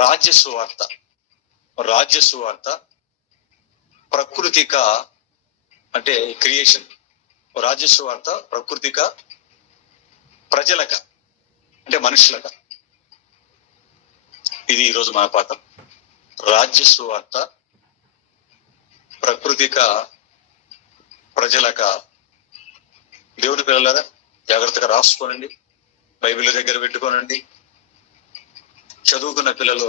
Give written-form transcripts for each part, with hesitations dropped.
రాజ్య సువార్త. రాజ్య సువార్త ప్రకృతిక అంటే క్రియేషన్. రాజ్య సువార్త ప్రకృతిక, ప్రజలక అంటే మనుషులక. ఇది ఈరోజు మన పాఠం. రాజ్య సువార్త ప్రకృతిక, ప్రజలక. దేవుని పిల్లలారా జాగ్రత్తగా రాసుకోనండి, బైబిల్ దగ్గర పెట్టుకోనండి. చదువుకున్న పిల్లలు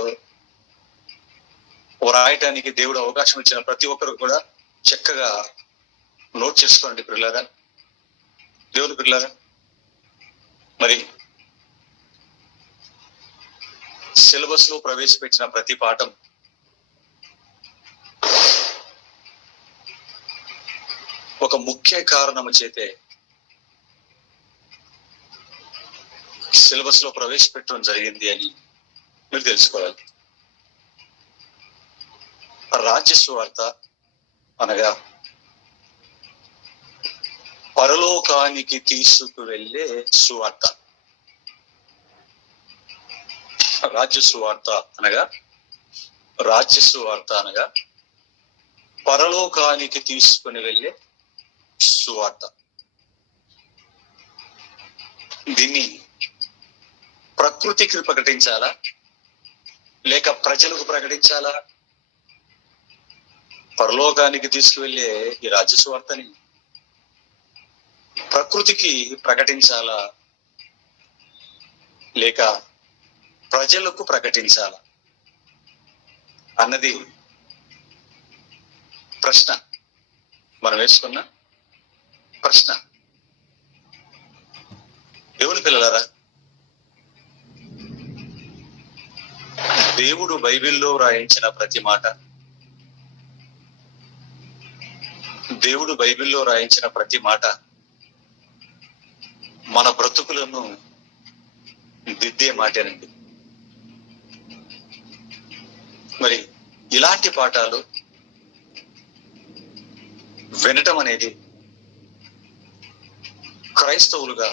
రాయటానికి దేవుడు అవకాశం ఇచ్చిన ప్రతి ఒక్కరు కూడా చక్కగా నోట్ చేసుకోండి పిల్లలారా, దేవుని పిల్లలారా. మరి సిలబస్ లో ప్రవేశపెట్టిన ప్రతి పాఠం ఒక ముఖ్య కారణము చేతే సిలబస్ లో ప్రవేశపెట్టడం జరిగింది అని మీరు తెలుసుకోవాలి. రాజ్య సువార్త అనగా పరలోకానికి తీసుకువెళ్ళే సువార్త. రాజ్య సువార్త అనగా పరలోకానికి తీసుకుని వెళ్ళే సువార్త. దీన్ని ప్రకృతికి ప్రకటించాలా లేక ప్రజలకు ప్రకటించాలా? పరలోకానికి తీసుకువెళ్ళే ఈ రాజ్య సువార్తని ప్రకృతికి ప్రకటించాలా లేక ప్రజలకు ప్రకటించాలా అన్నది ప్రశ్న. మనం వేసుకున్న ప్రశ్న. దేవుని పిల్లలారా, దేవుడు బైబిల్లో రాయించిన ప్రతి మాట, దేవుడు బైబిల్లో రాయించిన ప్రతి మాట మన బ్రతుకులను దిద్దే మాటేనండి. మరి ఇలాంటి పాఠాలు వినటం అనేది క్రైస్తవులుగా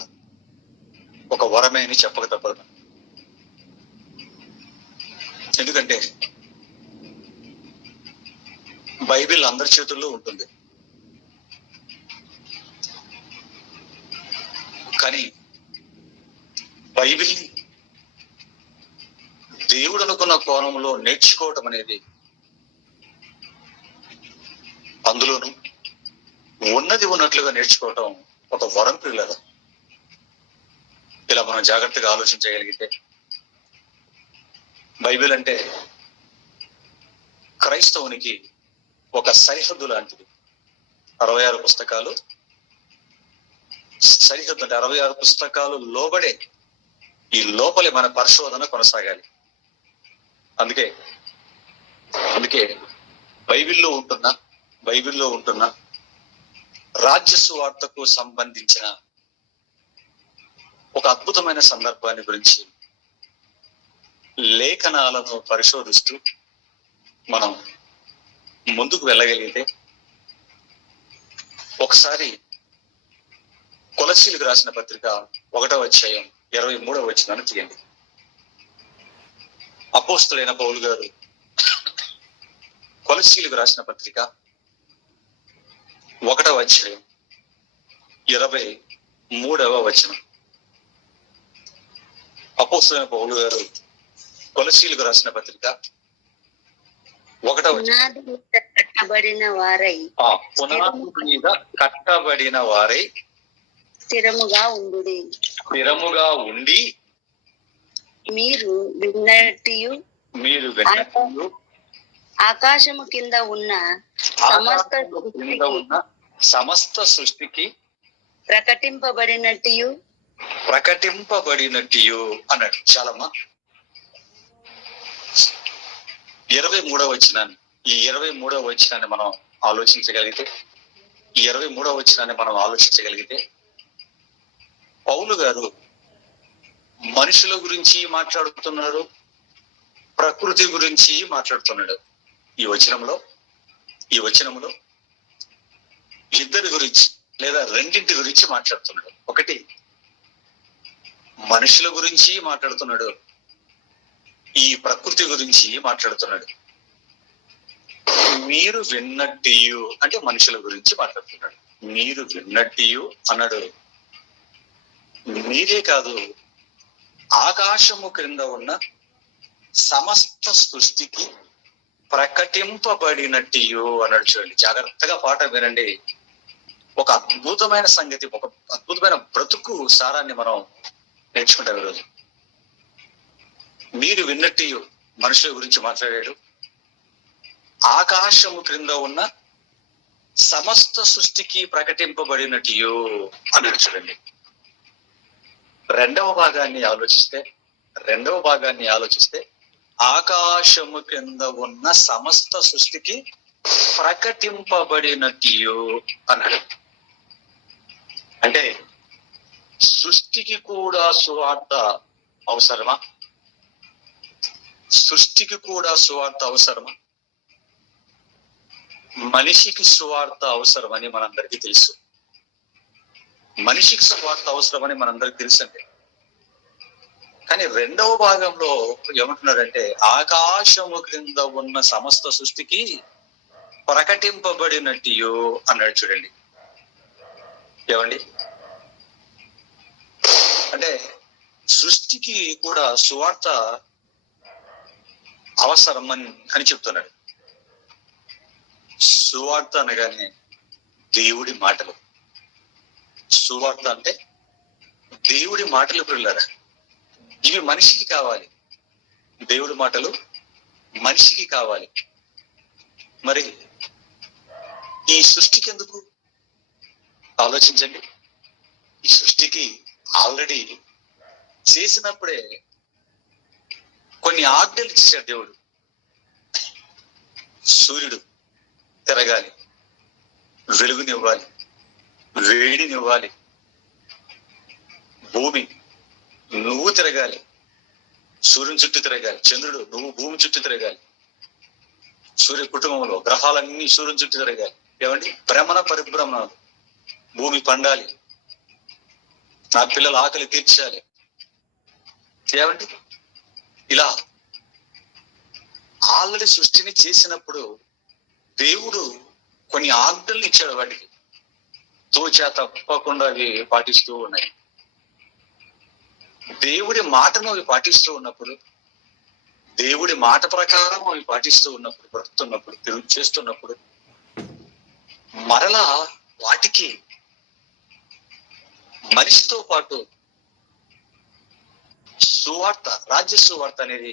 ఒక వరమే అని చెప్పక తప్పదు. ఎందుకంటే బైబిల్ అందరి చేతుల్లో ఉంటుంది, కానీ బైబిల్ దేవుడు అనుకున్న కోణంలో నేర్చుకోవటం అనేది, అందులోనూ ఉన్నది ఉన్నట్లుగా నేర్చుకోవటం ఒక వరం పిల్లలు. ఇలా మనం జాగ్రత్తగా ఆలోచించగలిగితే, బైబిల్ అంటే క్రైస్తవునికి ఒక సరిహద్దు లాంటిది. 66 పుస్తకాలు సరిహద్దు. అంటే 66 పుస్తకాలు లోబడే ఈ లోపలి మన పరిశోధన కొనసాగాలి. అందుకే బైబిల్లో ఉంటున్న రాజ్య సువార్తకు సంబంధించిన ఒక అద్భుతమైన సందర్భాన్ని గురించి లేఖనాలను పరిశోధిస్తూ మనం ముందుకు వెళ్ళగలిగితే, ఒకసారి కొలస్సీలకు రాసిన పత్రిక 1వ అధ్యాయం 23వ వచనాన్ని తీయండి. అపోస్తలుడైన పౌలు గారు కొలస్సీలకు రాసిన పత్రిక 1వ అధ్యాయం 23వ వచనం. అపోస్తలుడైన పౌలు గారు కొలస్సీలకు రాసిన పత్రిక 1వ కట్టబడిన వారై పునాది మీద కట్టబడిన వారై స్థిరముగా ఉండి మీరు విన్నట్టు ఆకాశము కింద ఉన్న సమస్త సృష్టికి ప్రకటింపబడినట్టు అన్నాడు. చాలమ్మా. 23వ వచనాన్ని, ఈ 23వ వచనాన్ని మనం ఆలోచించగలిగితే పౌలు గారు మనుషుల గురించి మాట్లాడుతున్నాడు, ప్రకృతి గురించి మాట్లాడుతున్నాడు. ఈ వచనంలో ఇద్దరి గురించి లేదా రెండింటి గురించి మాట్లాడుతున్నాడు. ఒకటి మనుషుల గురించి మాట్లాడుతున్నాడు, ఈ ప్రకృతి గురించి మాట్లాడుతున్నాడు. మీరు విన్నట్టియు అంటే మనుషుల గురించి మాట్లాడుతున్నాడు. మీరు విన్నట్టియు అన్నాడు. మీరే కాదు, ఆకాశము క్రింద ఉన్న సమస్త సృష్టికి ప్రకటింపబడినట్టియు అన్నాడు. చూడండి, జాగ్రత్తగా పాట వినండి. ఒక అద్భుతమైన సంగతి, ఒక అద్భుతమైన బ్రతుకు సారాన్ని మనం నేర్చుకుంటాం ఈరోజు. మీరు విన్నట్టు మనుషుల గురించి మాట్లాడాడు. ఆకాశము క్రింద ఉన్న సమస్త సృష్టికి ప్రకటింపబడినట్టు అన్నాడు. చూడండి, రెండవ భాగాన్ని ఆలోచిస్తే ఆకాశము క్రింద ఉన్న సమస్త సృష్టికి ప్రకటింపబడినట్టు అన్నాడు. అంటే సృష్టికి కూడా సువార్త అవసరమా? సృష్టికి కూడా సువార్త అవసరమా? మనిషికి సువార్త అవసరమని మనందరికీ తెలుసు. మనిషికి సువార్త అవసరమని మనందరికీ తెలుసండి. కానీ రెండవ భాగంలో ఏమంటున్నాడంటే ఆకాశము క్రింద ఉన్న సమస్త సృష్టికి ప్రకటింపబడినట్టు అన్నాడు. చూడండి, ఏమండి, అంటే సృష్టికి కూడా సువార్త అవసరం అని చెప్తున్నాడు. సువార్త అనగానే దేవుడి మాటలు. సువార్త అంటే దేవుడి మాటలు పిల్లరా. ఇవి మనిషికి కావాలి. దేవుడి మాటలు మనిషికి కావాలి. మరి ఈ సృష్టికి ఎందుకు ఆలోచించండి. ఈ సృష్టికి ఆల్రెడీ చేసినప్పుడే కొన్ని ఆజ్ఞలు ఇచ్చాడు దేవుడు. సూర్యుడు తిరగాలి, వెలుగునివ్వాలి, వేడినివ్వాలి. భూమి నువ్వు తిరగాలి, సూర్యుని చుట్టూ తిరగాలి. చంద్రుడు నువ్వు భూమి చుట్టూ తిరగాలి. సూర్య కుటుంబంలో గ్రహాలన్నీ సూర్యుని చుట్టూ తిరగాలి. ఏమండి, భ్రమణ పరిభ్రమణాలు. భూమి పండాలి, నా పిల్లల ఆకలి తీర్చాలి. ఏమండి, ఇలా ఆల్రెడీ సృష్టిని చేసినప్పుడు దేవుడు కొన్ని ఆజ్ఞలు ఇచ్చాడు. వాటికి తూచా తప్పకుండా అవి పాటిస్తూ ఉన్నాయి. దేవుడి మాటను అవి పాటిస్తూ ఉన్నప్పుడు, దేవుడి మాట ప్రకారం అవి పాటిస్తూ ఉన్నప్పుడు, బ్రతుకుతున్నప్పుడు, చేస్తున్నప్పుడు మరలా వాటికి మనిషితో పాటు సువార్త, రాజ్య సువార్త అనేది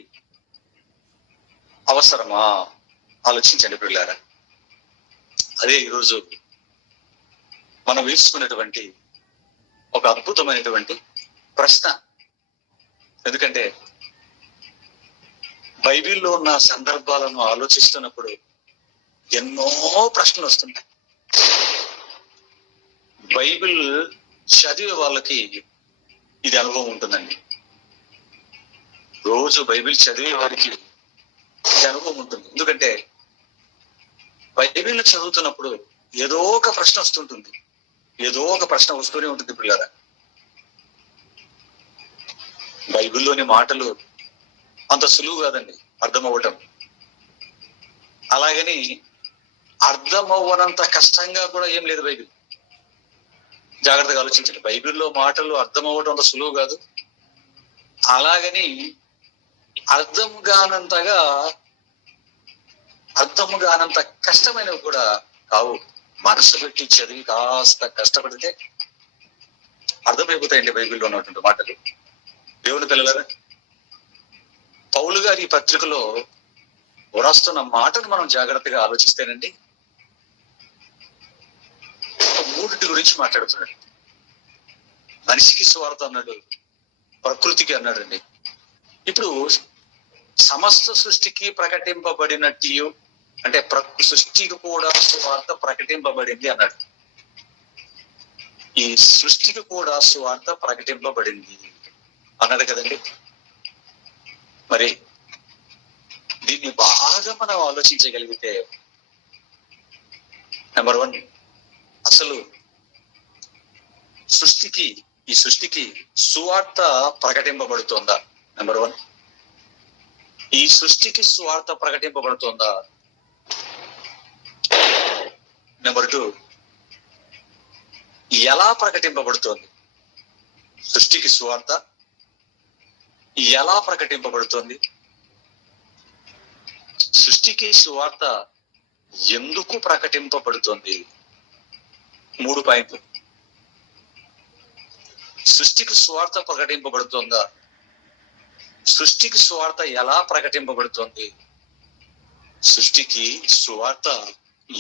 అవసరమా? ఆలోచించండి పిల్లారా. అదే ఈరోజు మనం వేసుకున్నటువంటి ఒక అద్భుతమైనటువంటి ప్రశ్న. ఎందుకంటే బైబిల్లో ఉన్న సందర్భాలను ఆలోచిస్తున్నప్పుడు ఎన్నో ప్రశ్నలు వస్తుంటాయి. బైబిల్ చదివే వాళ్ళకి ఇది అనుభవం ఉంటుందండి. రోజు బైబిల్ చదివే వారికి ఇది అనుభవం ఉంటుంది. ఎందుకంటే బైబిల్ చదువుతున్నప్పుడు ఏదో ఒక ప్రశ్న వస్తుంటుంది. ఏదో ఒక ప్రశ్న వస్తూనే ఉంటుంది పిల్లరా. బైబిల్లోని మాటలు అంత సులువు కాదండి అర్థం అవ్వటం. అలాగని అర్థం అవ్వనంత కష్టంగా కూడా ఏం లేదు బైబిల్. జాగ్రత్తగా ఆలోచించండి. బైబిల్లో మాటలు అర్థం అవ్వటం అంత సులువు కాదు. అలాగని అర్థం కానంత కష్టమైనవి కూడా కావు. మనసు పెట్టి చదివి కాస్త కష్టపడితే అర్థమైపోతాయండి బైబిల్లో ఉన్నటువంటి మాటలు. దేవుని పిల్లలారా, పౌలు గారి ఈ పత్రికలో వ్రాస్తున్న మాటను మనం జాగ్రత్తగా ఆలోచిస్తేనండి మూడింటి గురించి మాట్లాడుతున్నాడు. మనిషికి సువార్త అన్నాడు, ప్రకృతికి అన్నాడండి. ఇప్పుడు సమస్త సృష్టికి ప్రకటింపబడినట్టు అంటే సృష్టికి కూడా సువార్త ప్రకటింపబడింది అన్నాడు. ఈ సృష్టికి కూడా సువార్త ప్రకటింపబడింది అన్నాడు కదండి. మరి దీన్ని బాగా మనం ఆలోచించగలిగితే, నెంబర్ 1, అసలు ఈ సృష్టికి సువార్త ప్రకటింపబడుతోందా? నెంబర్ 1. ఈ సృష్టికి సువార్త ప్రకటింపబడుతుందా? నెంబర్ 2, ఎలా ప్రకటింపబడుతోంది? సృష్టికి సువార్త ఎలా ప్రకటింపబడుతోంది? సృష్టికి సువార్త ఎందుకు ప్రకటింపబడుతోంది? 3 పాయింట్లు. సృష్టికి సువార్త ప్రకటింపబడుతుందా? సృష్టికి సువార్త ఎలా ప్రకటింపబడుతోంది? సృష్టికి సువార్త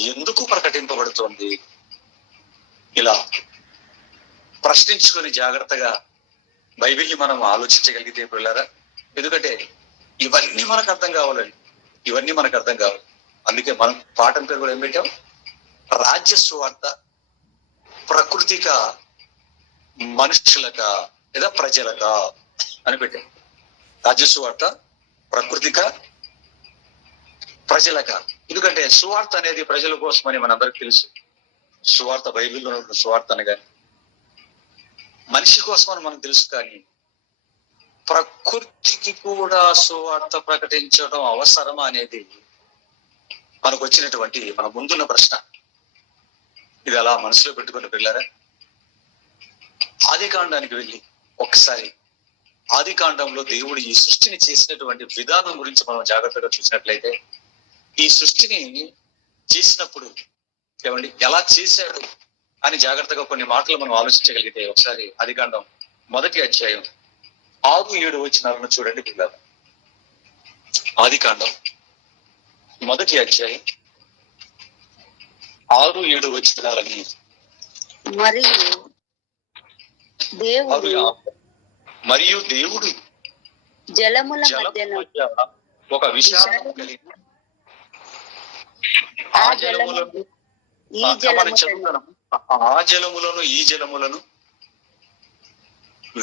ఎందుకు ప్రకటింపబడుతోంది? ఇలా ప్రశ్నించుకొని జాగ్రత్తగా బైబిల్ని మనం ఆలోచించగలిగితే పిల్లరా, ఎందుకంటే ఇవన్నీ మనకు అర్థం కావాలండి. ఇవన్నీ మనకు అర్థం కావాలి. అందుకే మనం పాఠం పేరు కూడా ఏం పెట్టాం? రాజ్య సువార్త ప్రకృతిక మనుషులక లేదా ప్రజలక అని పెట్టాం. రాజ్య సువార్త ప్రకృతిక ప్రజలక. ఎందుకంటే సువార్త అనేది ప్రజల కోసమని మనందరికి తెలుసు. సువార్త బైబిల్లో ఉన్న సువార్త అనగాని మనిషి కోసమని మనకు తెలుసు. కానీ ప్రకృతికి కూడా సువార్త ప్రకటించడం అవసరమా అనేది మనకు వచ్చినటువంటి మన ముందున్న ప్రశ్న. ఇది అలా మనసులో పెట్టుకుని పిల్లరా, ఆది కాండానికి వెళ్ళి ఒకసారి ఆది కాండంలో దేవుడు ఈ సృష్టిని చేసినటువంటి విధానం గురించి మనం జాగ్రత్తగా చూసినట్లయితే, ఈ సృష్టిని చేసినప్పుడు ఏమండి ఎలా చేశాడు అని జాగ్రత్తగా కొన్ని మాటలు మనం ఆలోచించగలిగితే, ఒకసారి ఆది కాండం 1వ అధ్యాయం 6-7 వచనాలను చూడండి పిల్లలు. ఆది కాండం 1వ అధ్యాయం 6-7 వచనాలని. మరియు దేవుడు జలముల మధ్య ఒక విశాలము కలిగి ఆ జలములను ఈ జలములను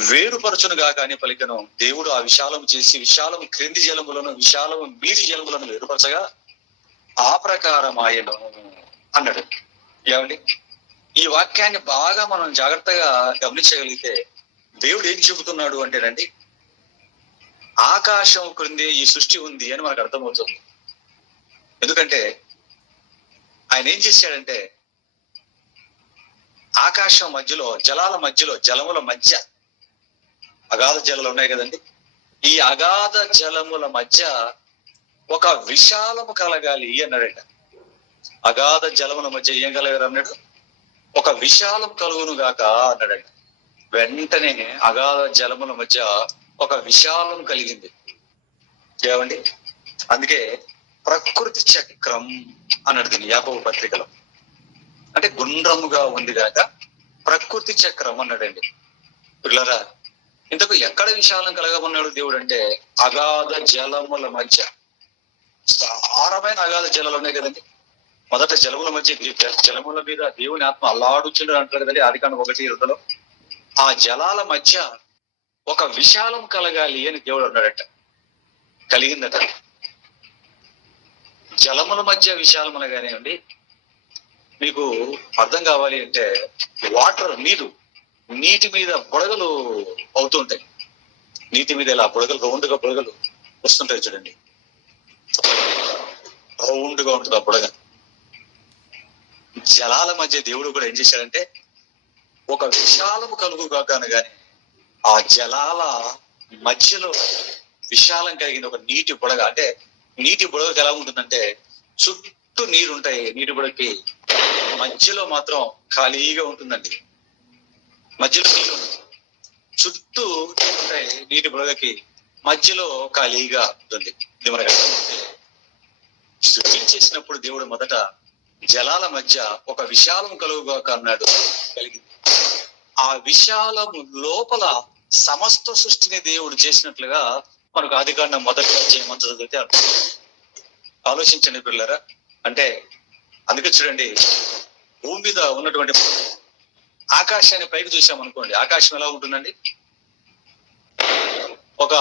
వేరుపరచునుగా కానీ పలికను. దేవుడు ఆ విశాలము చేసి విశాలము క్రింది జలములను విశాలము మీది జలములను వేరుపరచగా ఆ ప్రకారం ఆయను అన్నాడు. ఏమండి, ఈ వాక్యాన్ని బాగా మనం జాగ్రత్తగా గమనించగలిగితే దేవుడు ఏం చెబుతున్నాడు అంటేనండి, ఆకాశం క్రిందే ఈ సృష్టి ఉంది అని మనకు అర్థమవుతుంది. ఎందుకంటే ఆయన ఏం చేశాడంటే, ఆకాశం మధ్యలో జలాల మధ్యలో జలముల మధ్య అగాధ జలాలు ఉన్నాయి కదండి, ఈ అగాధ జలముల మధ్య ఒక విశాలము కలగాలి అన్నాడట. అగాధ జలముల మధ్య ఏం కలగాలి అన్నాడు? ఒక విశాలం కలుగును గాక అన్నాడట. వెంటనే అగాధ జలముల మధ్య ఒక విశాలం కలిగింది. ఏమండి, అందుకే ప్రకృతి చక్రం అన్నాడు దీన్ని యాకోబు పత్రికలో. అంటే గుండ్రముగా ఉంది కాక ప్రకృతి చక్రం అన్నాడండి. పిల్లరా, ఇంతకు ఎక్కడ విశాలం కలగమన్నాడు దేవుడు అంటే, అగాధ జలముల మధ్య. సారమైన అగాధ జలాలు ఉన్నాయి కదండి. మొదట జలముల మధ్య జలముల మీద దేవుని ఆత్మ అల్లాడుచుండు అంటారు కదండి ఆది కాండం 1:2. ఆ జలాల మధ్య ఒక విశాలం కలగాలి అని దేవుడు అన్నాడట. కలిగిందట. జలముల మధ్య విశాలం అనగానే అండి, మీకు అర్థం కావాలి అంటే, వాటర్ నీటి మీద బుడగలు అవుతుంటాయి. నీటి మీద ఇలా బుడగలు రౌండ్గా బుడగలు వస్తుంటాయి చూడండి. రౌండ్గా ఉంటుంది ఆ బుడగ. జలాల మధ్య దేవుడు కూడా ఏం చేశాడంటే, ఒక విశాలము కలుగుగాక అనగానే ఆ జలాల మధ్యలో విశాలం కలిగిన ఒక నీటి బుడగ. అంటే నీటి బుడగకి ఎలా ఉంటుందంటే, చుట్టూ నీరుంటాయి, నీటి బుడగకి మధ్యలో మాత్రం ఖాళీగా ఉంటుందండి. మధ్యలో నీళ్ళు చుట్టూ ఉంటాయి, నీటి బుడగకి మధ్యలో ఖాళీగా ఉంటుంది. ఇది మనకు సృష్టి చేసినప్పుడు దేవుడు మొదట జలాల మధ్య ఒక విశాలం కలుగుగాక అన్నాడు, కలిగింది. ఆ విశాలము లోపల సమస్త సృష్టిని దేవుడు చేసినట్లుగా మనకు ఆది కాండం 1వ అధ్యాయం చదివితే అర్థం. ఆలోచించండి పిల్లరా. అంటే అందుకే చూడండి, భూమి మీద ఉన్నటువంటి ఆకాశాన్ని పైకి చూసామనుకోండి, ఆకాశం ఎలా ఉంటుందండి? ఒక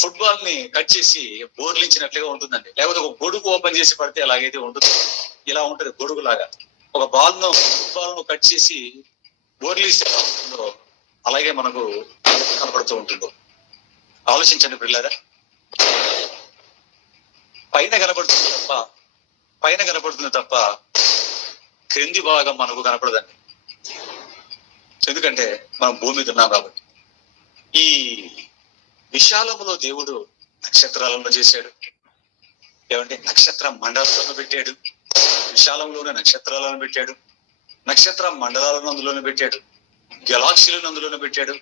ఫుట్బాల్ ని కట్ చేసి బోర్లించినట్లుగా ఉంటుందండి. లేకపోతే ఒక గొడుగు ఓపెన్ చేసి పడితే అలాగైతే ఉంటుంది. ఇలా ఉంటుంది గొడుగు లాగా. ఒక ఫుట్బాల్ ను కట్ చేసి బోర్లిస్తే ఎలా ఉంటుందో అలాగే మనకు కనపడుతూ ఉంటుందో. ఆలోచించండి పిల్లరా. పైన కనపడుతుంది తప్ప క్రింది భాగం మనకు కనపడదండి. ఎందుకంటే మనం భూమి మీద ఉన్నాం కాబట్టి. ఈ విశాలములో దేవుడు నక్షత్రాలను చేశాడు. ఏమంటే నక్షత్ర మండలాలను పెట్టాడు. విశాలంలోనే నక్షత్రాలను పెట్టాడు. నక్షత్ర మండలాలను అందులోనే పెట్టాడు. గెలాక్సీలను అందులోనే పెట్టాడు.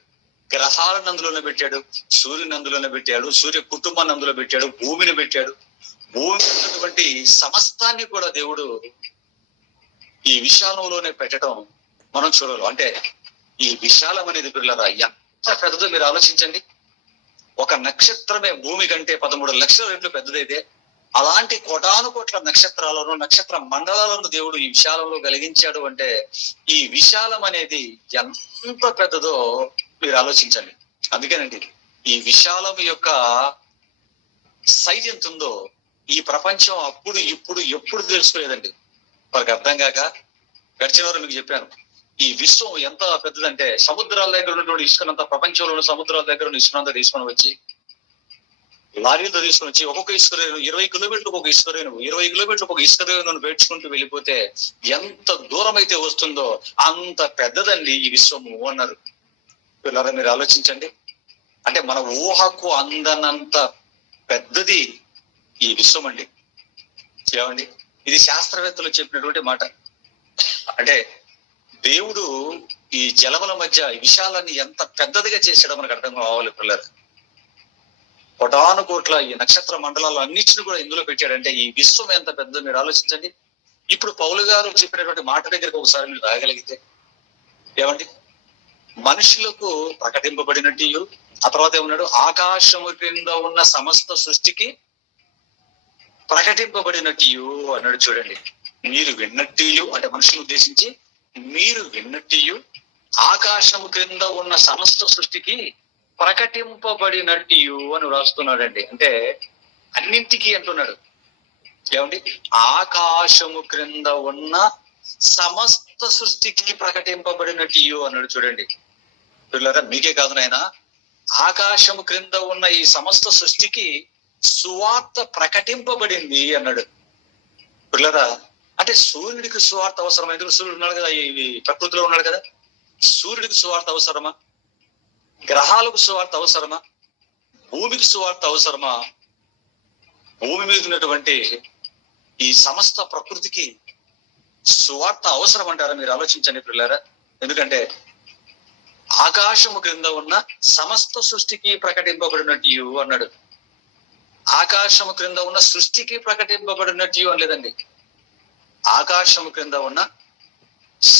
గ్రహాలను అందులోనే పెట్టాడు. సూర్యుని అందులోనే పెట్టాడు. సూర్య కుటుంబాన్ని అందులో పెట్టాడు. భూమిని పెట్టాడు. భూమి ఉన్నటువంటి సమస్తాన్ని కూడా దేవుడు ఈ విశాలంలోనే పెట్టడం మనం చూడాలి. అంటే ఈ విశాలం అనేది పిల్లరా ఎంత పెద్దదో మీరు ఆలోచించండి. ఒక నక్షత్రమే భూమి కంటే 13 లక్షల రెట్లు పెద్దదైతే అలాంటి కోటాను కోట్ల నక్షత్రాలను, నక్షత్ర మండలాలను దేవుడు ఈ విశాలంలో కలిగించాడు. అంటే ఈ విశాలం అనేది ఎంత పెద్దదో మీరు ఆలోచించండి. అందుకేనండి ఈ విశాలం యొక్క సైజ్ ఎంత ఉందో ఈ ప్రపంచం అప్పుడు ఇప్పుడు ఎప్పుడు తెలుసుకోలేదండి. వారికి అర్థం కాక గడిచిన వారు మీకు చెప్పాను. ఈ విశ్వం ఎంత పెద్దదంటే సముద్రాల దగ్గర ఉన్నటువంటి ఇసుకనంతా, ప్రపంచంలో ఉన్న సముద్రాల దగ్గర ఉన్న ఇసుకనంతా తీసుకొని వచ్చి లారీలతో తీసుకొని వచ్చి ఒక్కొక్క ఇసుక రేణు 20 కిలోమీటర్లకు ఒక ఇసుక రేణు, 20 కిలోమీటర్లకు ఒక ఇసుక రేణును పేర్చుకుంటూ వెళ్ళిపోతే ఎంత దూరం అయితే వస్తుందో అంత పెద్దదండి ఈ విశ్వము అన్నారు. పిల్లరా మీరు ఆలోచించండి. అంటే మన ఊహకు అందనంత పెద్దది ఈ విశ్వం అండి. ఏమండి ఇది శాస్త్రవేత్తలు చెప్పినటువంటి మాట. అంటే దేవుడు ఈ జలముల మధ్య విశాలాన్ని ఎంత పెద్దదిగా చేశాడో మనకు అర్థం కావాలి పిల్లలు. కోటాను కోట్ల ఈ నక్షత్ర మండలాలు అన్నిటిని కూడా ఇందులో పెట్టాడంటే ఈ విశ్వం ఎంత పెద్దదో మీరు ఆలోచించండి. ఇప్పుడు పౌలు గారు చెప్పినటువంటి మాట దగ్గరికి ఒకసారి మీరు రాగలిగితే ఏమండి, మనుషులకు ప్రకటింపబడినట్టు, ఆ తర్వాత ఏమన్నాడు, ఆకాశము క్రింద ఉన్న సమస్త సృష్టికి ప్రకటింపబడినట్టు అన్నాడు. చూడండి, మీరు విన్నట్టు, అంటే మనుషులను ఉద్దేశించి మీరు విన్నట్టు ఆకాశము క్రింద ఉన్న సమస్త సృష్టికి ప్రకటింపబడినట్టు అని రాస్తున్నాడండి. అంటే అన్నింటికి అంటున్నాడు. ఏమండి, ఆకాశము క్రింద ఉన్న సమస్త సృష్టికి ప్రకటింపబడినట్టు అన్నాడు. చూడండి పిల్లరా, మీకే కాదు నాయన, ఆకాశము క్రింద ఉన్న ఈ సమస్త సృష్టికి సువార్త ప్రకటింపబడింది అన్నాడు. పిల్లరా, అంటే సూర్యుడికి సువార్త అవసరమా? ఎందుకు సూర్యుడు ఉన్నాడు కదా, ఈ ప్రకృతిలో ఉన్నాడు కదా. సూర్యుడికి సువార్త అవసరమా? గ్రహాలకు సువార్త అవసరమా? భూమికి సువార్త అవసరమా? భూమి మీద ఉన్నటువంటి ఈ సమస్త ప్రకృతికి సువార్త అవసరం అంటారా? మీరు ఆలోచించండి పిల్లరా. ఎందుకంటే ఆకాశము క్రింద ఉన్న సమస్త సృష్టికి ప్రకటింపబడినట్టు అన్నాడు. ఆకాశము క్రింద ఉన్న సృష్టికి ప్రకటింపబడినట్టు అనలేదండి. ఆకాశము క్రింద ఉన్న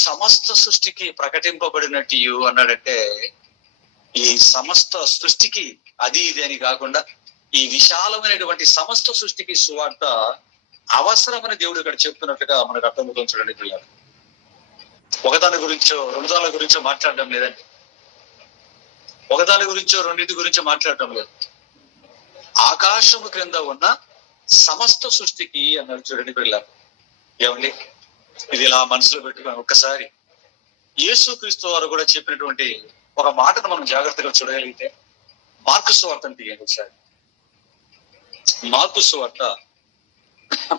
సమస్త సృష్టికి ప్రకటింపబడినట్టు అన్నాడంటే ఈ సమస్త సృష్టికి అది ఇది అని కాకుండా ఈ విశాలమైనటువంటి సమస్త సృష్టికి సువార్త అవసరమని దేవుడు ఇక్కడ చెప్తున్నట్లుగా మనకు అర్థమవుతుంది. చూడండి పిల్లలు, ఒకదాని గురించో రెండుదాని గురించో మాట్లాడడం లేదండి. ఒకదాని గురించో రెండింటి గురించో మాట్లాడటం లేదు. ఆకాశము క్రింద ఉన్న సమస్త సృష్టికి అన్నారు. చూడండి పిల్లలు, ఏమండి ఇది ఇలా మనసులో పెట్టుకుని ఒక్కసారి యేసుక్రీస్తు వారు కూడా చెప్పినటువంటి ఒక మాటను మనం జాగ్రత్తగా చూడగలిగితే, మార్కు సువార్త తీయండి ఒకసారి. మార్కు సువార్త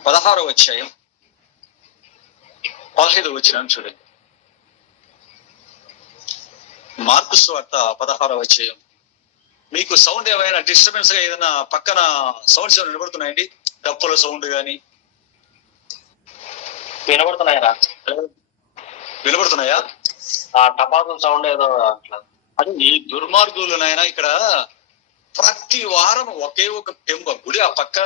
16వ అధ్యాయం 15వ వచనం చూడండి. మార్కు సువార్త 16వ అధ్యాయం. మీకు సౌండ్ ఏమైనా డిస్టర్బెన్స్ గా ఏదైనా పక్కన సౌండ్స్ ఏమైనా వినబడుతున్నాయండి? డప్పుల సౌండ్ కానీ వినబడుతున్నాయా? టపాసుల సౌండ్ ఏదో అట్లా. అది ఈ దుర్మార్గులనైనా ఇక్కడ ప్రతి వారం ఒకే ఒక గుడి, ఆ పక్కన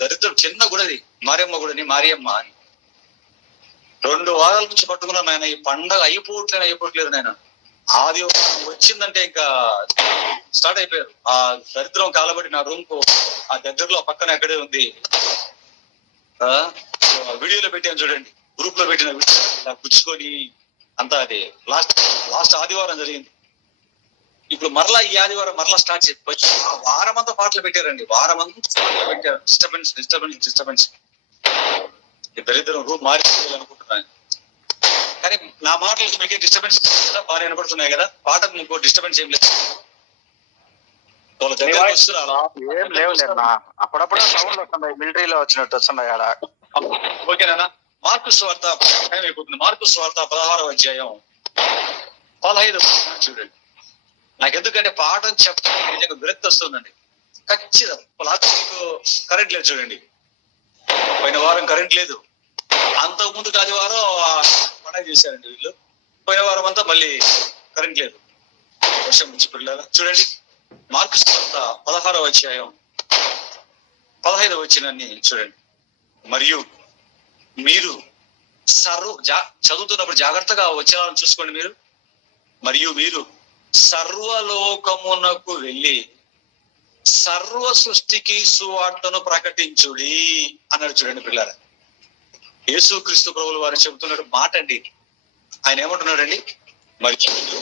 దరిద్రం చిన్న గుడి, అది మారియమ్మ గుడిని, మారియమ్మ అని 2 వారాల నుంచి పట్టుకున్నాను నాయన. ఈ పండగ అయిపోవట్లేదు నాయన. ఆదివారం వచ్చిందంటే ఇంకా స్టార్ట్ అయిపోయారు. ఆ దరిద్రం కాలబడి నా రూమ్ కు ఆ దగ్గరలో పక్కన ఎక్కడే ఉంది. వీడియోలో పెట్టాను చూడండి, గ్రూప్ లో పెట్టిన వీడియో గుచ్చుకొని అంతా. అది లాస్ట్ ఆదివారం జరిగింది. ఇప్పుడు మరలా ఈ ఆదివారం మరలా స్టార్ట్ చెప్పొచ్చు. ఆ వారం అంతా పాటలు పెట్టారండి. వారం అంతా పాటలు పెట్టారు. డిస్టర్బెన్స్. ఈ దరిద్రం రూమ్ మారి అనుకుంటున్నాను. కానీ నా మాటలు మీకే డిస్టర్బెన్స్ కదా, బాగా వినపడుతున్నాయి కదా. పాటకు ఇంకో డిస్టర్బెన్స్ ఏం లేదు. వాళ్ళ దగ్గరికి వస్తున్నారు. ఏం లేవులేనా, అప్పుడప్పుడు సౌండ్ వస్తున్నాయి, మిలిటరీలో వచ్చినట్టు వస్తున్నాయి ఆడ. ఓకేనా? మార్కు సువార్త టైం అయిపోతుంది. మార్కు సువార్త 16వ అధ్యాయం 15 చూడండి. నాకు ఎందుకంటే పాఠం చెప్పడానికి నిజంగా విరక్తి వస్తుందండి. ఖచ్చితంగా మీకు కరెంట్ లేదు చూడండి. పోయిన వారం కరెంట్ లేదు, అంతకు ముందు ఆదివారం పండగ చేశారండి వీళ్ళు. పోయిన వారం అంతా మళ్ళీ కరెంట్ లేదు, వర్షం నుంచి పిల్లల. చూడండి మార్కు సువార్త 16వ అధ్యాయం 15వ వచనాన్ని చూడండి. మరియు మీరు చదువుతున్నప్పుడు జాగ్రత్తగా వచనాలను చూసుకోండి మీరు. మరియు మీరు సర్వలోకమునకు వెళ్ళి సర్వ సృష్టికి సువార్తను ప్రకటించుడి అన్నాడు. చూడండి పిల్లరా, యేసుక్రీస్తు ప్రభువుల వారు చెబుతున్నాడు మాట అండి. ఆయన ఏమంటున్నాడండి? మరియు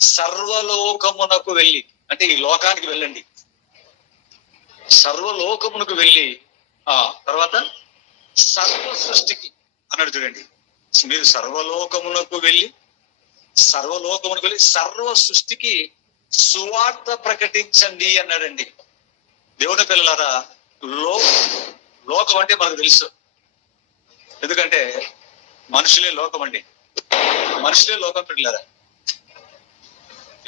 సర్వలోకమునకు వెళ్ళి, అంటే ఈ లోకానికి వెళ్ళండి, సర్వలోకమునకు వెళ్ళి తర్వాత సర్వ సృష్టికి అన్నాడు. చూడండి, మీరు సర్వలోకమునకు వెళ్ళి సర్వ సృష్టికి సువార్త ప్రకటించండి అన్నాడండి. దేవుని పిల్లలారా, లోకం అంటే మనకు తెలుసు, ఎందుకంటే మనుషులే లోకం అండి. మనుషులే లోకం పిల్లలారా.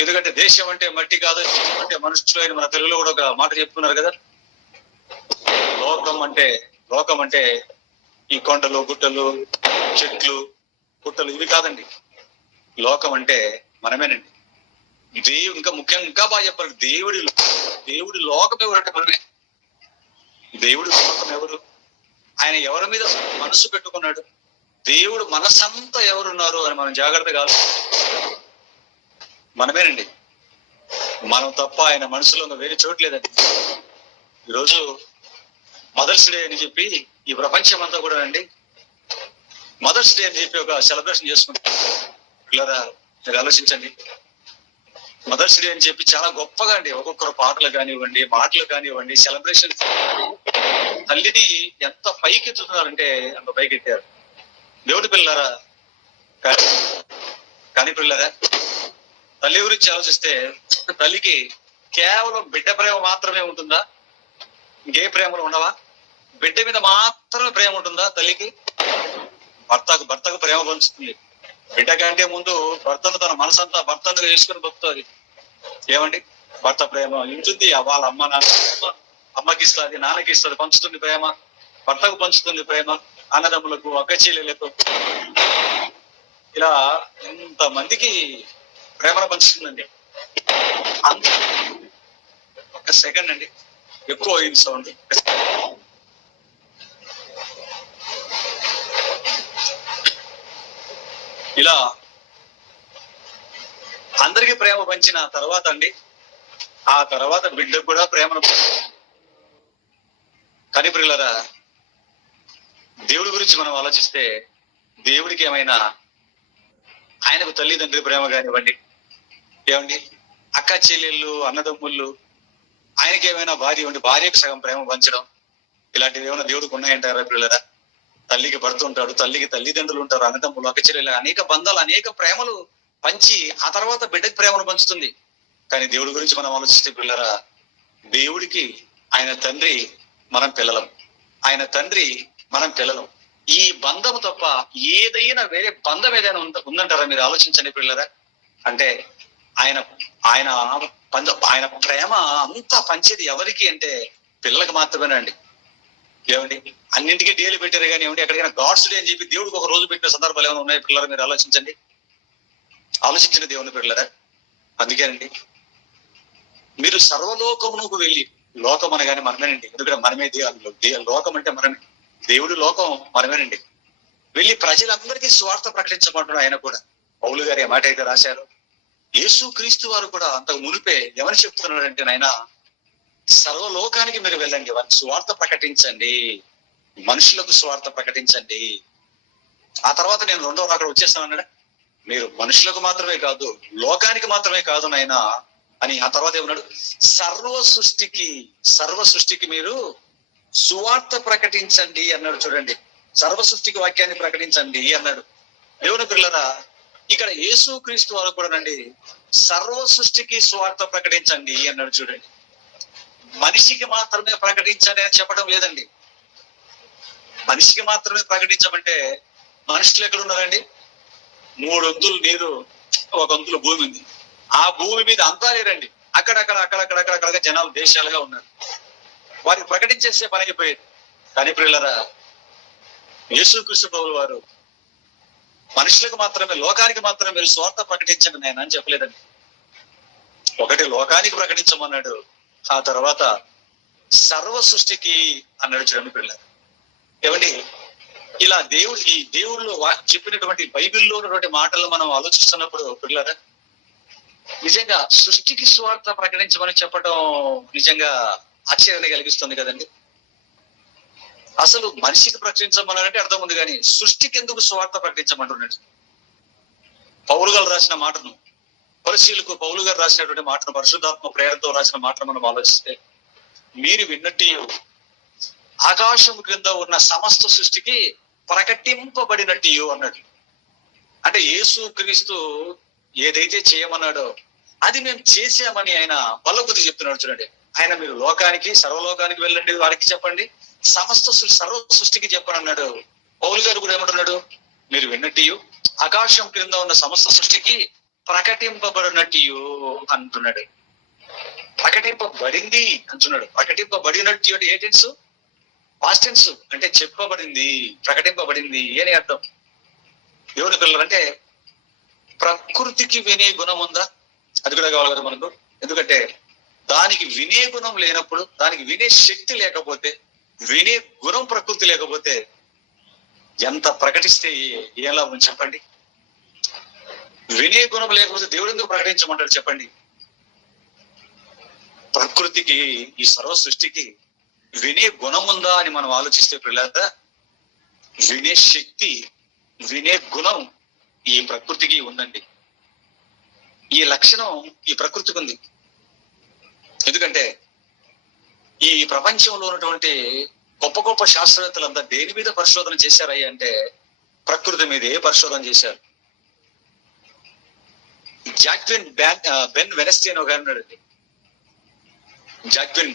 ఎందుకంటే దేశం అంటే మట్టి కాదు, అంటే మనుషులు అని మన తెలుగులో కూడా ఒక మాట చెప్తున్నారు కదా. లోకం అంటే ఈ కొండలు, గుట్టలు, చెట్లు, గుట్టలు ఇవి కాదండి. లోకం అంటే మనమేనండి. ఇంకా ముఖ్యంగా ఇంకా బాగా చెప్పాలి, దేవుడి లోకం ఎవరంటే మనమే. దేవుడి లోకం ఎవరు? ఆయన ఎవరి మీద మనసు పెట్టుకున్నాడు? దేవుడు మనసంతా ఎవరున్నారు అని మనం జాగ్రత్తగా మనమేనండి. మనం తప్ప ఆయన మనసులో వేరే చోట్లేదండి. ఈరోజు మదర్స్ డే అని చెప్పి ఈ ప్రపంచం అంతా కూడా అండి మదర్స్ డే అని చెప్పి ఒక సెలబ్రేషన్ చేసుకుంటాం. పిల్లరా, మీరు ఆలోచించండి. మదర్స్ డే అని చెప్పి చాలా గొప్పగా అండి, ఒక్కొక్కరు పాటలు కానివ్వండి, మాటలు కానివ్వండి, సెలబ్రేషన్. తల్లిని ఎంత పైకి ఎత్తుతున్నారంటే అంత పైకి ఎత్తారు. దేవుడి పిల్లరా, కానీ పిల్లరా, తల్లి గురించి ఆలోచిస్తే తల్లికి కేవలం బిడ్డ ప్రేమ మాత్రమే ఉంటుందా? ఇంకే ప్రేమలు ఉండవా? బిడ్డ మీద మాత్రమే ప్రేమ ఉంటుందా తల్లికి? భర్తకు ప్రేమ పంచుతుంది. బిడ్డ కంటే ముందు భర్తను తన మనసంతా భర్తను వేసుకుని బతుకుతుంది. ఏమండి, భర్త ప్రేమ ఉంటుంది, వాళ్ళ అమ్మకి ఇస్తుంది, నాన్నకి ఇస్తుంది, పంచుతుంది ప్రేమ. భర్తకు పంచుతుంది ప్రేమ, అన్నదమ్ములకు, అక్క చెల్లెలకు, ఇలా ఇంతమందికి ప్రేమను పంచుతుందండి. ఒక సెకండ్ అండి, ఎక్కువ అయింది సౌండ్. ఇలా అందరికీ ప్రేమ పంచిన తర్వాత అండి, ఆ తర్వాత బిడ్డకు కూడా ప్రేమను. కానీ ప్రియులారా, దేవుడి గురించి మనం ఆలోచిస్తే దేవుడికి ఏమైనా ఆయనకు తల్లిదండ్రి ప్రేమ కానివ్వండి, ఏమండి అక్క చెల్లెళ్ళు, అన్నదమ్ముళ్ళు, ఆయనకి ఏమైనా భార్య ఉండి భార్యకు సగం ప్రేమ పంచడం, ఇలాంటివి ఏమైనా దేవుడికి ఉన్నాయంటారా పిల్లరా? తల్లికి భర్త ఉంటాడు, తల్లికి తల్లిదండ్రులు ఉంటారు, అన్నదమ్ములు, అక్క చెల్లెళ్ళు, అనేక బంధాలు, అనేక ప్రేమలు పంచి ఆ తర్వాత బిడ్డకి ప్రేమను పంచుతుంది. కానీ దేవుడి గురించి మనం ఆలోచిస్తే పిల్లరా, దేవుడికి ఆయన తండ్రి, మనం పిల్లలం. ఆయన తండ్రి, మనం పిల్లలం. ఈ బంధము తప్ప ఏదైనా వేరే బంధం ఏదైనా ఉందంటారా? మీరు ఆలోచించండి పిల్లరా. అంటే ఆయన ప్రేమ అంతా పంచేది ఎవరికి అంటే పిల్లలకు మాత్రమేనండి. ఏమండి, అన్నింటికీ డేలు పెట్టారు కానీ ఏమండి, ఎక్కడికైనా గాడ్స్ డే అని చెప్పి దేవుడికి ఒక రోజు పెట్టిన సందర్భాలు ఏమైనా ఉన్నాయి పిల్లరా? మీరు ఆలోచించండి. ఆలోచించిన దేవుని పిల్లరా. అందుకేనండి, మీరు సర్వలోకమునకు వెళ్ళి, లోకం అనగానే మనమేనండి, ఎందుకంటే మనమే లోకం అంటే మనమే, దేవుడి లోకం మనమేనండి. వెళ్ళి ప్రజలందరికీ స్వార్థ ప్రకటించమంటున్నాడు ఆయన కూడా. పౌలు గారు ఏ మాట అయితే రాశారు, యేసు క్రీస్తు వారు కూడా అంతకు మునిపే ఎవరు చెప్తున్నాడంటే, నాయన సర్వలోకానికి మీరు వెళ్ళండి, వారికి స్వార్థ ప్రకటించండి, మనుషులకు స్వార్థ ప్రకటించండి. ఆ తర్వాత నేను రెండవ అక్కడ వచ్చేస్తాను అన్నాడు. మీరు మనుషులకు మాత్రమే కాదు, లోకానికి మాత్రమే కాదు నాయన అని. ఆ తర్వాత ఏమన్నాడు? సర్వ సృష్టికి మీరు సువార్త ప్రకటించండి అన్నాడు. చూడండి, సర్వ సృష్టికి వాక్యాన్ని ప్రకటించండి అన్నాడు. దేవుని పిల్లరా, ఇక్కడ యేసు క్రీస్తు వారు కూడా నండి సర్వ సృష్టికి సువార్త ప్రకటించండి అన్నాడు. చూడండి, మనిషికి మాత్రమే ప్రకటించండి అని చెప్పడం లేదండి. మనిషికి మాత్రమే ప్రకటించమంటే మనుషులు ఎక్కడ ఉన్నారండి? 3 వంతులు నీరు, 1 వంతులు భూమి ఉంది. ఆ భూమి మీద అంతా లేరండి. అక్కడక్కడ జనాలు దేశాలుగా ఉన్నారు. వారికి ప్రకటించేసే పని అయిపోయేది. కానీ ప్రియులారా, యేసుక్రీస్తు ప్రభువు వారు మనుషులకు మాత్రమే, లోకానికి మాత్రమే మీరు స్వార్థ ప్రకటించండి నేను అని చెప్పలేదండి. ఒకటి లోకానికి ప్రకటించమన్నాడు, ఆ తర్వాత సర్వ సృష్టికి అన్నాడు. చూడండి పిల్లలు, ఏమండి ఇలా ఈ దేవుళ్ళు చెప్పినటువంటి బైబిల్లో ఉన్నటువంటి మాటలు మనం ఆలోచిస్తున్నప్పుడు పిల్లరా, నిజంగా సృష్టికి స్వార్థ ప్రకటించమని చెప్పడం నిజంగా ఆశ్చర్యాన్ని కలిగిస్తుంది కదండి. అసలు మనిషికి ప్రకటించమన్నారంటే అర్థం ఉంది, కానీ సృష్టికి ఎందుకు స్వార్థ ప్రకటించమంటున్నాడు? పౌలు గారు రాసిన మాటను, పరిశీలకు పౌలు గారు రాసినటువంటి మాటను, పరిశుద్ధాత్మ ప్రేరణతో రాసిన మాటను మనం ఆలోచిస్తే, మీరు విన్నట్టు ఆకాశం క్రింద ఉన్న సమస్త సృష్టికి ప్రకటింపబడినట్టు అన్నాడు. అంటే యేసుక్రీస్తు ఏదైతే చేయమన్నాడో అది మేము చేసామని ఆయన బల్లగుద్ది చెప్తున్నాడు. చూడండి, ఆయన మీరు లోకానికి, సర్వలోకానికి వెళ్ళండి, వారికి చెప్పండి, సర్వ సృష్టికి చెప్పని అన్నాడు. పౌలు గారు కూడా ఏమంటున్నాడు? మీరు విన్నట్టు ఆకాశం క్రింద ఉన్న సమస్త సృష్టికి ప్రకటింపబడినట్టు అంటున్నాడు. ప్రకటింపబడింది అంటున్నాడు. ప్రకటింపబడినట్టు అంటే ఏ టెన్స్? Past tense. అంటే చెప్పబడింది, ప్రకటింపబడింది అని అర్థం. దేవుని పిల్లలంటే ప్రకృతికి వినే గుణం ఉందా? అది కూడా కావాలి కదా మనకు. ఎందుకంటే దానికి వినే గుణం లేనప్పుడు, దానికి వినే శక్తి లేకపోతే, వినే గుణం ప్రకృతి లేకపోతే ఎంత ప్రకటిస్తే ఎలా ఉంది చెప్పండి? వినే గుణం లేకపోతే దేవుడు ఎందుకు ప్రకటించమంటాడు చెప్పండి? ప్రకృతికి, ఈ సర్వ సృష్టికి వినే గుణం ఉందా అని మనం ఆలోచిస్తే పిల్లల, వినే శక్తి, వినే గుణం ఈ ప్రకృతికి ఉందండి. ఈ లక్షణం ఈ ప్రకృతికి ఉంది. ఎందుకంటే ఈ ప్రపంచంలో ఉన్నటువంటి గొప్ప గొప్ప శాస్త్రవేత్తలంతా దేని మీద పరిశోధన చేశారయ్య అంటే ప్రకృతి మీదే పరిశోధన చేశారు. జాక్విన్ బెన్ వెనస్టీ అని ఒక ఉన్నాడండి. జాక్విన్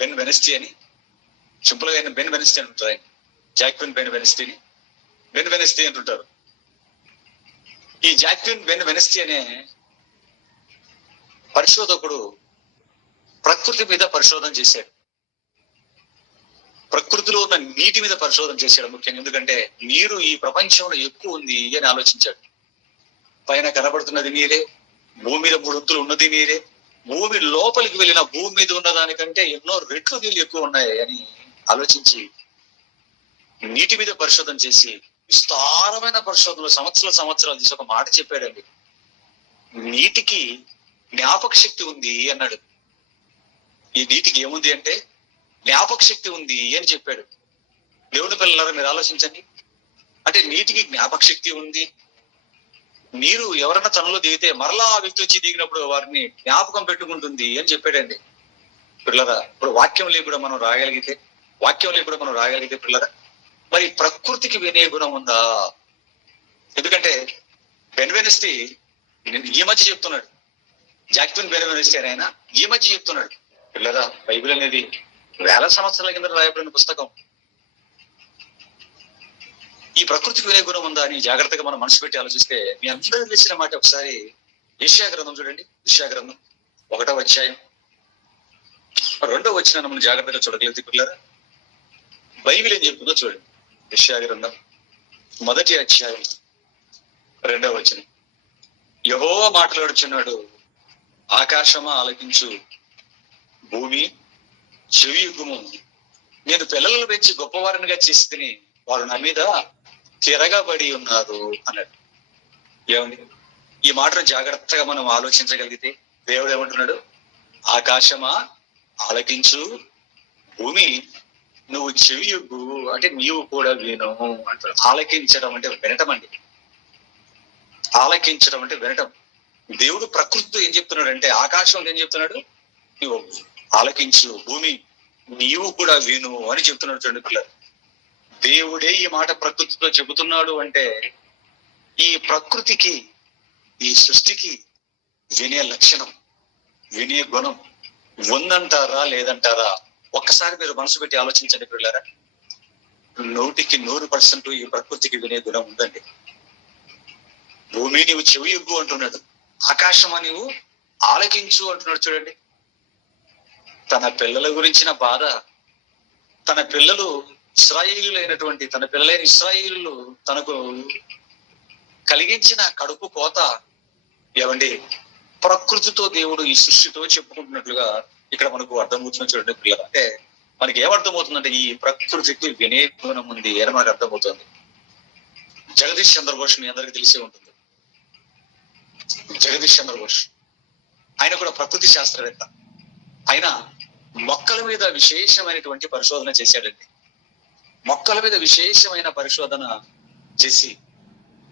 బెన్ వెనస్టీ అని, సింపుల్ గా బెన్ వెనస్టీ అంటుంటారు ఆయన. జాక్విన్ బెన్ వెనస్టీని బెన్ వెనస్టీ అంటుంటారు. ఈ జాక్విన్ బెన్ వెనస్టీ అనే పరిశోధకుడు ప్రకృతి మీద పరిశోధన చేశాడు. ప్రకృతిలో ఉన్న నీటి మీద పరిశోధన చేశాడు ముఖ్యంగా. ఎందుకంటే నీరు ఈ ప్రపంచంలో ఎక్కువ ఉంది అని ఆలోచించాడు. పైన కనబడుతున్నది నీరే, భూమి మీద 3 వంతులు ఉన్నది నీరే, భూమి లోపలికి వెళ్ళిన భూమి మీద ఉన్న దానికంటే ఎన్నో రెట్లు నీళ్ళు ఎక్కువ ఉన్నాయి అని ఆలోచించి నీటి మీద పరిశోధన చేసి విస్తారమైన పరిశోధనలు సంవత్సరాలు తీసి ఒక మాట చెప్పాడండి. నీటికి జ్ఞాపక శక్తి ఉంది అన్నాడు. ఈ నీటికి ఏముంది అంటే జ్ఞాపక శక్తి ఉంది అని చెప్పాడు. దేవుని పిల్లలారా మీరు ఆలోచించండి. అంటే నీటికి జ్ఞాపక శక్తి ఉంది. నీరు ఎవరన్నా తనలో దిగితే మరలా ఆ వ్యక్తి వచ్చి దిగినప్పుడు వారిని జ్ఞాపకం పెట్టుకుంటుంది అని చెప్పాడండి. పిల్లరా, ఇప్పుడు వాక్యం లేకుండా మనం రాయగలిగితే పిల్లరా, మరి ప్రకృతికి వినే గుణం ఉందా? ఎందుకంటే బెన్ వెనస్టీ ఈ మధ్య చెప్తున్నాడు, జాక్విన్ బెన్ వెనస్టీ అని ఆయన ఈ మధ్య చెప్తున్నాడు, పిల్లరా బైబిల్ అనేది 1000 సంవత్సరాల కింద రాయబడిన పుస్తకం. ఈ ప్రకృతికి వినే గుణం ఉందా అని జాగ్రత్తగా మనం మనసు పెట్టి ఆలోచిస్తే మీ అందరూ తెలిసిన మాట ఒకసారి యెషయా గ్రంథం చూడండి. యెషయా గ్రంథం 1వ అధ్యాయం 2వ వచనం మనం జాగ్రత్తగా చూడగలిగితే పిల్లరా, బైబిల్ ఏం చెప్తుందో చూడండి. యెషయా గ్రంథం 1వ అధ్యాయం 2వ వచనం. యెహోవా మాట్లాడుచున్నాడు, ఆకాశమా ఆలకించు, భూమి చెవియుగ్గుము, నేను పిల్లలను పెంచి గొప్పవారినిగా చేసి తిని వారు నా మీద తిరగబడి ఉన్నారు అన్నాడు. ఏమండి, ఈ మాటను జాగ్రత్తగా మనం ఆలోచించగలిగితే దేవుడు ఏమంటున్నాడు? ఆకాశమా ఆలకించు, భూమి నువ్వు చెవియొగ్గు, అంటే నీవు కూడా విను అంటాడు. ఆలకించడం అంటే వినటం అండి. ఆలకించడం అంటే వినటం. దేవుడు ప్రకృతితో ఏం చెప్తున్నాడు అంటే, ఆకాశంలో ఏం చెప్తున్నాడు? నువ్వు ఆలకించు, భూమి నీవు కూడా విను అని చెప్తున్నాడు. చూడండి పిల్లలు, దేవుడే ఈ మాట ప్రకృతితో చెబుతున్నాడు అంటే ఈ ప్రకృతికి, ఈ సృష్టికి వినే లక్షణం, వినే గుణం, ఉందంటారా లేదంటారా? ఒక్కసారి మీరు మనసు పెట్టి ఆలోచించండి పిల్లరా. 100% ఈ ప్రకృతికి వినే గుణం ఉందండి. భూమి నీవు చెవి ఎగ్గు అంటున్నాడు, ఆకాశమా నీవు ఆలకించు అంటున్నాడు. చూడండి, తన పిల్లల గురించిన బాధ, తన పిల్లలు ఇశ్రాయేలీయులైనటువంటి తన పిల్లలైన ఇశ్రాయేలీయులు తనకు కలిగించిన కడుపు కోత ఏమండి ప్రకృతితో దేవుడు ఈ సృష్టితో చెప్పుకుంటున్నట్లుగా ఇక్కడ మనకు అర్థమవుతుంది. చూడండి పిల్లలు, అంటే మనకి ఏమర్థమవుతుందంటే ఈ ప్రకృతికి వినే గుణం ఉంది అని మనకు అర్థమవుతుంది. జగదీష్ చంద్రబోస్ మీ అందరికి తెలిసే ఉంటుంది. జగదీష్ చంద్రబోస్ ఆయన కూడా ప్రకృతి శాస్త్రవేత్త. ఆయన మొక్కల మీద విశేషమైనటువంటి పరిశోధన చేశాడండి. మొక్కల మీద విశేషమైన పరిశోధన చేసి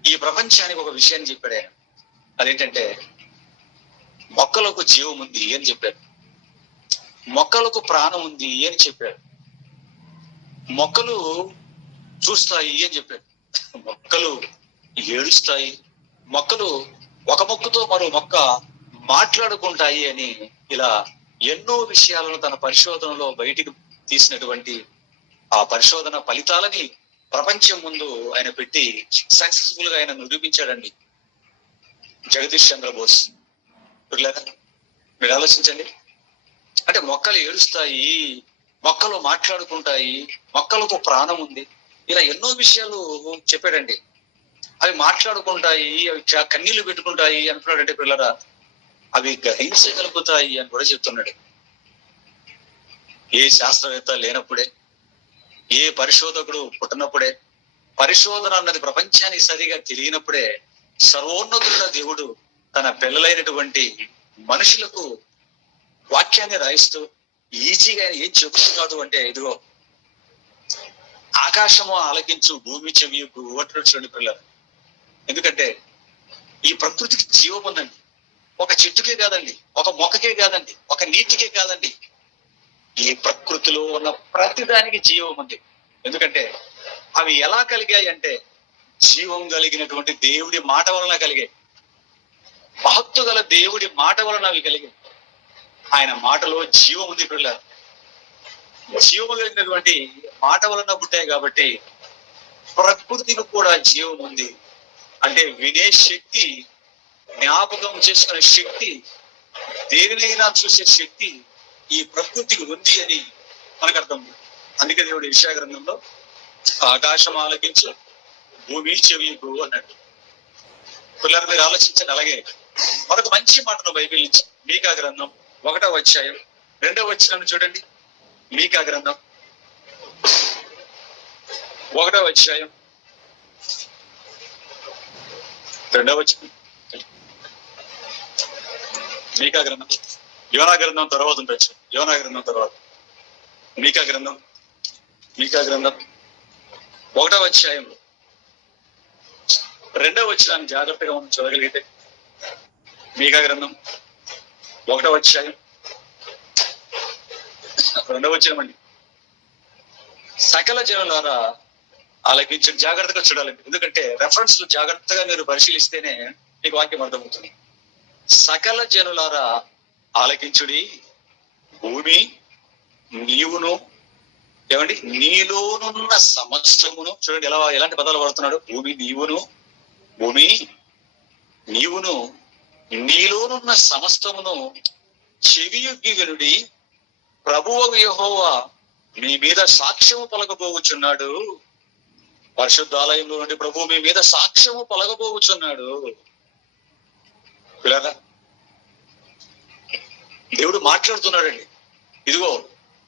ఈ ప్రపంచానికి ఒక విషయాన్ని చెప్పాడు ఆయన. అదేంటంటే మొక్కలకు జీవం ఉంది అని చెప్పాడు, మొక్కలకు ప్రాణం ఉంది అని చెప్పాడు, మొక్కలు చూస్తాయి అని చెప్పాడు, మొక్కలు ఏడుస్తాయి, మొక్కలు ఒక మొక్కతో మరో మొక్క మాట్లాడుకుంటాయి అని ఇలా ఎన్నో విషయాలను తన పరిశోధనలో బయటికి తీసినటువంటి ఆ పరిశోధన ఫలితాలని ప్రపంచం ముందు ఆయన పెట్టి సక్సెస్ఫుల్ గా ఆయన నిరూపించాడండి జగదీష్ చంద్రబోస్. మీరు ఆలోచించండి, అంటే మొక్కలు ఏడుస్తాయి, మొక్కలు మాట్లాడుకుంటాయి, మొక్కలకు ప్రాణం ఉంది, ఇలా ఎన్నో విషయాలు చెప్పాడండి. అవి మాట్లాడుకుంటాయి, అవి కన్నీళ్లు పెట్టుకుంటాయి అంటున్నాడంటే పిల్లరా, అవి గ్రహించగలుగుతాయి అని కూడా చెప్తున్నాడు. ఏ శాస్త్రవేత్త లేనప్పుడే, ఏ పరిశోధకుడు పుట్టినప్పుడే, పరిశోధన అన్నది ప్రపంచానికి సరిగా తెలియనప్పుడే సర్వోన్నతుడైన దేవుడు తన పిల్లలైనటువంటి మనుషులకు వాక్యాన్ని రాయిస్తూ ఈజీగా ఏం చెబుతున్నాడు అంటే, ఇదిగో ఆకాశము ఆలకించు, భూమి చెవి చూడండి పిల్లలు. ఎందుకంటే ఈ ప్రకృతికి జీవం ఉందండి. ఒక చెట్టుకే కాదండి, ఒక మొక్కకే కాదండి, ఒక నీటికే కాదండి, ఈ ప్రకృతిలో ఉన్న ప్రతిదానికి జీవం ఉంది. ఎందుకంటే అవి ఎలా కలిగాయి అంటే జీవం కలిగినటువంటి దేవుడి మాట వలన కలిగాయి, మహత్తు గల దేవుడి మాట వలన అవి కలిగాయి. ఆయన మాటలో జీవం ఉంది పిల్లలు. జీవం కలిగినటువంటి మాట వలన పుట్టాయి కాబట్టి ప్రకృతికి కూడా జీవం ఉంది. అంటే వినే శక్తి, జ్ఞాపకం చేసుకునే శక్తి, దేనినైనా చూసే శక్తి ఈ ప్రకృతికి ఉంది అని మనకు అర్థం. అందుకే దేవుడు యెషయా గ్రంథంలో ఆకాశం ఆలకించు, భూమి చెవియకు అన్నాడు. పిల్లలు మీరు ఆలోచించండి. అలాగే మరొక మంచి మాటను బైబిల్ నుంచి మీకా గ్రంథం 1వ అధ్యాయం 2వ వచనం చూడండి. మీకా గ్రంథం 1వ అధ్యాయం 2వ వచనం. మీకా గ్రంథం, యోనా గ్రంథం తర్వాత ఉండొచ్చు, యోనా గ్రంథం తర్వాత మీకా గ్రంథం 1వ అధ్యాయం 2వ వచనాన్ని జాగ్రత్తగా మనం చదవగలిగితే, మీకా గ్రంథం 1వ అధ్యాయం 2వ వచనం అండి. సకల జనులారా ఆలకించండి. జాగ్రత్తగా చూడాలండి, ఎందుకంటే రెఫరెన్స్ జాగ్రత్తగా మీరు పరిశీలిస్తేనే మీకు వాక్యం అర్థమవుతుంది. సకల జనులారా ఆలకించుడి, భూమి నీవును, ఏమండి నీలోనున్న సమస్తమును. చూడండి ఎలాంటి పదాలు వాడుతున్నాడు. భూమి నీవును నీలోనున్న సమస్తమును చెవియొగ్గి వినుడి, ప్రభువు యెహోవా మీ మీద సాక్ష్యము పలకబోచున్నాడు. పరిశుద్ధాలయంలో నుండి ప్రభువు మీ మీద సాక్ష్యము పలకబోచున్నాడు. పిల్లరా, దేవుడు మాట్లాడుతున్నాడండి. ఇదిగో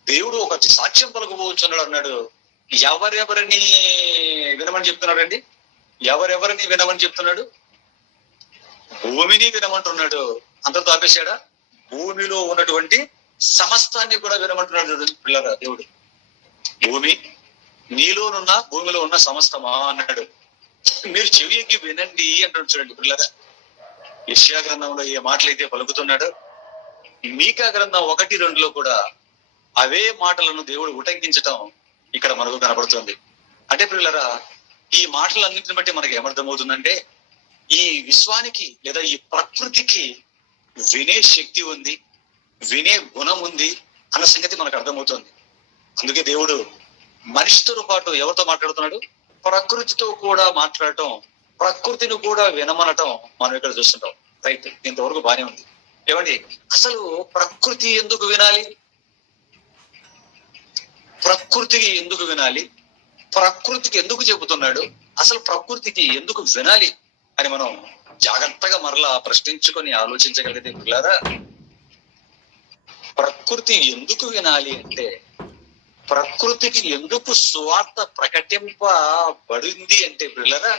దేవుడు ఒక సాక్ష్యం పలకబోచున్నాడు అన్నాడు. ఎవరెవరిని వినమని చెప్తున్నాడండి? ఎవరెవరిని వినమని చెప్తున్నాడు? భూమిని వినమంటున్నాడు. అంతటితో ఆపేశాడా? భూమిలో ఉన్నటువంటి సమస్తాన్ని కూడా వినమంటున్నాడు పిల్లరా దేవుడు. భూమి నీలోనున్న, భూమిలో ఉన్న సమస్తమా అన్నాడు. మీరు చెవి ఎక్కి వినండి అంటాడు. చూడండి పిల్లరా, యెషయా గ్రంథంలో ఏ మాటలైతే పలుకుతున్నాడో మీకా గ్రంథం 1-2లో కూడా అవే మాటలను దేవుడు ఉటంకించటం ఇక్కడ మనకు కనబడుతుంది. అంటే పిల్లరా, ఈ మాటలన్నింటిని బట్టి మనకి ఏమర్థమవుతుందంటే ఈ విశ్వానికి లేదా ఈ ప్రకృతికి వినే శక్తి ఉంది, వినే గుణం ఉంది అన్న సంగతి మనకు అర్థమవుతుంది. అందుకే దేవుడు మనిషితో పాటు ఎవరితో మాట్లాడుతున్నాడు? ప్రకృతితో కూడా మాట్లాడటం, ప్రకృతిని కూడా వినమనటం మనం ఇక్కడ చూస్తుంటాం. రైట్, ఇంతవరకు బానే ఉంది. ఏమండి, అసలు ప్రకృతి ఎందుకు వినాలి? ప్రకృతికి ఎందుకు వినాలి? ప్రకృతికి ఎందుకు చెబుతున్నాడు? అసలు ప్రకృతికి ఎందుకు వినాలి అని మనం జాగ్రత్తగా మరలా ప్రశ్నించుకొని ఆలోచించగలిగితే పిల్లారా, ప్రకృతి ఎందుకు వినాలి అంటే, ప్రకృతికి ఎందుకు సువార్త ప్రకటింపబడింది అంటే పిల్లరా,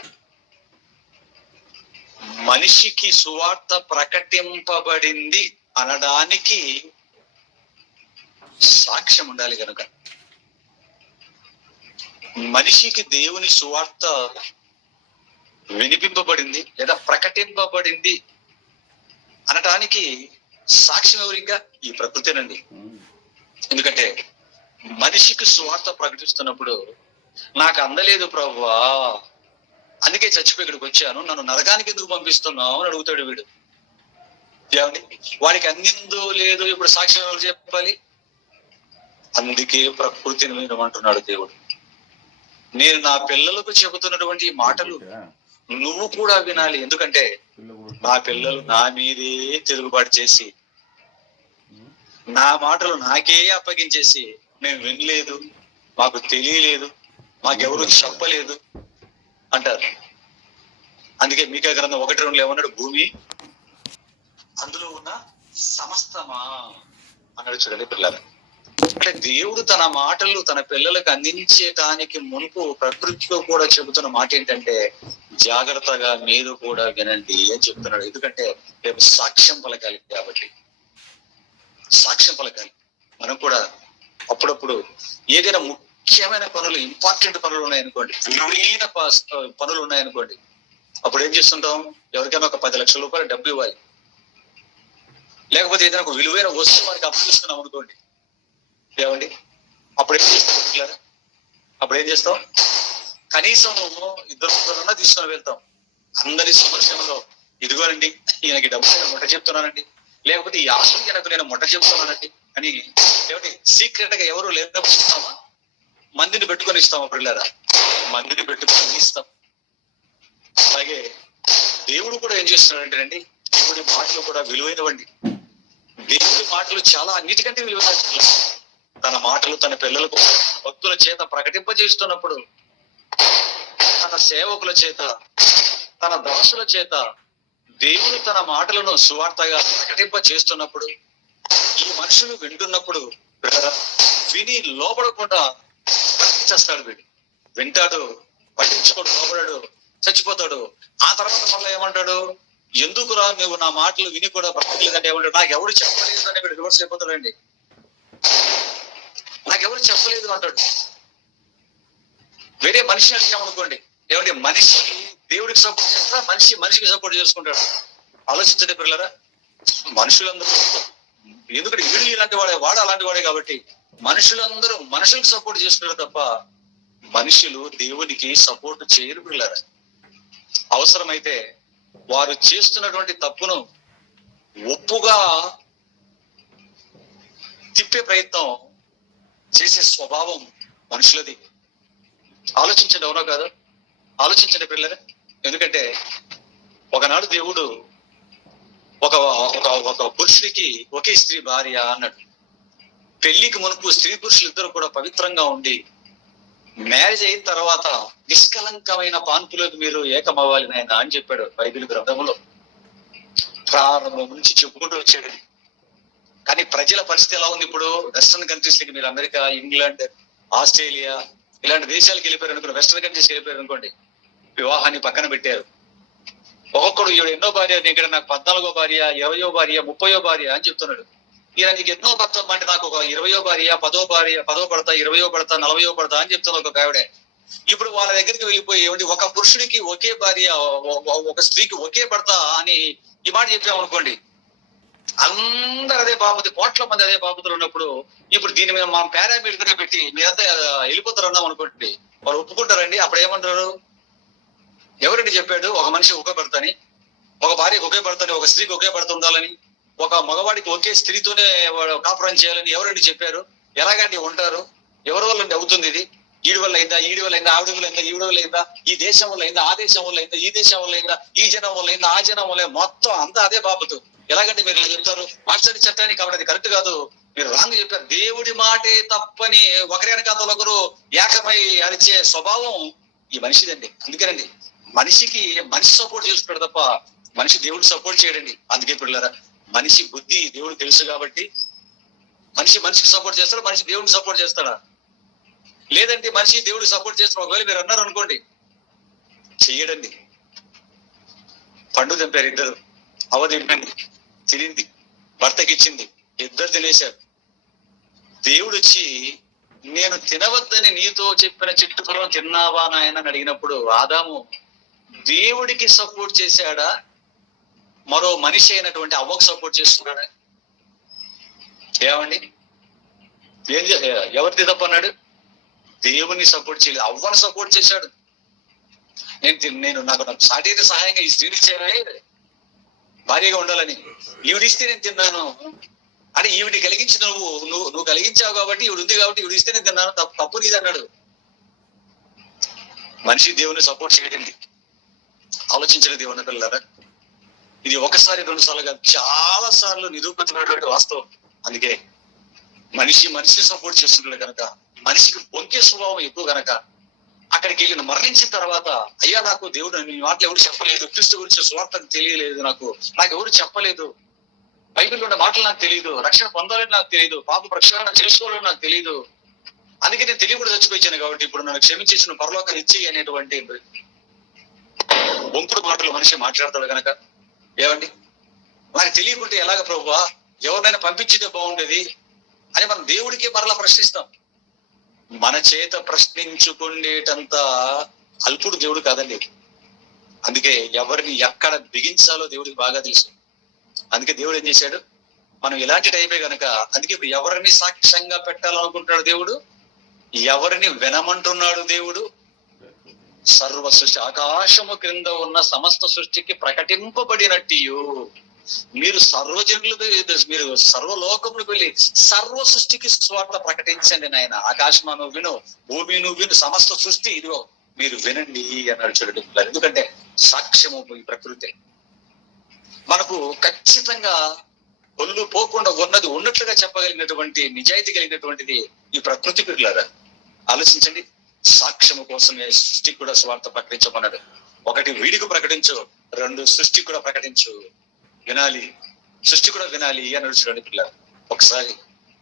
మనిషికి సువార్త ప్రకటింపబడింది అనడానికి సాక్ష్యం ఉండాలి కనుక. మనిషికి దేవుని సువార్త వినిపింపబడింది లేదా ప్రకటింపబడింది అనటానికి సాక్ష్యం ఎవరు? ఇంకా ఈ ప్రకృతేనండి. ఎందుకంటే మనిషికి సువార్త ప్రకటిస్తున్నప్పుడు, నాకు అందలేదు ప్రభువా, అందుకే చచ్చిపోయి ఇక్కడికి వచ్చాను, నన్ను నరకానికి ఎందుకు పంపిస్తున్నావు అని అడుగుతాడు వీడు. ఏమండి, వాడికి అందిందో లేదో ఇప్పుడు సాక్ష్యం ఎవరు చెప్పాలి? అందుకే ప్రకృతిని వినమంటున్నాడు దేవుడు. నేను నా పిల్లలకు చెబుతున్నటువంటి ఈ మాటలు నువ్వు కూడా వినాలి. ఎందుకంటే నా పిల్లలు నా మీదే తిరుగుబాటు చేసి, నా మాటలు నాకే అప్పగించేసి, మేము వినలేదు, మాకు తెలియలేదు, మాకెవరు చెప్పలేదు అంటారు. అందుకే మీకా గ్రంథం 1:2 ఏమన్నాడు? భూమి అందులో ఉన్న సమస్తమా అన్నాడు. చూడండి పిల్లలు, అంటే దేవుడు తన మాటలు తన పిల్లలకు అందించడానికి మునుపు ప్రకృతితో కూడా చెబుతున్న మాట ఏంటంటే, జాగ్రత్తగా మీరు కూడా వినండి అని చెప్తున్నాడు. ఎందుకంటే రేపు సాక్ష్యం పలకాలి కాబట్టి. సాక్ష్యం పలకాలి. మనం కూడా అప్పుడప్పుడు ఏదైనా ముఖ్యమైన పనులు, ఇంపార్టెంట్ పనులు ఉన్నాయనుకోండి, విలువైన పనులు ఉన్నాయనుకోండి, అప్పుడు ఏం చేస్తుంటాం? ఎవరికైనా ఒక 10 లక్షల రూపాయలు డబ్బు ఇవ్వాలి, లేకపోతే ఏదైనా ఒక విలువైన వస్తువు మనకి అప్పగిస్తున్నాం అనుకోండి, ఏమండి, అప్పుడు ఏం చేస్తాం? అప్పుడు ఏం చేస్తాం? కనీసం 2 తీసుకొని వెళ్తాం. అందరి సమక్షంలో, ఇదిగోనండి ఈయనకి డబ్బు నేను ముట్ట చెప్తున్నానండి, లేకపోతే ఈ ఆశకి నాకు నేను ముట్ట చెప్తున్నానండి అని ఏమిటి సీక్రెట్ గా ఎవరు లేనప్పుడు ఇస్తామా? మందిని పెట్టుకొని ఇస్తామా పిల్లరా? మందిని పెట్టుకొని ఇస్తాం. అలాగే దేవుడు కూడా ఏం చేస్తున్నాడంటేనండి, దేవుడి మాటలు కూడా విలువైనవండి. దేవుడి మాటలు చాలా అన్నిటికంటే విలువైన. తన మాటలు తన పిల్లలకు, భక్తుల చేత ప్రకటింపజేస్తున్నప్పుడు, తన సేవకుల చేత, తన దాసుల చేత దేవుడు తన మాటలను సువార్తగా ప్రకటింప చేస్తున్నప్పుడు, ఈ మనుషులు వింటున్నప్పుడు విని లోపడకుండా ప్రకటించేస్తాడు. వీడు వింటాడు, పట్టించుకోడు, లోపడాడు, చచ్చిపోతాడు. ఆ తర్వాత మళ్ళీ ఏమంటాడు? ఎందుకురా నువ్వు నా మాటలు విని కూడా బ్రతకలేదంటే ఏమంటాడు? నాకు ఎవరు చెప్పలేదు అని వీడు రివర్స్ అయిపోతాడండి. నాకెవరు చెప్పలేదు అంటాడు. వేరే మనిషి అడిగామనుకోండి, ఏమంటే మనిషి దేవుడికి సపోర్ట్ చేస్తా, మనిషి మనిషికి సపోర్ట్ చేసుకుంటాడు. ఆలోచించండి పిల్లరా, మనుషులందరూ, ఎందుకంటే వీడు ఇలాంటి వాడే, వాడు అలాంటి వాడే కాబట్టి మనుషులందరూ మనుషులకు సపోర్ట్ చేస్తున్నారు తప్ప మనుషులు దేవునికి సపోర్ట్ చేయరు పిల్లరా. అవసరమైతే వారు చేస్తున్నటువంటి తప్పును ఒప్పుగా తిప్పే ప్రయత్నం చేసే స్వభావం మనుషులది. ఆలోచించండి, అవునో కాదు? ఆలోచించండి పిల్లరా. ఎందుకంటే ఒకనాడు దేవుడు ఒక పురుషుడికి ఒకే స్త్రీ భార్య అన్నాడు. పెళ్లికి మునుపు స్త్రీ పురుషులు ఇద్దరు కూడా పవిత్రంగా ఉండి, మ్యారేజ్ అయిన తర్వాత నిష్కలంకమైన పాన్పులకు మీరు ఏకమవ్వాలి నాయన అని చెప్పాడు బైబిల్ గ్రంథంలో. ప్రారంభం నుంచి చెప్పుకుంటూ వచ్చాడు. కానీ ప్రజల పరిస్థితి ఎలా ఉంది ఇప్పుడు? వెస్ట్రన్ కంట్రీస్ కి, మీరు అమెరికా, ఇంగ్లాండ్, ఆస్ట్రేలియా ఇలాంటి దేశాలకు వెళ్ళిపోయారు అనుకోండి, వెస్ట్రన్ కంట్రీస్కి వెళ్ళిపోయారు అనుకోండి, వివాహాన్ని పక్కన పెట్టారు. ఒక్కొక్కడు ఎన్నో భార్య, ఇక్కడ నాకు 14వ భార్య, 20వ భార్య, 30వ భార్య అని చెప్తున్నాడు. ఈయన నీకు ఎన్నో భర్త అంటే నాకు ఒక 20వ భార్య, 10వ భార్య, 10వ పడతా, 20వ పడతా, 40వ పడతా అని చెప్తున్నా ఒక ఆవిడే. ఇప్పుడు వాళ్ళ దగ్గరికి వెళ్ళిపోయి ఏమిటి, ఒక పురుషుడికి ఒకే భార్య, ఒక స్త్రీకి ఒకే భర్త అని ఈ మాట చెప్పామనుకోండి, అందరు అదే బాబుది, కోట్ల మంది అదే బాబుతులు ఉన్నప్పుడు ఇప్పుడు దీని మీద మనం పారామీటర్ గా పెట్టి మీరంతా వెళ్ళిపోతారు అన్నాం అనుకోండి, వాళ్ళు ఒప్పుకుంటారండి? అప్పుడు ఏమంటారు? ఎవరండి చెప్పాడు ఒక మనిషి ఒకే భర్త అని, ఒక భార్యకు ఒకే భర్త అని, ఒక స్త్రీకి ఒకే భర్త ఉండాలని? ఒక మగవాడికి ఒకే స్త్రీతోనే కాపురం చేయాలని ఎవరండి చెప్పారు? ఎలాగండి ఉంటారు? ఎవరి వల్ల అవుతుంది ఇది? ఈడి వల్ల అయిందా, ఈడి వల్ల అయిందా, ఆవిడ వల్ల అయిందా, ఈవిడ వల్ల అయిందా, ఈ దేశం వల్ల అయిందా, ఆ దేశం వల్ల అయిందా, ఈ దేశం వల్ల అయిందా, ఈ జనం వల్ల అయిందా, ఆ జనం వల్ల మొత్తం అంతా అదే బాబుతు. ఎలాగంటే మీరు చెప్తారు మార్చని చట్టానికి? కాబట్టి అది కరెక్ట్ కాదు, మీరు రాంగ్ చెప్పారు. దేవుడి మాటే తప్పని ఒకరి వెనకాల ఒకరు ఏకమై అరిచే స్వభావం ఈ మనిషిదండి. అందుకేనండి మనిషికి మనిషి సపోర్ట్ చేసుకుంటాడు తప్ప మనిషి దేవుడు సపోర్ట్ చేయడండి. అందుకే పిల్లరా, మనిషి బుద్ధి దేవుడు తెలుసు కాబట్టి మనిషికి సపోర్ట్ చేస్తాడు, మనిషి దేవుడిని సపోర్ట్ చేస్తాడా? లేదంటే మనిషి దేవుడికి సపోర్ట్ చేస్తాడు. ఒకవేళ మీరు అన్నారు అనుకోండి, చెయ్యడండి. పండు తెంపారు ఇద్దరు, అవ తింటండి, తినింది, భర్తకి ఇచ్చింది, ఇద్దరు తినేశారు. దేవుడు వచ్చి నేను తినవద్దని నీతో చెప్పిన చెట్టు ఫలం తిన్నావా నాయన అని అడిగినప్పుడు ఆదాము దేవుడికి సపోర్ట్ చేశాడా, మరో మనిషి అయినటువంటి అవ్వకు సపోర్ట్ చేస్తున్నాడా? ఏమండి, ఎవరిది తప్పన్నాడు? దేవుని సపోర్ట్ చేయలేదు, అవ్వను సపోర్ట్ చేశాడు. నేను నాకు సాటి సహాయంగా ఈ స్త్రీని చేయలే, భార్యగా ఉండాలని ఈవిడిస్తే నేను తిన్నాను అంటే ఈవిడి కలిగించి నువ్వు కలిగించావు కాబట్టి ఈవిడ ఉంది కాబట్టి ఈవిడిస్తే నేను తిన్నాను, తప్పు నీది అన్నాడు. మనిషి దేవుని సపోర్ట్ చేయడండి. ఆలోచించలేదు దేవుని పిల్లరా. ఇది ఒకసారి రెండు సార్లు కాదు, చాలా సార్లు నిరూపితున్నటువంటి వాస్తవం. అందుకే మనిషిని సపోర్ట్ చేస్తున్నాడు కనుక, మనిషికి పొంకే స్వభావం ఎక్కువ కనుక అక్కడికి వెళ్ళి మరణించిన తర్వాత అయ్యా నాకు దేవుడు నీ మాటలు ఎవరు చెప్పలేదు, క్రీస్తు గురించి స్వార్థం తెలియలేదు, నాకు ఎవరు చెప్పలేదు, బైబిల్లో ఉన్న మాటలు నాకు తెలియదు, రక్షణ పొందాలని నాకు తెలియదు, పాప ప్రక్షాళన చేసుకోవాలని నాకు తెలియదు, అందుకే నేను తెలియకుండా చచ్చిపోయాను కాబట్టి ఇప్పుడు నన్ను క్షమించేసిన పరలోకాన్ని ఇచ్చి అనేటువంటి బొంకుడు మాటలు మనిషి మాట్లాడతాడు కనుక. ఏమండి, నాకు తెలియకుంటే ఎలాగ ప్రభువా, ఎవరినైనా పంపించితే బాగుండేది అని మనం దేవుడికి మరలా ప్రశ్నిస్తాం. మన చేత ప్రశ్నించుకునేటంత అల్పుడు దేవుడు కాదండి. అందుకే ఎవరిని ఎక్కడ బిగించాలో దేవుడికి బాగా తెలుసు. అందుకే దేవుడు ఏం చేశాడు, మనం ఇలాంటి టైపే కనుక, అందుకే ఇప్పుడు ఎవరిని సాక్ష్యంగా పెట్టాలనుకుంటున్నాడు దేవుడు, ఎవరిని వినమంటున్నాడు దేవుడు, సర్వ సృష్టి ఆకాశము క్రింద ఉన్న సమస్త సృష్టికి ప్రకటింపబడినట్టు మీరు మీరు సర్వలోకములకు వెళ్ళి సర్వ సృష్టికి స్వార్థ ప్రకటించండి నాయన. ఆకాశమా నువ్వు విను, భూమి నువ్వు విను, సమస్త సృష్టి ఇదిగో మీరు వినండి అన్నాడు చూడండి. ఎందుకంటే సాక్ష్యము ఈ ప్రకృతి మనకు ఖచ్చితంగా ఒళ్ళు పోకుండా ఉన్నది ఉన్నట్లుగా చెప్పగలిగినటువంటి నిజాయితీ కలిగినటువంటిది ఈ ప్రకృతి పిల్లరా. ఆలోచించండి, సాక్ష్యము కోసమే సృష్టికి కూడా స్వార్థ ప్రకటించమన్నాడు. ఒకటి వీడికి ప్రకటించు, రెండు సృష్టికి కూడా ప్రకటించు, వినాలి, సృష్టి కూడా వినాలి అన్నాడు చూడండి పిల్లలు. ఒకసారి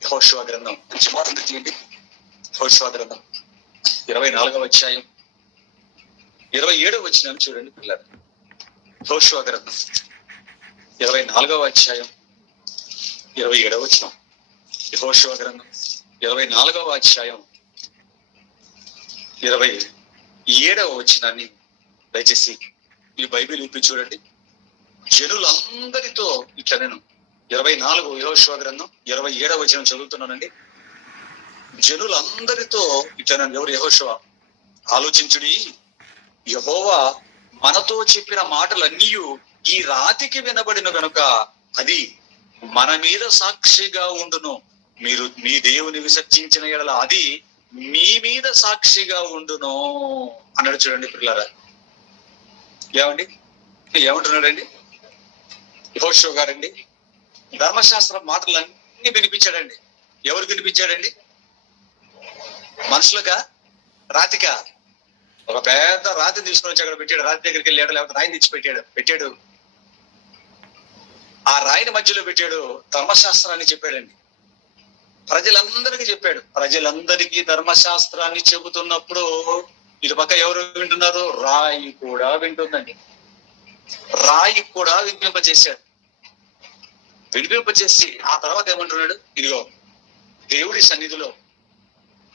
యెహోషువ గ్రంథం మంచి మాట తీయండి. యెహోషువ గ్రంథం 24వ అధ్యాయం 27వ వచనం చూడండి పిల్లలు. యెహోషువ గ్రంథం 24వ అధ్యాయం 27వ వచనం. యెహోషువ గ్రంథం 24వ అధ్యాయం 27వ వచనాన్ని దయచేసి ఈ బైబిల్ విప్పి చూడండి. జనులందరితో ఇట్లా నేను 24 యెహోషువ గ్రంథం 27వ వచనం చదువుతున్నానండి. జనులందరితో ఇట్లా నేను, ఎవరు? యెహోషువ, ఆలోచించుడి, యెహోవా మనతో చెప్పిన మాటలన్నీ ఈ రాతికి వినబడిన గనుక అది మన మీద సాక్షిగా ఉండును. మీరు మీ దేవుని విసర్జించిన ఎడల అది మీ మీద సాక్షిగా ఉండును అన్నాడు చూడండి పిల్లరా. ఏమండి, ఏమంటున్నాడండి యెహోషువ గారండి? ధర్మశాస్త్రం మాటలన్నీ వినిపించాడండి. ఎవరు వినిపించాడండి? మనుషులుగా, రాతికా? ఒక పెద్ద రాతి తీసుకొని వచ్చి అక్కడ పెట్టాడు, రాతి దగ్గరికి వెళ్ళాడు, లేకపోతే రాయిని తెచ్చి పెట్టాడు. ఆ రాయిని మధ్యలో పెట్టాడు, ధర్మశాస్త్రాన్ని చెప్పాడండి. ప్రజలందరికీ చెప్పాడు. ప్రజలందరికీ ధర్మశాస్త్రాన్ని చెబుతున్నప్పుడు ఇటు పక్క ఎవరు వింటున్నారు? రాయి కూడా వింటుందండి. రాయి కూడా వినిపింపచేశాడు. వినిపింపచేసి ఆ తర్వాత ఏమంటున్నాడు? ఇదిగో దేవుడి సన్నిధిలో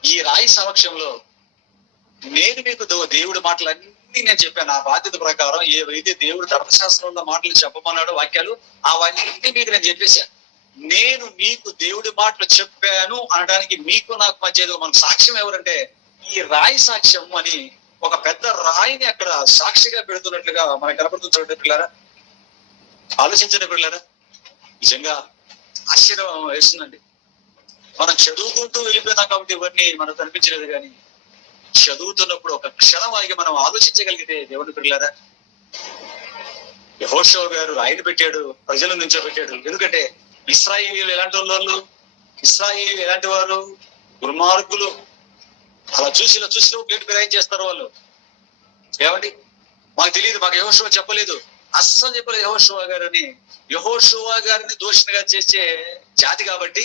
ఈ రాయి సమక్షంలో నేను మీకు దేవుడి మాటలన్నీ నేను చెప్పాను. ఆ బాధ్యత ప్రకారం ఏవైతే దేవుడు ధర్మశాస్త్రంలో మాటలు చెప్పమన్నాడో వాక్యాలు, అవన్నీ మీకు నేను చెప్పేశాను. నేను మీకు దేవుడి మాటలు చెప్పాను అనడానికి మీకు నాకు మధ్య మన సాక్ష్యం ఎవరంటే ఈ రాయి సాక్ష్యం అని ఒక పెద్ద రాయిని అక్కడ సాక్షిగా పెడుతున్నట్లుగా మనకు కనపడుతుంది చూడండి పిల్లారా. ఆలోచించండి పిల్లారా. నిజంగా ఆశ్చర్యం వేస్తుందండి. మనం చదువుకుంటూ వెళ్ళిపోయినాం కాబట్టి ఇవన్నీ మనకు కనిపించలేదు, కానీ చదువుతున్నప్పుడు ఒక క్షణం ఆగి మనం ఆలోచించగలిగితే దేవుని పిల్లారా, యెహోషువ గారు ఆయన పెట్టాడు, ప్రజలను నిల్చోబెట్టాడు. ఎందుకంటే ఇశ్రాయేలీయులు ఎలాంటి వాళ్ళు, ఇశ్రాయేలీయులు ఎలాంటి వారు, దుర్మార్గులు. అలా చూసి ఇలా చూసి గేటు ఫిరాయించి చేస్తారు వాళ్ళు. ఏమండి, మాకు తెలియదు, మాకు యెహోషువ చెప్పలేదు, అస్సలు చెప్పలేదు యెహోషువ గారని. యెహోషువ గారిని దోషినిగా చేసే జాతి కాబట్టి,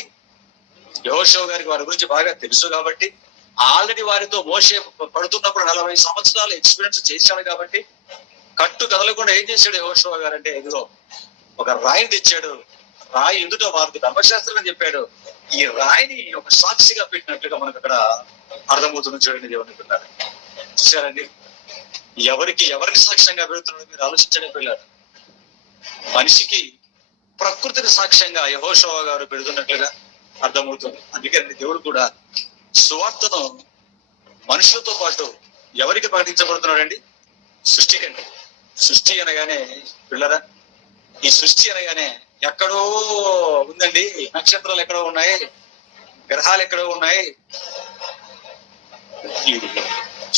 యెహోషువ గారికి వారి గురించి బాగా తెలుసు కాబట్టి, ఆల్రెడీ వారితో మోషే పడుతున్నప్పుడు 40 సంవత్సరాలు ఎక్స్పీరియన్స్ చేశాడు కాబట్టి, కట్టు కదలకుండా ఏం చేశాడు యెహోషువ గారు అంటే, ఇదిగో ఒక రాయిని తెచ్చాడు, రాయి ఎదుట వారికి ధర్మశాస్త్రం అని చెప్పాడు. ఈ రాయిని ఒక సాక్షిగా పెట్టినట్లుగా మనకు అక్కడ అర్థమవుతుంది. చూడండి దేవుని పిల్లలు, చూశారండి, ఎవరిని సాక్ష్యంగా పెడుతున్నాడో మీరు ఆలోచించడం పిల్లలు. మనిషికి ప్రకృతిని సాక్ష్యంగా యెహోషువ గారు పెడుతున్నట్లుగా అర్థమవుతుంది. అందుకని దేవుడు కూడా సువార్తను మనుషులతో పాటు ఎవరికి ప్రకటించబడుతున్నాడండి? సృష్టికండి. సృష్టి అనగానే పిల్లరా, ఈ సృష్టి అనగానే ఎక్కడో ఉందండి, నక్షత్రాలు ఎక్కడో ఉన్నాయి, గ్రహాలు ఎక్కడో ఉన్నాయి, ఈ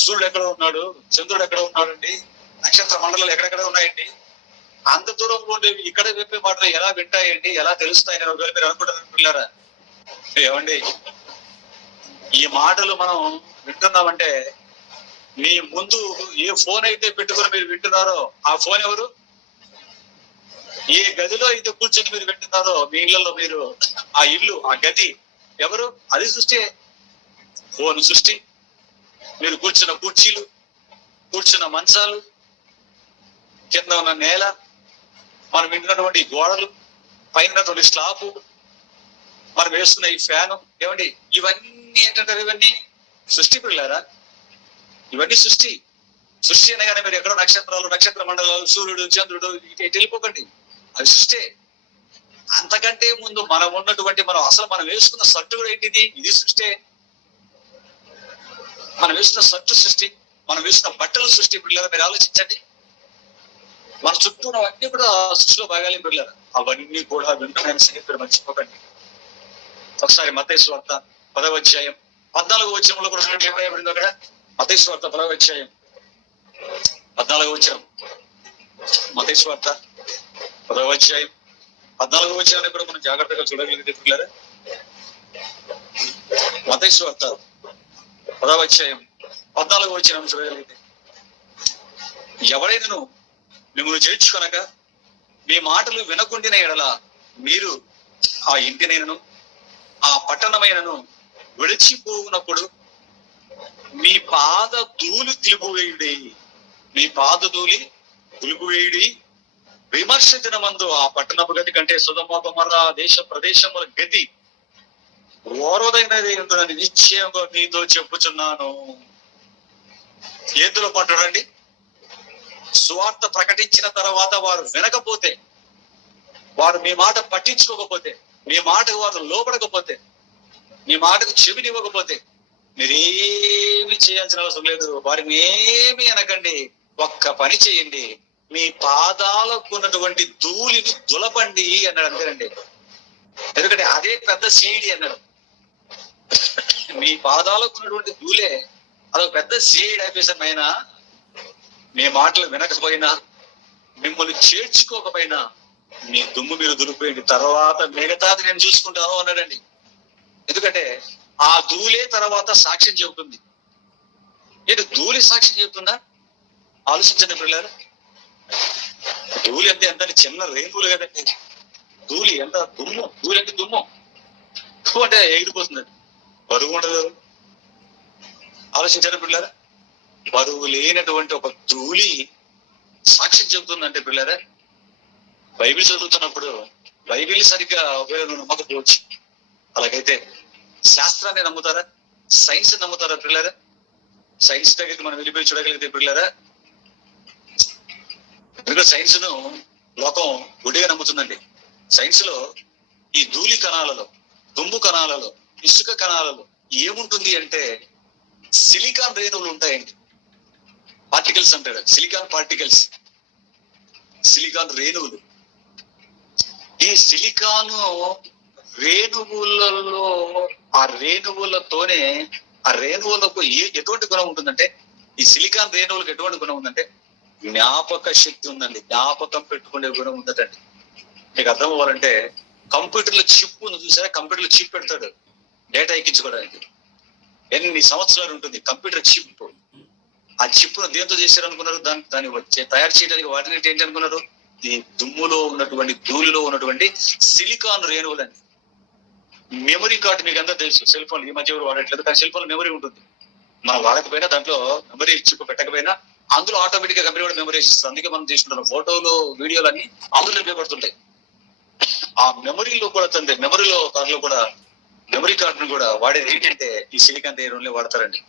సూర్యుడు ఎక్కడో ఉన్నాడు, చంద్రుడు ఎక్కడో ఉన్నాడండి, నక్షత్ర మండలాలు ఎక్కడెక్కడ ఉన్నాయండి. అంత దూరంలో ఉండే ఇక్కడ చెప్పే మాటలు ఎలా వింటాయండి, ఎలా తెలుస్తాయని ఒకవేళ మీరు అనుకుంటారు పిల్లరా. ఏమండి, ఈ మాటలు మనం వింటున్నామంటే మీ ముందు ఏ ఫోన్ అయితే పెట్టుకుని మీరు వింటున్నారో ఆ ఫోన్ ఎవరు? ఏ గదిలో అయితే కూర్చొని మీరు వింటున్నారో మీ ఇళ్లలో, మీరు ఆ ఇల్లు, ఆ గది ఎవరు? అది సృష్టి. ఫోన్ సృష్టి. మీరు కూర్చున్న కుర్చీలు, కూర్చున్న మంచాలు, కింద ఉన్న నేల, మనం వింటున్నటువంటి గోడలు, పైన స్లాబు, మనం వేస్తున్న ఈ ఫ్యాను, ఏమండి, ఇవన్నీ ఏంటంటారు? ఇవన్నీ సృష్టి పిల్లారా, ఇవన్నీ సృష్టి. సృష్టి అనగానే మీరు ఎక్కడో నక్షత్రాలు, నక్షత్ర మండలాలు, సూర్యుడు, చంద్రుడు ఇటు వెళ్ళిపోకండి, అది సృష్టి. అంతకంటే ముందు మనం ఉన్నటువంటి మనం వేసుకున్న సట్టు కూడా ఏంటిది? ఇది సృష్టి. మనం వేసుకున్న సట్టు సృష్టి, మనం వేసుకున్న బట్టలు సృష్టి పిల్లలు. మీరు ఆలోచించండి, మన చుట్టూ అవన్నీ కూడా సృష్టిలో భాగాలే పిల్లలు. అవన్నీ కూడా వింటున్నాయని సంగతి మర్చిపోకండి. ఒకసారి మత్తయి సువార్త 10వ అధ్యాయం 14వ వచనంలో కూడా ఏమైంది అక్కడ? మత్తయి సువార్త 10వ అధ్యాయం 14వ వచనం. మత్తయి సువార్త 10వ అధ్యాయం 14వ వచనాన్ని కూడా మనం జాగ్రత్తగా చూడగలిగితే పిల్లలు, మత్తయి సువార్త 10వ అధ్యాయం 14వ వచనం చూడగలిగితే, ఎవరైనాను మిమ్మల్ని చేర్చుకొనక మీ మాటలు వినకుండిన ఎడల మీరు ఆ ఇంటినైనను ఆ పట్టణమైనను విడిచిపోవునప్పుడు మీ పాద ధూళి దులుపువేయుడి, మీ పాద ధూళి దులుపువేయుడి. విమర్శ దినమందు ఆ పట్టణపు గతి కంటే సొదొమ గొమొర్రా దేశ ప్రదేశముల గతి ఓరోదైనది ఉంటుందని నిశ్చయంగా నీతో చెప్పుచున్నాను. ఏదులో పట్టడండి? సువార్త ప్రకటించిన తర్వాత వారు వినకపోతే, వారు మీ మాట పట్టించుకోకపోతే, మీ మాటకు వారు లోపడకపోతే, మీ మాటకు చెవినివ్వకపోతే మీరేమి చేయాల్సిన అవసరం లేదు. వారిని ఏమి అనకండి, ఒక్క పని చేయండి, మీ పాదాలకు ఉన్నటువంటి ధూళిని దులపండి అన్నాడు. అంతేనండి. ఎందుకంటే అదే పెద్ద సీడి అన్నాడు. మీ పాదాలకు ఉన్నటువంటి ధూళే అదొక పెద్ద సీడ్ అయిపోయేసారు. ఆయన మీ మాటలు వినకపోయినా, మిమ్మల్ని చేర్చుకోకపోయినా మీ దుమ్ము మీరు దులిపోయింది, తర్వాత మిగతాది నేను చూసుకుంటాను అన్నాడండి. ఎందుకంటే ఆ ధూళే తర్వాత సాక్ష్యం చెబుతుంది. ఏంటి ధూళి సాక్ష్యం చెబుతుందా? ఆలోచించండి పిల్లలు. ధూళి అంటే ఎంత చిన్న రేణువులు కదండి. ధూళి ఎంత దుమ్ము, ధూళి అంటే దుమ్ము అంటే ఎగిరిపోతుందండి, బరువు ఉండదు. ఆలోచించండి పిల్లరా, బరువు లేనటువంటి ఒక ధూళి సాక్ష్యం చెబుతుందంటే పిల్లరా, బైబిల్ చదువుతున్నప్పుడు బైబిల్ సరిగ్గా ఉపయోగం నమ్మకపోవచ్చు. అలాగైతే శాస్త్రాన్ని నమ్ముతారా? సైన్స్ నమ్ముతారా పిల్లరా? సైన్స్ దగ్గరికి మనం వెళ్ళిపోయి చూడగలిగితే పిల్లరా, ఎందుకంటే సైన్స్ ను లోకం గుడిగా నమ్ముతుందండి. సైన్స్ లో ఈ ధూళి కణాలలో, దుమ్ము కణాలలో, ఇసుక కణాలలో ఏముంటుంది అంటే సిలికాన్ రేణువులు ఉంటాయండి. పార్టికల్స్ అంటాడు, సిలికాన్ పార్టికల్స్, సిలికాన్ రేణువులు. ఈ సిలికాను రేణువులలో, ఆ రేణువులతోనే, ఆ రేణువులకు ఎటువంటి గుణం ఉంటుందంటే, ఈ సిలికాన్ రేణువులకు ఎటువంటి గుణం ఉందంటే జ్ఞాపక శక్తి ఉందండి. జ్ఞాపకం పెట్టుకునే గుణం ఉందటండి. మీకు అర్థం అవ్వాలంటే, కంప్యూటర్లో చిప్ ఉంది చూసారా, కంప్యూటర్లో చిప్ పెడతాడు డేటా ఎక్కించుకోవడానికి. ఎన్ని సంవత్సరాలు ఉంటుంది కంప్యూటర్ చిప్. ఆ చిప్ ను దేంతో చేశారు అనుకున్నారు? దాన్ని వచ్చే తయారు చేయడానికి వాటిని ఏంటి అనుకున్నారు? ఈ దుమ్ములో ఉన్నటువంటి, ధూళిలో ఉన్నటువంటి సిలికాన్ రేణువులండి. మెమరీ కార్డు మీకు అందరూ తెలుసు, సెల్ ఫోన్ ఈ మధ్య ఎవరు వాడట్లేదు, కానీ సెల్ ఫోన్ మెమరీ ఉంటుంది. మనం వాడకపోయినా దాంట్లో మెమరీ చిప్ పెట్టకపోయినా అందులో ఆటోమేటిక్ గా కంపెనీ కూడా మెమరీ ఇస్తుంది. అందుకే మనం తీసుకుంటున్నాం ఫోటోలు, వీడియోలు అన్ని అందులో నింపబడుతుంటాయి. ఆ మెమరీలో కూడా మెమరీలో కార్డులో కూడా, మెమరీ కార్డును కూడా వాడేది ఏంటంటే ఈ సిలికాన్ రేణువులే వాడతారండి.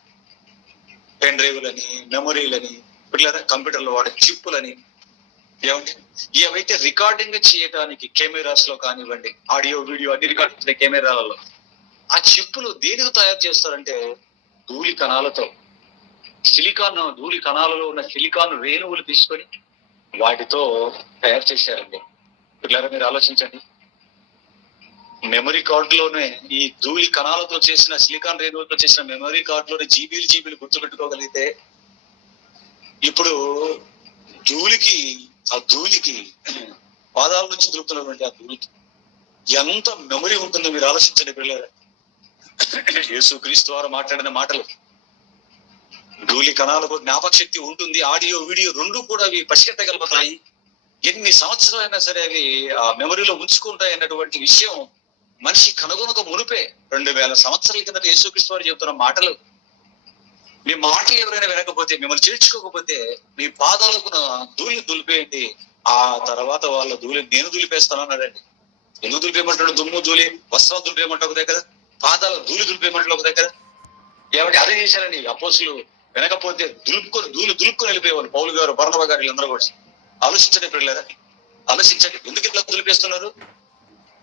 పెన్ డ్రైవ్లని, మెమరీలని, పిల్లల కంప్యూటర్లో వాడే చిప్పులని. ఏమంటే ఇవైతే రికార్డింగ్ చేయడానికి కెమెరాస్ లో కానివ్వండి, ఆడియో వీడియో అన్ని రికార్డ్ చేసే కెమెరాలలో ఆ చిప్పులు దేనికి తయారు చేస్తారంటే ధూళి కణాలతో. ధూళి కణాలలో ఉన్న సిలికాన్ రేణువులు తీసుకొని వాటితో తయారు చేశారండి. పిల్లలు మీరు ఆలోచించండి, మెమరీ కార్డులోనే ఈ ధూళి కణాలతో చేసిన, సిలికాన్ రేణువులతో చేసిన మెమరీ కార్డులోనే జీబీలు గుర్తుపెట్టుకోగలిగితే, ఇప్పుడు ఆ ధూళికి పాదాల నుంచి దొరుకుతున్నటువంటి ఆ ధూళికి ఎంత మెమరీ ఉంటుందో మీరు ఆలోచించండి పిల్లలు. యేసు క్రీస్తు వారు మాట్లాడిన మాటలు, ధూళి కణాలకు జ్ఞాపక శక్తి ఉంటుంది, ఆడియో వీడియో రెండు కూడా అవి పసిగట్టగలుగుతాయి, ఎన్ని సంవత్సరాలైనా సరే అవి ఆ మెమరీలో ఉంచుకుంటాయి అన్నటువంటి విషయం మనిషి కనుగొనక మునిపే 2000 సంవత్సరాల కిందట యేసుక్రీస్తు వారు చెబుతున్న మాటలు. మీ మాటలు ఎవరైనా వినకపోతే, మిమ్మల్ని చేర్చుకోకపోతే మీ పాదాలకు ధూళి దులిపేయండి, ఆ తర్వాత వాళ్ళ ధూళి నేను దులిపేస్తాను అన్నాడండి. ఎందుకు దులిపేయమంటాడు? దుమ్ము ధూళి వస్త్రాలు దులిపేయమంటే ఒక దగ్గర, పాదాల ధూళి దులిపేయమంటే ఒక దగ్గర. ఏమంటే అదే చేశారండి అపోస్తులు. వినకపోతే దులుపుకొని వెళ్ళిపోయేవాళ్ళు పౌలు గారు, బర్నబా గారు, వీళ్ళందరూ కూడా. ఆలోచించండి పిల్లరా, ఆలోచించండి. ఎందుకు ఇట్లా దులిపేస్తున్నారు?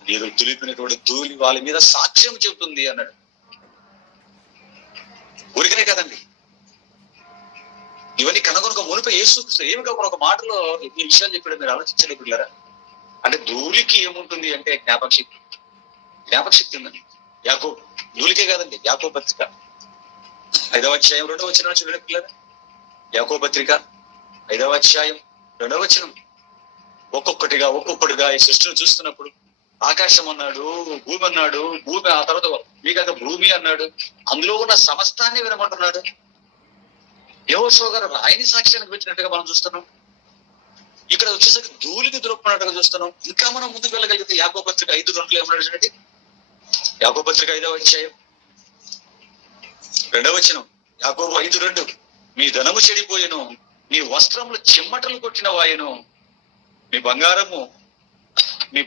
మీరు దులిపినటువంటి ధూళి వాళ్ళ మీద సాక్ష్యం చెబుతుంది అన్నాడు. ఊరికనే కదండి, ఇవన్నీ కనుగొనక మునిపే యేసు ఏమి కాకుండా ఒక మాటలో ఈ విషయాలు చెప్పాడు. మీరు ఆలోచించండి పిల్లరా. అంటే ధూళికి ఏముంటుంది అంటే జ్ఞాపక శక్తి ఉందండి. యాకోబు ధూళికే కాదండి, యాకోబు పత్రిక 5వ అధ్యాయం 2వ వచనం చూడండి పిల్లరా. యాకోబు పత్రిక 5వ అధ్యాయం 2వ వచనం. ఒక్కొక్కటిగా ఈ సృష్టిని చూస్తున్నప్పుడు ఆకాశం అన్నాడు, భూమి అన్నాడు, భూమి ఆ తర్వాత మీకంటే భూమి అన్నాడు, అందులో ఉన్న సమస్తాన్ని వినమంటున్నాడు. యెహోషువ గారు రాయిని సాక్ష్యానికి పెట్టినట్టుగా మనం చూస్తున్నాం. ఇక్కడ వచ్చేసరికి ధూళిని దులుపుకున్నట్టుగా చూస్తున్నాం. ఇంకా మనం ముందుకు వెళ్ళగలిగితే యాకోబు పత్రిక 5:2 ఏమన్నాడు చూడండి. యాకోబు పత్రిక 5వ అధ్యాయం 2వ వచనం. యాకోబు 5:2. మీ ధనము చెడిపోయెను, మీ వస్త్రములు చెమ్మటలు కొట్టిన వాయను, మీ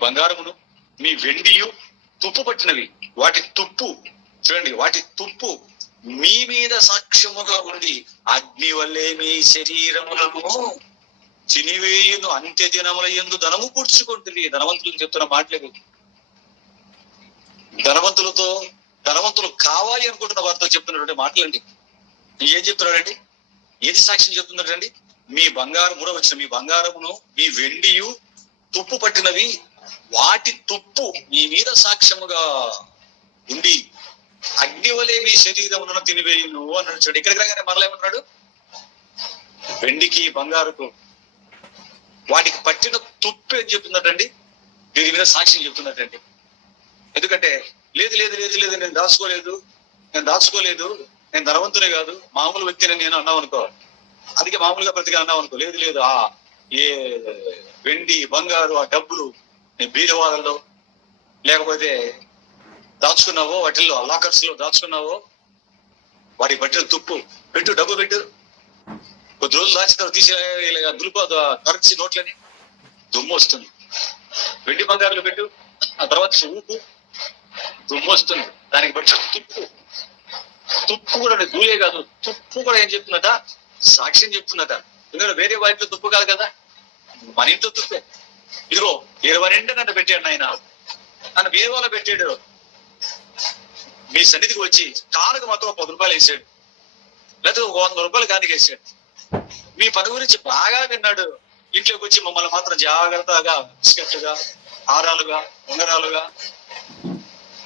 బంగారమును మీ వెండియు తుప్పు పట్టినవి, వాటి తుప్పు చూడండి, వాటి తుప్పు మీ మీద సాక్ష్యముగా ఉండి అగ్ని వల్లే మీ శరీరములను చినివేయును, అంత్య దినముల యందు ధనము కూర్చుకుంటుంది. ధనవంతులకు చెప్తున్న మాటలేదు. ధనవంతులు కావాలి అనుకుంటున్న వారితో చెప్తున్నటువంటి మాటలండి. ఏం చెప్తున్నాడండి? ఏది సాక్ష్యం చెప్తున్నాడండి? మీ బంగారం, 3వ వచనం, మీ బంగారమును మీ వెండియు తుప్పు పట్టినవి, వాటి తుప్పు మీ మీద సాక్ష్యముగా ఉండి అగ్ని వలె మీ శరీరములను తినివేయును అన్నాడు. చూడండి, ఇక్కడికి రాగానే మరలా ఏమన్నాడు? వెండికి బంగారుకు వాటికి పట్టిన తుప్పు ఏం చెప్తున్నట్టండి? దీని మీద సాక్ష్యం చెప్తున్నట్టండి. ఎందుకంటే లేదు నేను దాచుకోలేదు, నేను ధనవంతునే కాదు, మామూలు వ్యక్తిని నేను అన్నావు అనుకో, అందుకే మామూలుగా ప్రతిగా అన్నావు అనుకో. లేదు ఏ వెండి బంగారు ఆ డబ్బులు నీ బీరువాలలో లేకపోతే దాచుకున్నావో, వాటిల్లో లాకర్స్ లో దాచుకున్నావో, వాటికి పట్టిన తుప్పు పెట్టు, డబ్బు పెట్టు, కొద్ది రోజులు దాచిన తీసి దులుపు కరెన్సీ నోట్లని, దుమ్ము వస్తుంది. వెండి బంగారులు పెట్టు, ఆ తర్వాత ఊపు, దుమ్ము వస్తుంది. దానికి పట్టిన తుప్పు కూడా ధూళే కాదు, తుప్పు కూడా ఏం చెప్తున్నట? సాక్ష్యం చెప్తున్నట. ఎందుకంటే వేరే వాటిలో తుప్పు కాదు కదా, మన ఇంట్లో తుప్పే. ఇదిగో 20 నిండా నన్ను పెట్టాడు ఆయన, నన్ను బీరువాలో పెట్టాడు, మీ సన్నిధికి వచ్చి కానుక మాత్రం 10 రూపాయలు వేసాడు, లేకపోతే 100 రూపాయలు కానుక వేసాడు. మీ పని గురించి బాగా విన్నాడు, ఇంట్లోకి వచ్చి మమ్మల్ని మాత్రం జాగ్రత్తగా బిస్కెట్లుగా హారాలుగా, ఉంగరాలుగా,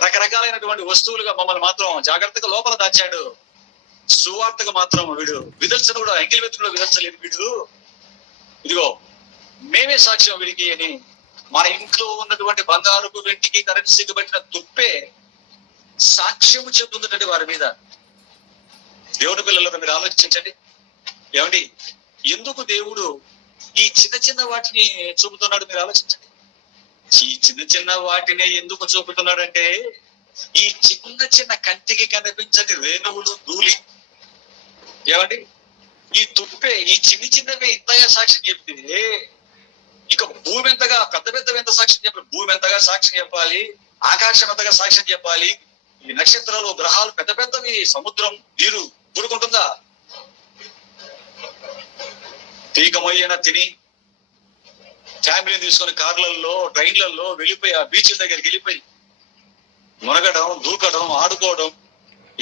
రకరకాలైనటువంటి వస్తువులుగా మమ్మల్ని మాత్రం జాగ్రత్తగా లోపల దాచాడు. సువార్తగా మాత్రం వీడు విదర్శన కూడా ఎంగిలి వెతుకులో విదర్శలేదు. వీడు ఇదిగో మేమే సాక్ష్యం వీడికి అని మన ఇంట్లో ఉన్నటువంటి బంగారుకు, వెంటికి, కరెన్సీకి పట్టిన తుప్పే సాక్ష్యము చెబుతున్నటువంటి వారి మీద. దేవుని పిల్లలను మీరు ఆలోచించండి. ఏమండి, ఎందుకు దేవుడు ఈ చిన్న చిన్న వాటిని చూపుతున్నాడు? మీరు ఆలోచించండి. ఈ చిన్న చిన్న వాటిని ఎందుకు చూపుతున్నాడంటే, ఈ చిన్న చిన్న కంటికి కనిపించని రేణువులు, ధూళి, ఏమండి, ఈ తుప్పే, ఈ చిన్న చిన్నవి ఇంతగా సాక్ష్యం చెప్తే ఇక భూమి ఎంతగా పెద్ద పెద్దవి ఎంత సాక్ష్యం చెప్పాలి? భూమి ఎంతగా సాక్ష్యం చెప్పాలి, ఆకాశం ఎంతగా సాక్ష్యం చెప్పాలి, ఈ నక్షత్రాలు, గ్రహాలు పెద్ద పెద్దవి, సముద్రం, నీరు కూడుకుంటుందా? తీగమయ్యన తిని ఫ్యామిలీని తీసుకొని కార్లలో, ట్రైన్లలో వెళ్ళిపోయి ఆ బీచ్ల దగ్గరికి వెళ్ళిపోయి మునగడం, దూకడం, ఆడుకోవడం,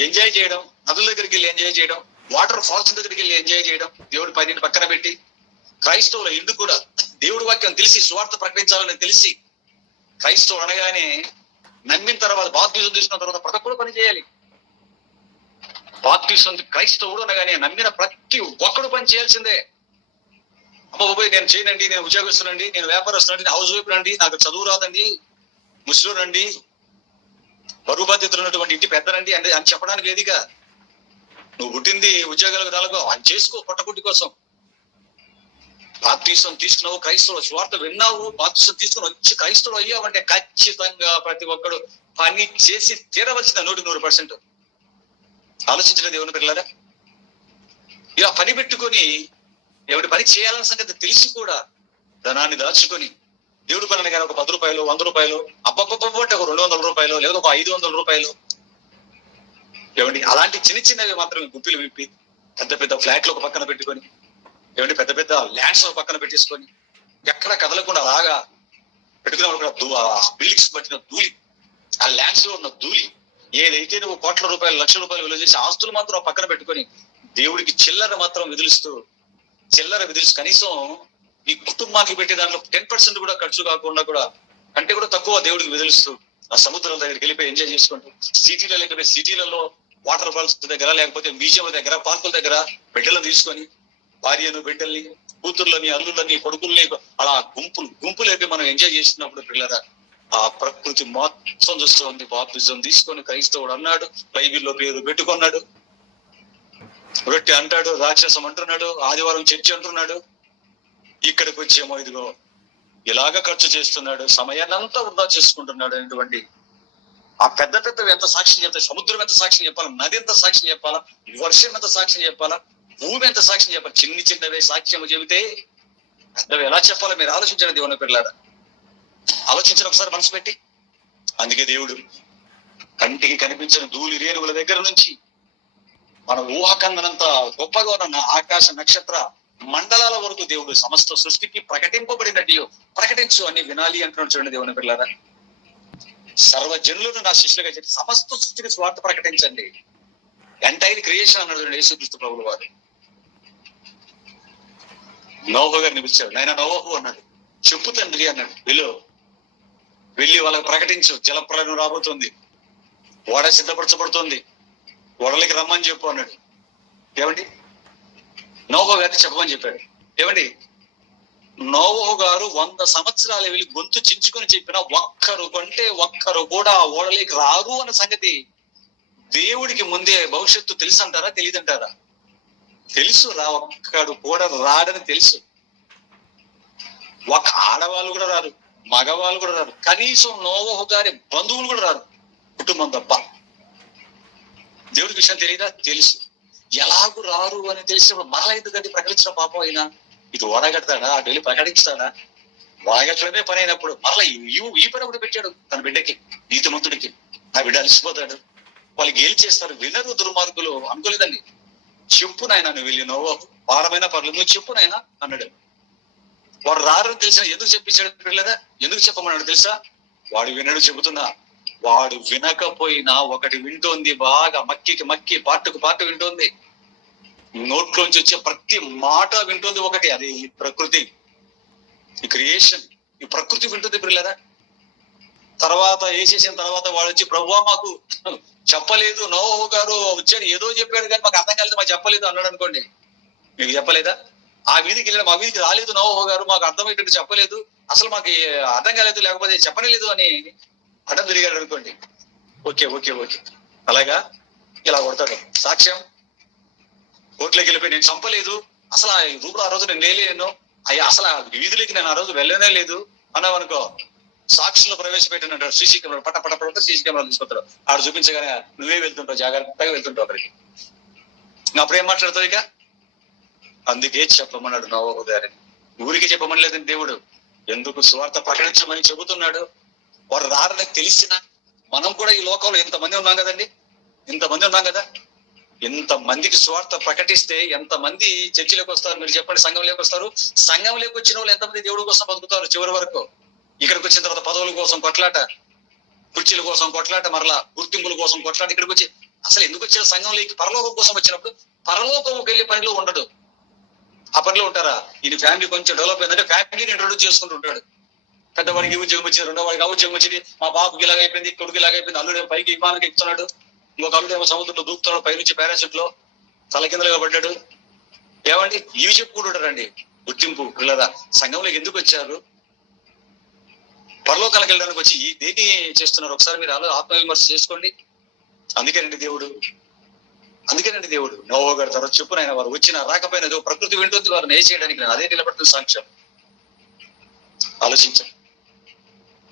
ఎంజాయ్ చేయడం, నదుల దగ్గరికి వెళ్ళి ఎంజాయ్ చేయడం, వాటర్ ఫాల్స్ దగ్గరికి వెళ్ళి ఎంజాయ్ చేయడం, దేవుడి పనిని పక్కన పెట్టి క్రైస్తవుల ఇందు కూడా దేవుడి వాక్యం తెలిసి సువార్త ప్రకటించాలని తెలిసి క్రైస్తవులు అనగానే నమ్మిన తర్వాత, బాప్తిజం తీసుకున్న తర్వాత ప్రతి ఒక్కరు పని చేయాలి. బాప్తిజం క్రైస్తవుడు అనగానే నమ్మిన ప్రతి ఒక్కడు పని చేయాల్సిందే. అమ్మ బాబోయ్ నేను చేయనండి, నేను ఉద్యోగస్తునండి, నేను వ్యాపారస్తునండి, నేను హౌస్ వైఫ్ నండి, నాకు చదువు రాదండి, ముస్లింనండి, బరువు బాధ్యతలు ఉన్నటువంటి ఇంటి పెద్దనండి అని చెప్పడానికి లేదుగా. నువ్వు పుట్టింది ఉద్యోగాలకు రాలకు అని చేసుకో, పొట్టకుట్టి కోసం. బాప్తిసం తీసుకున్నావు, క్రైస్తవులు స్వార్థ విన్నావు, బాప్తిసం తీసుకుని వచ్చి క్రైస్తవులు అయ్యావంటే ఖచ్చితంగా ప్రతి ఒక్కడు పని చేసి తీరవలసిన 100%. ఆలోచించిన దేవుని పిల్లలారా, ఇలా పని పెట్టుకొని ఎవరి పని చేయాలన్న సంగతి తెలిసి కూడా ధనాన్ని దాచుకొని దేవుడి పని కానీ ఒక 10 రూపాయలు, 100 రూపాయలు, అబ్బబ్బబ్బ అంటే ఒక 200 రూపాయలు, లేదా ఒక 500 రూపాయలు, ఏమండి అలాంటి చిన్న చిన్నవి మాత్రం గుప్పిలు విప్పి పెద్ద పెద్ద ఫ్లాట్లు ఒక పక్కన పెట్టుకొని, ఏమంటే పెద్ద పెద్ద ల్యాండ్స్ పక్కన పెట్టేసుకొని ఎక్కడ కదలకుండా అలాగా పెట్టుకున్న బిల్డింగ్స్ పట్టిన ధూళి, ఆ ల్యాండ్స్ లో ఉన్న ధూళి, ఏదైతే నువ్వు కోట్ల రూపాయలు, లక్షల రూపాయలు విలువ చేసి ఆస్తులు మాత్రం పక్కన పెట్టుకొని దేవుడికి చిల్లర మాత్రం విధులుస్తూ కనీసం ఈ కుటుంబానికి పెట్టే దాంట్లో 10% కూడా ఖర్చు కాకుండా కూడా అంటే కూడా తక్కువ దేవుడికి విధులుస్తూ ఆ సముద్రం దగ్గరికి వెళ్ళిపోయి ఎంజాయ్ చేసుకుంటూ సిటీలో లేకపోతే సిటీలలో వాటర్ ఫాల్స్ దగ్గర, లేకపోతే మ్యూజియం దగ్గర, పార్కుల దగ్గర బిడ్డలను తీసుకొని భార్యను, బిడ్డల్ని, కూతుర్లని, అల్లుళ్ళని, కొడుకుల్ని అలా గుంపులేపి మనం ఎంజాయ్ చేస్తున్నప్పుడు పిల్లరా ఆ ప్రకృతి మొత్తం చూస్తుంది. బాప్తిజం తీసుకొని క్రైస్తవుడు అన్నాడు, బైబిల్లో పేరు పెట్టుకున్నాడు, రొట్టె అంటాడు, రాక్షసం అంటున్నాడు, ఆదివారం చర్చి అంటున్నాడు, ఇక్కడికి వచ్చేమో ఇదిగో ఇలాగ ఖర్చు చేస్తున్నాడు, సమయాన్ని అంతా వృధా చేసుకుంటున్నాడు అనేటువంటి ఆ పెద్ద పెద్దవి ఎంత సాక్ష్యం చెప్తాయి? సముద్రం ఎంత సాక్ష్యం చెప్పాలా, నది ఎంత సాక్ష్యం చెప్పాలా, వర్షం ఎంత సాక్ష్యం చెప్పాలా, భూమి ఎంత సాక్ష్యం చెప్పాలి? చిన్నవే సాక్ష్యం చెబితే పెద్దవి ఎలా చెప్పాలో మీరు ఆలోచించండి దేవుని పిల్లారా. ఆలోచించిన ఒకసారి మనసు పెట్టి. అందుకే దేవుడు కంటికి కనిపించిన ధూళి రేణువుల దగ్గర నుంచి మన ఊహాకందనంత గొప్పగా ఉన్న ఆకాశ నక్షత్ర మండలాల వరకు దేవుడు సమస్త సృష్టికి ప్రకటింపబడినట్టు ప్రకటించు అని వినాలి అంటున్నాడు. చూడండి దేవుని పిల్లారా, సర్వజనులను నా శిష్యులుగా చెప్పి సమస్త సృష్టికి స్వార్థ ప్రకటించండి. ఎంటైర్ క్రియేషన్ అన్నాడు యేసుక్రీస్తు ప్రభువు వారు. నోహు గారిని పిలిచాడు, నాయన నోహు అన్నాడు, చెప్పు తండ్రి అన్నాడు, వెళ్ళి వాళ్ళకి ప్రకటించు, జలప్రలయం రాబోతుంది, ఓడ సిద్ధపరచబడుతుంది, ఓడలకి రమ్మని చెప్పు అన్నాడు. ఏమండి, నోహు గారిని చెప్పమని చెప్పాడు. ఏమండి, నోహు గారు 100 సంవత్సరాలు వెళ్ళి గొంతు చించుకొని చెప్పిన ఒక్కరు కూడా ఓడలేకి రారు అన్న సంగతి దేవుడికి ముందే భవిష్యత్తు తెలుసు అంటారా, తెలియదంటారా? తెలుసు. ఒక్కడు కూడా రాడని తెలుసు. ఒక ఆడవాళ్ళు కూడా రారు, మగవాళ్ళు కూడా రారు, కనీసం నోవహు గారి బంధువులు కూడా రారు, కుటుంబం తప్ప. దేవుడి విషయం తెలియదా? తెలుసు. ఎలాగూ రారు అని తెలిసినప్పుడు మరలా ఎందుకంటే ప్రకటించిన పాపం అయినా ఇది ఓడగడతాడా, అటు వెళ్ళి ప్రకటిస్తాడా? ఓడగట్టడమే పని అయినప్పుడు మరలా ఈ పని కూడా పెట్టాడు తన బిడ్డకి, నీతిమంతుడికి. ఆ బిడ్డ అలసిపోతాడు, వాళ్ళు గేలి చేస్తారు, వినరు దుర్మార్గులు. అనుకోలేదండి. చెప్పు నాయన, నువ్వు వెళ్ళి నోవహు భారమైన పర్లేదు, నువ్వు చెప్పు నాయన అన్నాడు. వాడు రారని తెలిసిన ఎందుకు చెప్పించాడు పిల్లదా? ఎందుకు చెప్పమన్నాడు తెలుసా? వాడు వినడు. చెబుతున్నా, వాడు వినకపోయినా ఒకటి వింటోంది, బాగా మక్కి పాటుకు పాటు వింటోంది, నోట్లోంచి వచ్చే ప్రతి మాట వింటోంది ఒకటి. అది ఈ ప్రకృతి, ఈ క్రియేషన్, ఈ ప్రకృతి వింటుంది పిల్లదా. తర్వాత వేసేసిన తర్వాత వాడు వచ్చి ప్రభువా మాకు చెప్పలేదు, నోవహు గారు వచ్చాడు ఏదో చెప్పాడు కానీ మాకు అర్థం కాలేదు, మాకు చెప్పలేదు అన్నాడు అనుకోండి. మీకు చెప్పలేదా? ఆ వీధికి వెళ్ళాడు, మా వీధికి రాలేదు నోవహు గారు, మాకు అర్థమయ్యేటట్టు చెప్పలేదు, అసలు మాకు అర్థం కాలేదు, లేకపోతే చెప్పలేదు అని అడ్డం తిరిగాడు అనుకోండి. ఓకే ఓకే ఓకే అలాగా ఇలా కొడతాడు. సాక్ష్యం కోర్టులోకి వెళ్ళిపోయి నేను చంపలేదు, అసలు ఆ రూపులో ఆ రోజు నేను లేలేను, అయ్యా అసలు ఆ వీధిలోకి నేను ఆ రోజు వెళ్ళనే లేదు అన్నావు అనుకో, సాక్షులు ప్రవేశపెట్టినట్టు సీసీ కెమెరా పట్ట పట్ట పట్ట సీసీ కెమెరా తీసుకొస్తాడు. ఆడు చూపించగానే నువ్వే వెళ్తుంటావు, జాగ్రత్తగా వెళ్తుంటావు అక్కడికి. అప్పుడేం మాట్లాడతావు ఇక? అందుకే చెప్పమన్నాడు నోవహు గారిని. ఊరికి చెప్పమని లేదని దేవుడు ఎందుకు సువార్త ప్రకటించమని చెబుతున్నాడు. వారు రారని తెలిసిన మనం కూడా ఈ లోకంలో ఇంతమంది ఉన్నాం కదండి, ఇంతమంది ఉన్నాం కదా. ఇంతమందికి సువార్త ప్రకటిస్తే ఎంతమంది చర్చిలోకి వస్తారు మీరు చెప్పండి, సంఘంలోకి వస్తారు. సంఘంలోకి వచ్చిన వాళ్ళు ఎంతమంది దేవుడి కోసం బతుకుతారు చివరి వరకు? ఇక్కడికి వచ్చిన తర్వాత పదవుల కోసం కొట్లాట, కుర్చీల కోసం కొట్లాట, మరలా గుర్తింపుల కోసం కొట్లాట. ఇక్కడికి వచ్చి అసలు ఎందుకు వచ్చిన సంఘంలోకి? పరలోకం కోసం వచ్చినప్పుడు పరలోకంకి వెళ్ళే పనిలో ఉండడు. ఆ పనిలో ఉంటారా? ఈయన ఫ్యామిలీ కొంచెం డెవలప్ అయిందంటే ఫ్యామిలీని ఇంట్రొడ్యూస్ చేసుకుంటూ ఉంటాడు. పెద్దవాడికి ఉద్యోగం వచ్చింది, రెండో వాడికి ఉద్యోగం వచ్చింది, మా బాబుకి ఇలాగైపోయింది, కొడుకు ఇలాగైపోయింది, అల్లుడు పైకి విమానానికి ఎక్కుతున్నాడు, ఇంకొక అల్లుడు ఏమో సముద్రంలో దూకుతున్నాడు, పైనుంచి పారాషూట్ లో తలకిందలుగా పడ్డాడు. ఏమండి ఇవి చెప్పుకుంటుంటారండి. గుర్తింపు పిల్లరా సంఘంలోకి ఎందుకు వచ్చారు? పరలోకాలకు వెళ్ళడానికి వచ్చి ఈ దేన్ని చేస్తున్నారు? ఒకసారి మీరు ఆత్మవిమర్శ చేసుకోండి. అందుకేనండి దేవుడు నోవహు గారి తర్వాత చెప్పున ఆయన వారు వచ్చిన రాకపోయినా ప్రకృతి వింటుంది వారిని ఏ చేయడానికి నేను అదే నిలబడుతుంది సాక్ష్యం. ఆలోచించండి.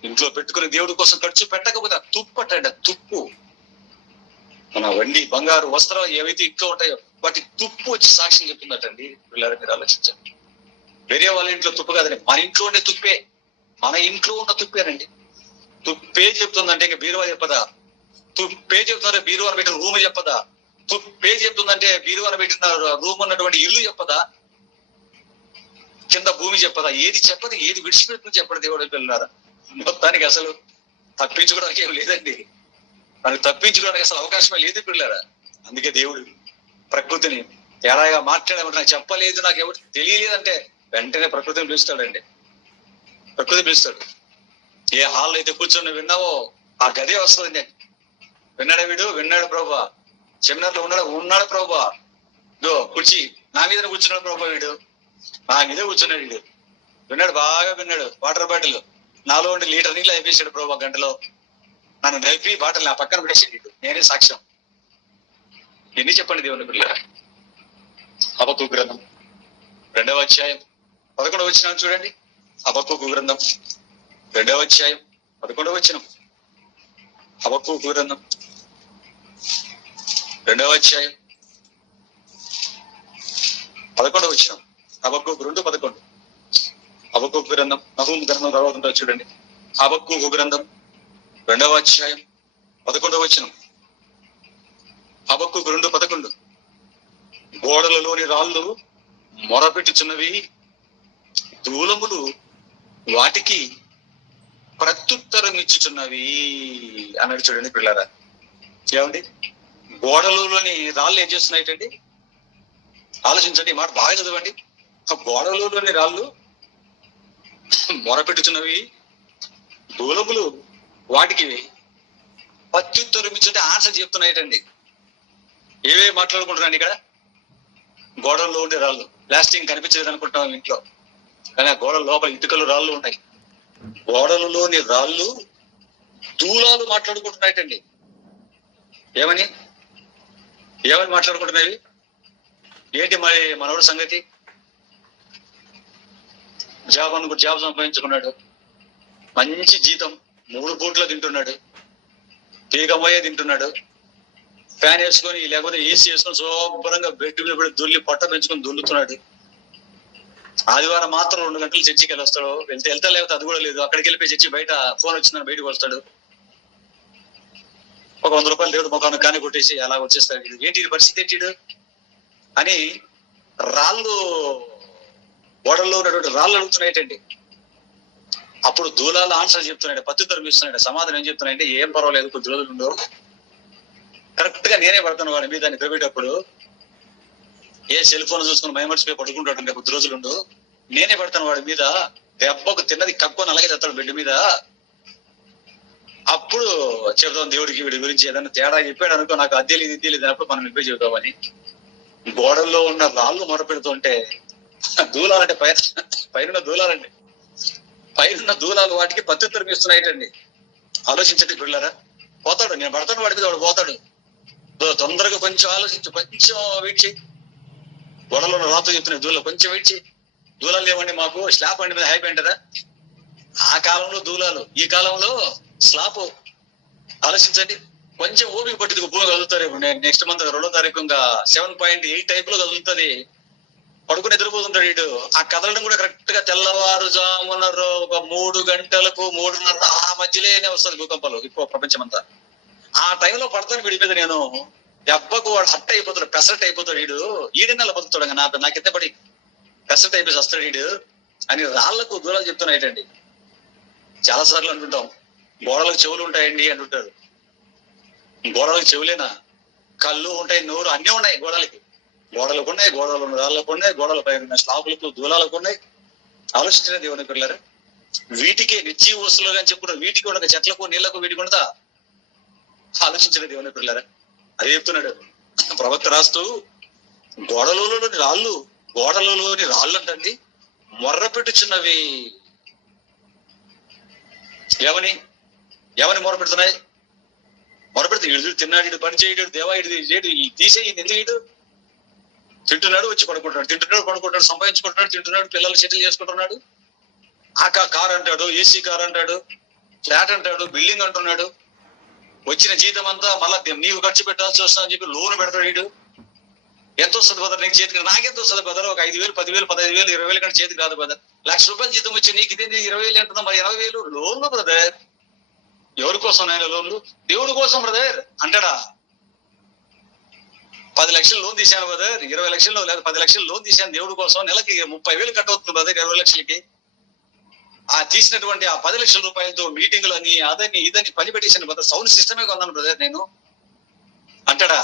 ఇంట్లో పెట్టుకుని దేవుడి కోసం ఖర్చు పెట్టకపోతే తుప్పటండి, తుప్పు. మన వెండి బంగారు వస్త్రాలు ఏవైతే ఇంట్లో ఉంటాయో వాటి తుప్పు వచ్చి సాక్ష్యం చెప్తుందటండి. పిల్లలు మీరు ఆలోచించండి. వేరే వాళ్ళ ఇంట్లో తుప్పు కాదండి, మన ఇంట్లో ఉండే తుప్పే, మన ఇంట్లో ఉన్న తుప్పేనండి. తుప్పే చెప్తుందంటే ఇంకా బీరువా చెప్పదా? తుప్పే చెప్తున్నారు బీరువా పెట్టిన రూమ్ చెప్పదా? తుప్పే చెప్తుందంటే బీరువా పెట్టిన రూమ్ ఉన్నటువంటి ఇల్లు చెప్పదా? కింద భూమి చెప్పదా? ఏది చెప్పదు, ఏది విడిచిపెడుతుంది చెప్పడు దేవుడు. పిల్లలారా మొత్తానికి అసలు తప్పించుకోవడానికి ఏం లేదండి, మనకు తప్పించుకోవడానికి అసలు అవకాశమే లేదు పిల్లలారా. అందుకే దేవుడు ప్రకృతిని ఎలాగా మాట్లాడమంటే నాకు చెప్పలేదు, నాకు ఎవరు తెలియలేదంటే వెంటనే ప్రకృతిని పిలుస్తాడండి. ప్రకృతి పిలుస్తాడు. ఏ హాల్లో అయితే కూర్చొని విన్నావో ఆ గదే వస్తుంది. విన్నాడా వీడు? విన్నాడు ప్రభా. సెమినార్ లో ఉన్నాడు ప్రభా. కుర్చీ నా మీద కూర్చున్నాడు ప్రభా. వీడు నా మీద కూర్చున్నాడు. వీడు విన్నాడు, బాగా విన్నాడు. వాటర్ బాటిల్ నాలో ఉండి లీటర్ నీళ్ళు అయిపోయాడు ప్రభా గంటలో. నన్ను నలిపి బాటిల్ నా పక్కన పెట్టేసాడు. నేనే సాక్ష్యం. ఎన్ని చెప్పండి దేవుని పిల్లలు. హబక్కూకు గ్రంథం 2వ అధ్యాయం 11వ వచనం చూడండి. హబక్కూకు గ్రంథం 2వ అధ్యాయం 11వ వచనం. హబక్కూకు గ్రంథం 2వ అధ్యాయం 11వ వచనం. హబక్కూకు 2:11. హబక్కూకు గ్రంథం నహూము గ్రంథం తర్వాత ఉంటుంది చూడండి. హబక్కూకు గ్రంథం 2వ అధ్యాయం 11వ వచనం. హబక్కూకు 2:11. గోడలలోని రాళ్ళు మొరపెట్టుచున్నవి, దూలములు వాటికి ప్రత్యుత్తరం ఇచ్చుచున్నవి అన్నాడు చూడండి పిల్లరా. ఏమండి గోడలలోని రాళ్ళు ఏం చేస్తున్నాయిటండి? ఆలోచించండి, మాట బాగా చదవండి. ఆ గోడలలోని రాళ్ళు మొరపెట్టుచున్నవి, దూలములు వాటికి ప్రత్యుత్తరం ఇచ్చుంటే ఆన్సర్ చెప్తున్నాయిటండి. ఏవే మాట్లాడుకుంటున్నాను ఇక్కడ? గోడల్లో ఉండే రాళ్ళు. ప్లాస్టింగ్ కనిపించలేదు అనుకుంటున్నాం ఇంట్లో, కానీ ఆ గోడల లోపల ఇటుకలు రాళ్ళు ఉన్నాయి. గోడలలోని రాళ్ళు దూలాలు మాట్లాడుకుంటున్నాయిటండి. ఏమని మాట్లాడుకుంటున్నాయి? ఏంటి మరి మనోడు సంగతి? జాబ్ సంపాదించుకున్నాడు, మంచి జీతం, 3 పూట్ల తింటున్నాడు, తీగమయ్యే తింటున్నాడు, ఫ్యాన్ వేసుకొని లేకపోతే ఏసీ వేసుకొని శుభ్రంగా బెడ్ మీద పడి దుల్లి పొట్ట పెంచుకొని దుల్లుతున్నాడు. ఆదివారం మాత్రం 2 గంటలు చర్చికి వెళ్ళి వస్తాడు. వెళ్తా లేకపోతే అది కూడా లేదు. అక్కడికి వెళ్ళిపోయి చర్చి బయట ఫోన్ వచ్చిందని బయటకు వస్తాడు. ఒక 100 రూపాయలు దేవుడు ముఖాన్ని కానీ కొట్టేసి అలా వచ్చేస్తాడు. ఏంటి పరిస్థితి ఏంటి అని రాళ్ళు, గోడల్లో ఉన్నటువంటి రాళ్ళు అడుగుతున్నాయిటండి. అప్పుడు దూలాలు ఆన్సర్ చెప్తున్నాడు, ప్రత్యుత్తరం ఇస్తున్నాడు. సమాధానం ఏం చెప్తున్నాయంటే ఏం పర్వాలేదు, కొద్ది రోజులు ఉండవు, కరెక్ట్ గా నేనే పడతాను వాడి మీద అని నిద్రపోయేటప్పుడు. ఏ సెల్ ఫోన్ చూసుకుని మైమర్చిపోయి పడుకుంటాడు, కొద్ది రోజులుండు, నేనే పడతాను వాడి మీద. దెబ్బకు తిన్నది కక్కుని అలాగే తెస్తాడు బెడ్ మీద. అప్పుడు చెబుతాం దేవుడికి వీడి గురించి ఏదైనా తేడా చెప్పాడు అనుకో, నాకు అద్దె లేదు ఇది లేదు అన్నప్పుడు మనం ఇప్పే చెబుతామని. గోడల్లో ఉన్న రాళ్ళు మొరపెడుతుంటే దూలాలంటే పైన దూలాలండి, పైన దూలాలు వాటికి ప్రత్యుత్తరం ఇస్తున్నాయిటండి. ఆలోచించండి పిల్లరా. పోతాడు, నేను పడతాను వాడి మీద, వాడు పోతాడు. తొందరగా కొంచెం ఆలోచించు, కొంచెం వెయిట్ చేయి. గోడలో రాతో చెప్తున్నాయి దూల, కొంచెం వెయిట్ చేయి. దూలాలు లేవండి మాకు, స్లాబ్ అండి మీద హైప్ అంటారా? ఆ కాలంలో దూలాలు, ఈ కాలంలో స్లాబ్. ఆలోచించండి. కొంచెం ఓపిక పట్టింది, భూమి కదులుతారు. నెక్స్ట్ మంత్ 2వ తారీఖు ఇంకా 7.8 టైప్ లో కదులుతుంది. పడుకుని ఎదురుపోతుంటాడు వీడు. ఆ కదలడం కూడా కరెక్ట్ గా తెల్లవారుజామున ఒక 3 గంటలకు 3:30 ఆ మధ్యలోనే వస్తుంది భూకంపాలు ఎక్కువ ప్రపంచం అంతా. ఆ టైంలో పడతాను వీడి మీద నేను. దెబ్బకు వాడు హట్ అయిపోతాడు, పెసరట్ అయిపోతాడు వీడు. ఈడెన్నెల బతుకుతాడు నాకెంత పడి పెసరట్ అయిపోయి వస్తాడు వీడు అని రాళ్లకు దూరాలు చెప్తున్నాయిటండి. చాలా సార్లు అంటుంటాం గోడలకు చెవులు ఉంటాయండి అంటుంటారు. గోడలకు చెవులేనా? కళ్ళు ఉంటాయి, నోరు, అన్నీ ఉన్నాయి గోడలకి. గోడలకు ఉన్నాయి, గోడలు రాళ్ళకు ఉన్నాయి, గోడల పైన స్లాబులకు దూలాలకు ఉన్నాయి. ఆలోచించిన దేవుని పిల్లలు, వీటికి నిర్జీవ వస్తువులుగా చెప్పుకున్నారు. వీటికి ఉండగా చెట్లకు నీళ్లకు వీటికి ఉండదా? ఆలోచించిన దేవుని పిల్లలు, అది చెప్తున్నాడు ప్రవక్త రాస్తూ. గోడలలోని రాళ్ళు అంటండి మొర్ర పెట్టుచున్నవి. ఏమని మొర పెడుతున్నాయి? మొరపెడితే ఇడు తిన్నాడు, ఇడు పని చేయడు, దేవా ఇడు చేయడు, తీసేయి ఎందుకు ఇడు. తింటున్నాడు, వచ్చి పడుకుంటున్నాడు, సంపాదించుకుంటున్నాడు, తింటున్నాడు, పిల్లలు సెటిల్ చేసుకుంటున్నాడు. కార్ అంటాడు, ఏసీ కార్ అంటాడు, ఫ్లాట్ అంటాడు, బిల్డింగ్ అంటున్నాడు. వచ్చిన జీతం అంతా మళ్ళా నీవు ఖర్చు పెట్టాల్సి వస్తుందని చెప్పి లోన్ పెడతాడు వీడు. ఎంత వస్తుంది బదర్ నీకు చేతికి? నాకెంత వస్తుంది బదర్? ఒక 5,000, 10,000, 15,000, 20,000 కంటే చేతికి రాదు బదర్. ₹1,00,000 జీతం వచ్చి నీకు ఇదే 20,000 అంటున్నా, మరి 20,000 లోన్లు బ్రదర్. ఎవరి కోసం నాయన లోన్లు? దేవుడి కోసం బ్రదర్ అంటాడా? 10 లక్షలు లోన్ తీశాను బ్రదర్, 20 లక్షలు లేదా 10 లక్షలు లోన్ తీశాను దేవుడి కోసం, నెలకి 30,000 కట్ అవుతుంది బ్రదర్ 20 లక్షలకి. ఆ తీసినటువంటి ఆ 10 లక్షల రూపాయలతో మీటింగులు అని అదని ఇదని పని పెట్టేసాను బ్రదర్, సౌండ్ సిస్టమే కొన్నాను బ్రదర్ నేను అంటాడా?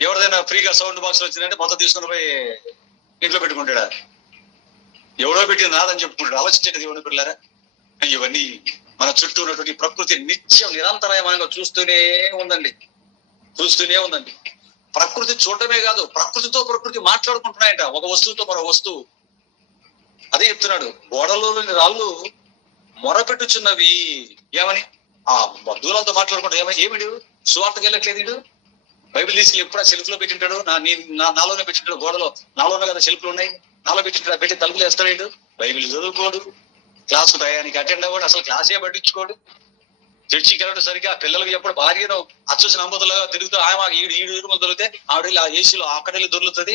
ఎవరిదైనా ఫ్రీగా సౌండ్ బాక్స్ వచ్చిందంటే మొత్తం తీసుకుని పోయి ఇంట్లో పెట్టుకుంటాడా? ఎవడో పెట్టింది నాదని చెప్పుకుంటాడు. ఆలోచించండి దేవుని పిల్లరా. ఇవన్నీ మన చుట్టూ ఉన్నటువంటి ప్రకృతి నిత్యం నిరంతరాయమానంగా చూస్తూనే ఉందండి. ప్రకృతి చూడటమే కాదు, ప్రకృతితో ప్రకృతి మాట్లాడుకుంటున్నాయంట, ఒక వస్తువుతో మరో వస్తువు. అదే చెప్తున్నాడు, గోడలోని రాళ్ళు మొరపెట్టుచున్నవి. ఏమని? ఆ దూరాలతో మాట్లాడుకుంటా. ఏమిడు సువార్తకి వెళ్ళట్లేదు వీడు. బైబిల్ తీసుకెళ్ళి ఎప్పుడు ఆ సెల్ఫ్ లో పెట్టింటాడు, నాలోనే పెట్టింటాడు. గోడలో నాలోనే కదా సెల్ఫ్లు ఉన్నాయి, నాలో పెట్టింటాడు. పెట్టి తలుపులు వేస్తాడు వీడు. బైబిల్ చదువుకోడు, క్లాస్ టయానికి అటెండ్ అవ్వడు, అసలు క్లాసే పట్టించుకోడు. చర్చికి వెళ్ళడం సరిగ్గా పిల్లలకి ఎప్పుడు భార్యను అచ్చూసిన అంబతులుగా తిరుగుతూ ఈడు దొరికితే ఆవిడ ఏసీలో అక్కడెళ్ళి దొరుకుతుంది.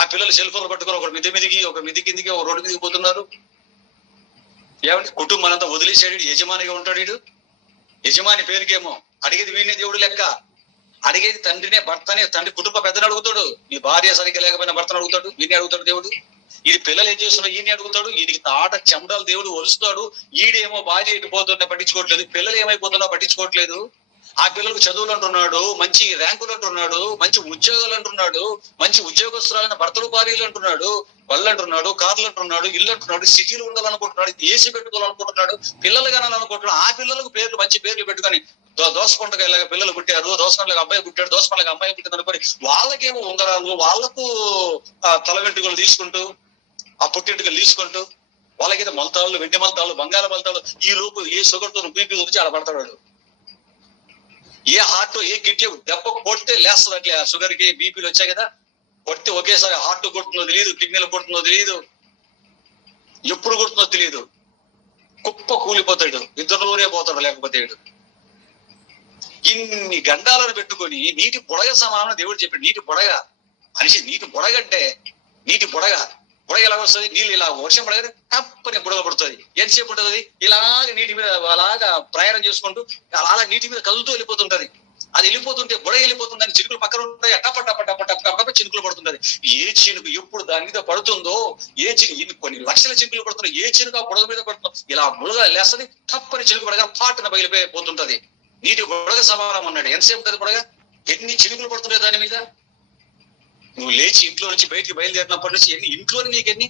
ఆ పిల్లలు సెల్ ఫోన్లు పట్టుకొని ఒకరు మిద్ది మీదికి, ఒక మిద్ది కిందికి, ఒక రోడ్డు మీదకి పోతున్నారు. ఏమంటే కుటుంబం అంతా వదిలేసాడు. యజమానిగా ఉంటాడు వీడు. యజమాని పేరుకేమో అడిగేది వీడిని దేవుడు లెక్క, అడిగేది తండ్రినే, భర్తనే. తండ్రి కుటుంబ పెద్దను అడుగుతాడు. నీ భార్య సరిగ్గా లేకపోయినా భర్తను అడుగుతాడు, వీడిని అడుగుతాడు దేవుడు. ఇది పిల్లలు ఏం చేస్తున్నా ఈయన్ని అడుగుతాడు. వీడికి తాట చెమటలు దేవుడు ఒలుస్తాడు. ఈడేమో భార్య ఎటుపోతున్నా పట్టించుకోవట్లేదు, పిల్లలు ఏమైపోతున్నా పట్టించుకోవట్లేదు. ఆ పిల్లలకు చదువులు అంటున్నాడు, మంచి ర్యాంకులు అంటున్నాడు, మంచి ఉద్యోగాలు అంటున్నాడు, మంచి ఉద్యోగస్తురాలైన భర్తలు భార్యలు అంటున్నాడు, బళ్ళు అంటున్నాడు, కార్లు అంటున్నాడు, ఇల్లు అంటున్నాడు, సిటీలు ఉండాలనుకుంటున్నాడు, ఏసీ పెట్టుకోవాలనుకుంటున్నాడు, పిల్లలు కనాలనుకుంటున్నాడు. ఆ పిల్లలకు పేర్లు మంచి పేర్లు పెట్టుకొని దోసపండుగ ఇలాగ పిల్లలు పుట్టారు, దోసపండుగ అబ్బాయి పుట్టాడు, దోసపండుగ అమ్మాయి పుట్టింది అనుకోని వాళ్ళకేమో ఉంగరాలు, వాళ్ళకు తల వెంట్రుకలు తీసుకుంటూ, ఆ పుట్టింటికలు తీసుకుంటూ, వాళ్ళకైతే మొలతాళ్ళు, వెండి మొలతాళ్ళు, బంగాళ మొలతాళ్ళు. ఈ లోపు ఏ షుగర్తో బీపీ గురించి ఆడ పడతాడు. ఏ హార్ట్ ఏ కిడ్నీ దెబ్బ కొడితే లేస్తుంది. అట్లా షుగర్ కి బీపీలు వచ్చాయి కదా, కొడితే ఒకేసారి హార్ట్ కొడుతుందో తెలియదు, కిడ్నీలు కొడుతుందో తెలియదు, ఎప్పుడు కొడుతుందో తెలియదు. కుప్ప కూలిపోతాడు, ఇద్దరులోనే పోతాడు. లేకపోతే ఇన్ని గండాలను పెట్టుకొని నీటి బుడగ సమానం దేవుడు చెప్పాడు. నీటి బుడగ మనిషి, నీటి బుడగ అంటే నీటి బుడగ ఎలా వస్తుంది? నీళ్ళు ఇలా వర్షం పడగానే తప్పని బుడగ పడుతుంది. ఎంతసేపు ఉంటుంది? ఇలాగ నీటి మీద అలాగా ప్రయాణం చేసుకుంటూ అలా నీటి మీద కదులుతూ వెళ్ళిపోతుంటది. అది వెళ్ళిపోతుంటే బుడగ వెళ్ళిపోతుందని చినుకులు పక్కన ఉంటాయి, టప్ప చినుకులు పడుతుంటది. ఏ చినుకు ఎప్పుడు దాని మీద పడుతుందో, కొన్ని లక్షల చినుకులు పడుతున్నాయి, ఏ చినుకు ఆ బుడగ మీద పడుతుందో ఇలా బుడగ లేస్తుంది. తప్పని చినుకు పడగా పాటున పగిలిపోతుంటది. నీటి బుడగ సమానం అన్నాడు. ఎంతసేపు ఉంటుంది బుడగ? ఎన్ని చినుకులు పడుతున్నాయి దాని మీద. నువ్వు లేచి ఇంట్లో నుంచి బయటికి బయలుదేరినప్పటి నుంచి ఇంట్లోనే నీకెన్ని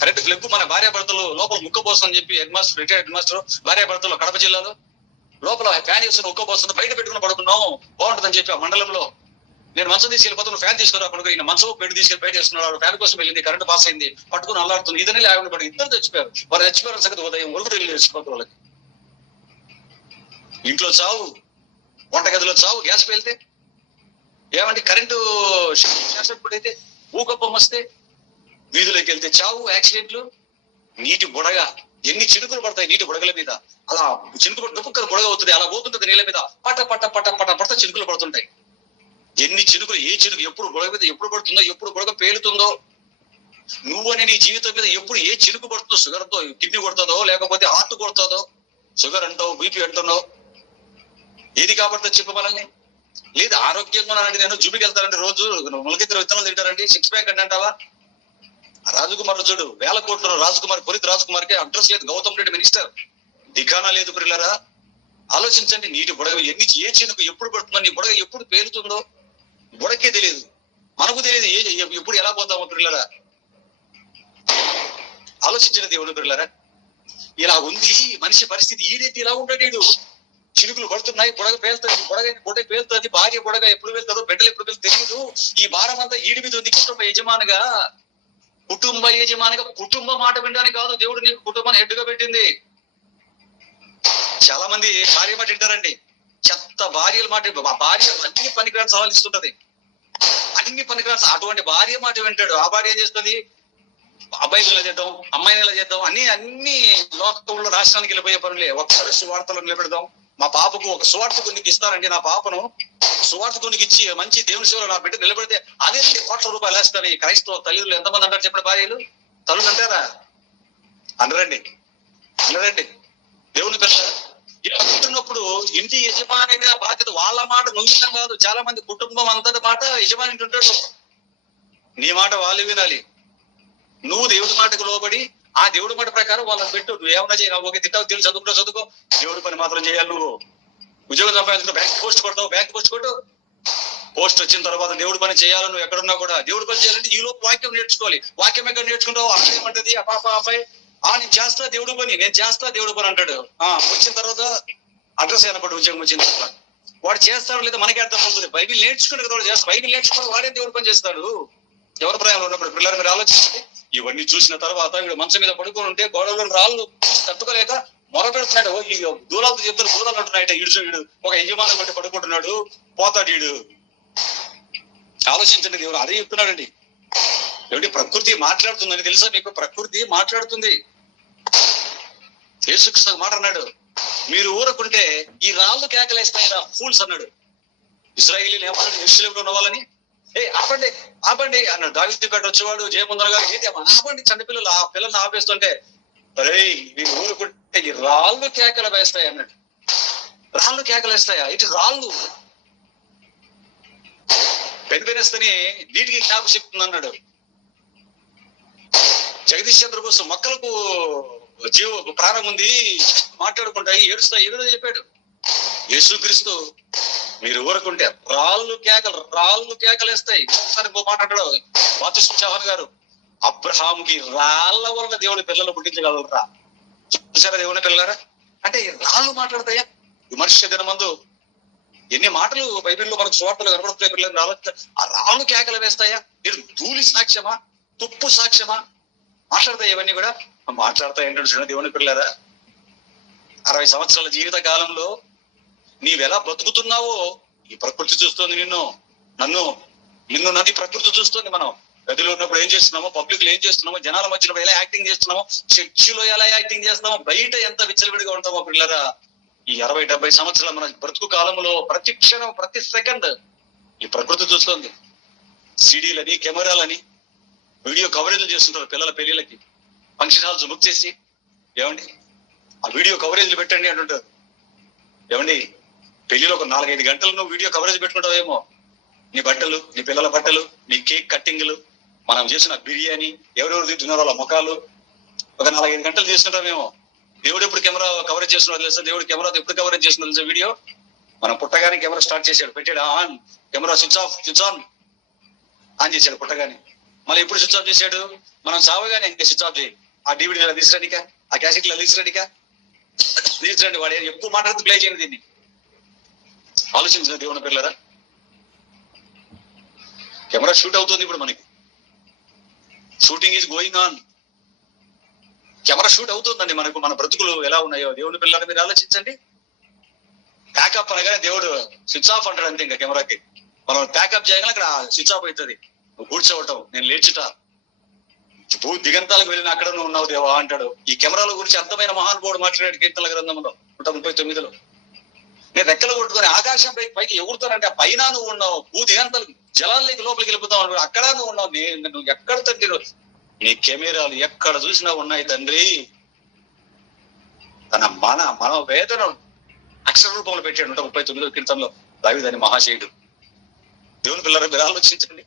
కరెంట్ ఫ్లెగ్. మన భార్యాభర్తలు లోపల ముక్కపోసం అని చెప్పి రిటైర్డ్ హెడ్ మాస్టర్ భార్యాభర్తలు కడప జిల్లాలో లోపల ఫ్యాన్ వేసుకుని ఉక్కపోస్తుంది, బయట పెట్టుకుని పడుకున్నాం బాగుంటుందని చెప్పి ఆ మండలంలో నేను మంచం తీసుకెళ్ళిపోతాను, ఫ్యాన్ తీసుకురా పడుకో. ఈయన మంచం బెడ్ తీసుకెళ్ళి బయట వేసుకున్నాడు, ఫ్యాన్ కోసం వెళ్ళింది, కరెంట్ పాస్ అయింది, పట్టుకుని అల్లాడుతుంది. ఇదని లేకుండా పడి ఇద్దరు చచ్చిపోయారు. వారు చచ్చిపోయారు సంగతి ఉదయం ఒరుగురు వెళ్ళి చచ్చిపోతారు. వాళ్ళకి ఇంట్లో చావు, వంటగదిలో చావు, గ్యాస్ పేలితే ఏమంటే కరెంటు షార్ట్ అయితే, ఊకప్పం వస్తే, వీధులోకి వెళ్తే చావు, యాక్సిడెంట్లు, నీటి బుడగ, ఎన్ని చినుకులు పడతాయి నీటి బుడగల మీద. అలా చినుకు దుప్పుక్కలు బుడగ అవుతుంది, అలా పోతుంటది నీళ్ళ మీద, పట్ట పట్ట పట్ట పట్ట పట్ట చినుకులు పడుతుంటాయి. ఎన్ని చినుకులు, ఏ చినుకు ఎప్పుడు బుడగ మీద ఎప్పుడు పడుతుందో, ఎప్పుడు బుడగ పేలుతుందో, నువ్వని నీ జీవితం మీద ఎప్పుడు ఏ చినుకు పడుతుందో, షుగర్తో కిడ్నీ కొడుతుందో, లేకపోతే హార్ట్ కొడుతుందో, షుగర్ అంటావు, బీపీ అంటున్నావు, ఏది కాబట్టి చెప్పు మనల్ని. లేదు ఆరోగ్యంగా ఉన్నానండి, నేను జూబికి వెళ్తానండి, రోజు మొలకెత్తిన విత్తనాలు తింటారండి, 6 ప్యాక్ అంటే అంటావా? రాజకుమార్ చూడు, 1000 కోట్లు రాజకుమార్, పురిత్ రాజకుమార్కి అడ్రస్ లేదు, గౌతమ్ రెడ్డి మినిస్టర్, దిగానా లేదు. పిల్లరా ఆలోచించండి, నీటి బుడగ ఎన్ని, ఏ చినుకు ఎప్పుడు పడుతుందో, నీ బుడగ ఎప్పుడు పేలుతుందో బుడకే తెలియదు, మనకు తెలియదు ఎప్పుడు ఎలా పోతామో. పిల్లరా ఆలోచించిన దేవుడు. పిల్లరా ఇలా ఉంది మనిషి పరిస్థితి. ఈ రీతి ఇలా ఉంటాడు, చినుకులు పడుతున్నాయి, బుడగ పేలుతుంది, బుడగ పేలుతుంది, భార్య బుడగ ఎప్పుడు వెళ్తుందో, బిడ్డలు ఎప్పుడు వెళ్తుందో తెలియదు. ఈ భారం అంతా ఈడి మీద ఉంది. కుటుంబ యజమానిగా కుటుంబ మాట వినడానికి కాదు దేవుడు నీకు కుటుంబాన్ని హెడ్డుగా పెట్టింది. చాలా మంది భార్య మాట వింటారండి, చెత్త భార్యల మాట. భార్య అన్ని పనికిరాని సవాలు ఇస్తుంటది, అన్ని పనికిరాని. అటువంటి భార్య మాట వింటాడు. ఆ భార్య ఏం చేస్తుంది, అబ్బాయిని ఇలా చేద్దాం, అమ్మాయిని ఇలా చేద్దాం, అన్ని లోకంలో రాష్ట్రానికి వెళ్ళిపోయే పనులే. ఒకసారి సువార్తలో నిలబెడదాం, మా పాపకు ఒక సువార్త కొన్నికి ఇస్తారండి, నా పాపను సువార్త కొన్నికి ఇచ్చి మంచి దేవుని సేవలో నా బిడ్డ నిలబెడితే అదే ₹1,00,000 వేస్తారు. ఈ క్రైస్తవ తల్లిలు ఎంతమంది అంటారు చెప్పండి? భార్యలు తల్లులు అంటారా? అనరండి. దేవుని పిల్ల ఇలా ఉంటున్నప్పుడు ఇంటి యజమానిగా బాధ్యత వాళ్ళ మాట నొంగితం కాదు. చాలా మంది కుటుంబం అంతటి మాట యజమాని ఉంటాడు, నీ మాట వాళ్ళు వినాలి. నువ్వు దేవుడి మాటకు లోబడి ఆ దేవుడి మాట ప్రకారం వాళ్ళని పెట్టు. నువ్వు ఏమన్నా చేయవు, ఓకే తింటావు, తెలిసి చదువుకో, దేవుడి పని మాత్రం చేయాలి. నువ్వు ఉద్యోగం సంపాదించుకో, బ్యాంక్ పోస్ట్ కొడతావు, బ్యాంక్ పోస్ట్ కొట్టు. పోస్ట్ వచ్చిన తర్వాత దేవుడి పని చేయాలి. నువ్వు ఎక్కడున్నా కూడా దేవుడి పని చేయాలంటే ఈ లోపు వాక్యం నేర్చుకోవాలి. వాక్యం ఎక్కడ నేర్చుకుంటావు? అక్కడ ఏమంటది, అబ్బాయి నేను చేస్తా దేవుడు పని, నేను చేస్తా దేవుడు పని అంటాడు. వచ్చిన తర్వాత అడ్రస్ అయినప్పుడు ఉద్యోగం వచ్చిన తర్వాత వాడు చేస్తాడు లేదా మనకి అర్థం అవుతుంది. బైబిల్ నేర్చుకుంటే కదా వాడు చేస్తాడు. బైబిల్ నేర్చుకుని వాడే దేవుడు పని చేస్తాడు. ఎవరి ప్రయాణంలో ఉన్నప్పుడు పిల్లలు మీరు ఆలోచిస్తే ఇవన్నీ చూసిన తర్వాత వీడు మంచం మీద పడుకొని ఉంటే గోడలో రాళ్ళు తట్టుకోలేక మొర పెడుతున్నాడు. ఈ దూరాలతో చెప్తారు, దూరాలు అంటున్నాయట. వీడు ఒక యజమాని బట్టి పడుకుంటున్నాడు, పోతాడు వీడు. ఆలోచించండి, దేవుడు అదే చెప్తున్నాడండి. ఏమిటి ప్రకృతి మాట్లాడుతుందని తెలుసా మీకు? ప్రకృతి మాట్లాడుతుంది. యేసుక్రీస్తు మాట అన్నాడు, మీరు ఊరకుంటే ఈ రాళ్ళు కేకలేస్తాయిరా ఫూల్స్ అన్నాడు. ఇశ్రాయేలీయులు ఏమన్నాడు యెరూషలేములో ఉన్న వాళ్ళని, ఆపండి అన్నాడు. దావీదు పేట వచ్చేవాడు జయముందరగా, ఏంటి ఆపండి చిన్నపిల్లలు, ఆ పిల్లల్ని ఆపేస్తుంటే, అరే మీరు ఊరుకుంటే ఈ రాళ్ళు కేకలు వేస్తాయి అన్నాడు. రాళ్ళు కేకలేస్తాయా? ఇటు రాళ్ళు పెనిపెనేస్తని నీటికి జ్ఞాపశక్తుంది అన్నాడు. జగదీష్ చంద్ర బోస్ మొక్కలకు ప్రాణం ఉంది, మాట్లాడుకుంటాయి, ఏడుస్తాయి, ఏదో చెప్పాడు. యేసుక్రీస్తు మీరు ఊరకుంటే రాళ్ళు కేకలేస్తాయి. ఒకసారి మాట్లాడాడు బాప్తిస్మా యోహాను గారు, అబ్రహాముకి రాళ్ల వలన దేవుడి పిల్లలు పుట్టించగలరా? చూసారా దేవుని పిల్లరా? అంటే రాళ్ళు మాట్లాడతాయా? విమర్శ దినమందు ఎన్ని మాటలు బైబిల్లో మనకు సువార్తలు కనబడుతున్నాయి. పిల్లలు ఆ రాళ్ళు కేకలు వేస్తాయా? మీరు ధూళి సాక్ష్యమా, తుప్పు సాక్ష్యమా? మాట్లాడతాయి, ఇవన్నీ కూడా మాట్లాడతాయి అంటాడు. చూడండి దేవుని పిల్లరా, 60 సంవత్సరాల జీవిత కాలంలో నీవెలా బ్రతుకుతున్నావో ఈ ప్రకృతి చూస్తుంది. నన్ను ఈ ప్రకృతి చూస్తుంది. మనం గదిలో ఉన్నప్పుడు ఏం చేస్తున్నామో, పబ్లిక్ లో ఏం చేస్తున్నామో, జనాల మధ్యలో ఎలా యాక్టింగ్ చేస్తున్నామో, చర్చిలో ఎలా యాక్టింగ్ చేస్తున్నామో, బయట ఎంత విచ్చలవిడిగా ఉంటామో పిల్లరా. ఈ 60-70 సంవత్సరాల మన బ్రతుకు కాలంలో ప్రతి క్షణం, ప్రతి సెకండ్ ఈ ప్రకృతి చూస్తుంది. సిడీలని, కెమెరాలని, వీడియో కవరేజ్లు చేస్తుంటారు పిల్లల పెళ్లిళ్ళకి. ఫంక్షన్ హాల్స్ బుక్ చేసి, ఏమండి ఆ వీడియో కవరేజ్లు పెట్టండి అంటుంటారు. ఏమండి పెళ్లిలో ఒక 4-5 గంటలు నువ్వు వీడియో కవరేజ్ పెట్టుకుంటావేమో. నీ బట్టలు, నీ పిల్లల బట్టలు, నీ కేక్ కట్టింగ్లు, మనం చేసిన బిర్యానీ, ఎవరెవరు తింటున్నారో వాళ్ళ ముఖాలు, ఒక 4-5 గంటలు చేస్తుంటామేమో. దేవుడు ఎప్పుడు కెమెరా కవరేజ్ చేస్తున్నాడు తెలుసా? దేవుడు కెమెరా ఎప్పుడు కవరేజ్ చేస్తున్నా తెలుసా? వీడియో మనం పుట్టగానే కెమెరా స్టార్ట్ చేశాడు, పెట్టాడు ఆన్, కెమెరా స్విచ్ ఆన్ చేశాడు పుట్టగానే. మళ్ళీ ఎప్పుడు స్విచ్ ఆఫ్ చేశాడు? మనం చావగానే ఇంకా స్విచ్ ఆఫ్ చేయి. ఆ DVD తీసుకురానిక, ఆ క్యాసెట్లు తీసుకురానిక, తీర్చండి. వాడు ఎక్కువ మాట్లాడుతూ ప్లే చేయండి దీన్ని. ఆలోచించిన దేవుని పిల్లరా, కెమెరా షూట్ అవుతుంది ఇప్పుడు మనకి. Shooting is going on. Camera shoot అవుతుందండి మనకు. మన బ్రతుకులు ఎలా ఉన్నాయో దేవుని పిల్లలు మీరు ఆలోచించండి. ప్యాకప్ అనగానే దేవుడు స్విచ్ ఆఫ్ అంటాడు అంతే. ఇంకా కెమెరాకి మనం ప్యాకప్ చేయగానే అక్కడ స్విచ్ ఆఫ్ అవుతుంది. నువ్వు కూర్చోవటం, నేను లేచుట, భూ దిగంతాలకు వెళ్ళిన అక్కడ నువ్వు ఉన్నావు దేవా అంటాడు. ఈ కెమెరాల గురించి అర్థమైన మహానుభావుడు మాట్లాడాడు కీర్తనల గ్రంథంలో 139లో. నేను రెక్కలు కొట్టుకొని ఆకాశం పైకి ఎగురుతానంటే ఆ పైన నువ్వు ఉన్నావు, భూ దిగంతాలకు జలాల్లోకి లోపలికి వెళ్ళిపోతావు అన్నాడు. అక్కడ నువ్వు ఉన్నావు. నువ్వు ఎక్కడ తండ్రి, నీ కెమెరాలు ఎక్కడ చూసినా ఉన్నాయి తండ్రి. తన మన వేదన అక్షర రూపంలో పెట్టాడు 139 కీర్తనలో దావీదు మహాశయుడు. దేవుని పిల్లలు మీరు ఆలోచించండి.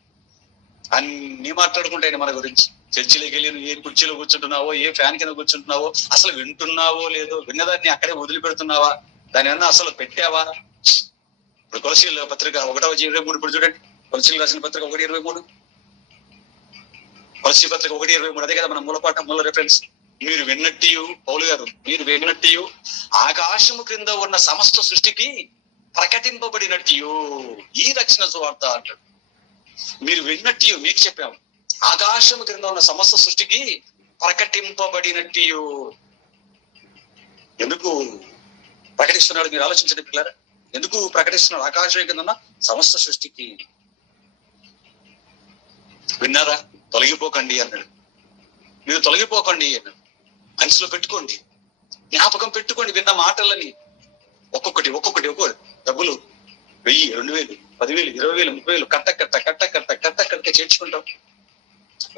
అన్ని మాట్లాడుకుంటాయి మన గురించి. చర్చిలోకి వెళ్ళి నువ్వు ఏ కుర్చీలో కూర్చుంటున్నావో, ఏ ఫ్యాన్ కింద కూర్చుంటున్నావో, అసలు వింటున్నావో లేదో, విన్నదాన్ని అక్కడే వదిలిపెడుతున్నావా, దాని అన్నా అసలు పెట్టావా? ఇప్పుడు కొలసీల పత్రిక 1:23 ఇప్పుడు చూడండి. కొలసీలు రాసిన పత్రిక 1:23, కొలసీ పత్రిక 1:23. అదే కదా మన మూలపాఠం, మూల రెఫరెన్స్. మీరు విన్నట్టు, పౌలు గారు, మీరు విన్నట్టు ఆకాశము క్రింద ఉన్న సమస్త సృష్టికి ప్రకటింపబడినట్టు ఈ రక్షణ సువార్త అంటాడు. మీరు విన్నట్టు, మీకు చెప్పాము, ఆకాశము క్రింద ఉన్న సమస్త సృష్టికి ప్రకటింపబడినట్టు. ఎందుకు ప్రకటిస్తున్నాడు మీరు ఆలోచించండి పిల్లరా. ఎందుకు ప్రకటిస్తున్నాడు? ఆకాశం కింద ఉన్న సమస్త సృష్టికి. విన్నారా? తొలగిపోకండి అన్నాడు. మీరు తొలగిపోకండి అన్నాడు. మనసులో పెట్టుకోండి, జ్ఞాపకం పెట్టుకోండి విన్న మాటలని. ఒక్కొక్కటి డబ్బులు 1000, 2000, 10,000, 20,000, 30,000 కట్ట చేర్చుకుంటాం.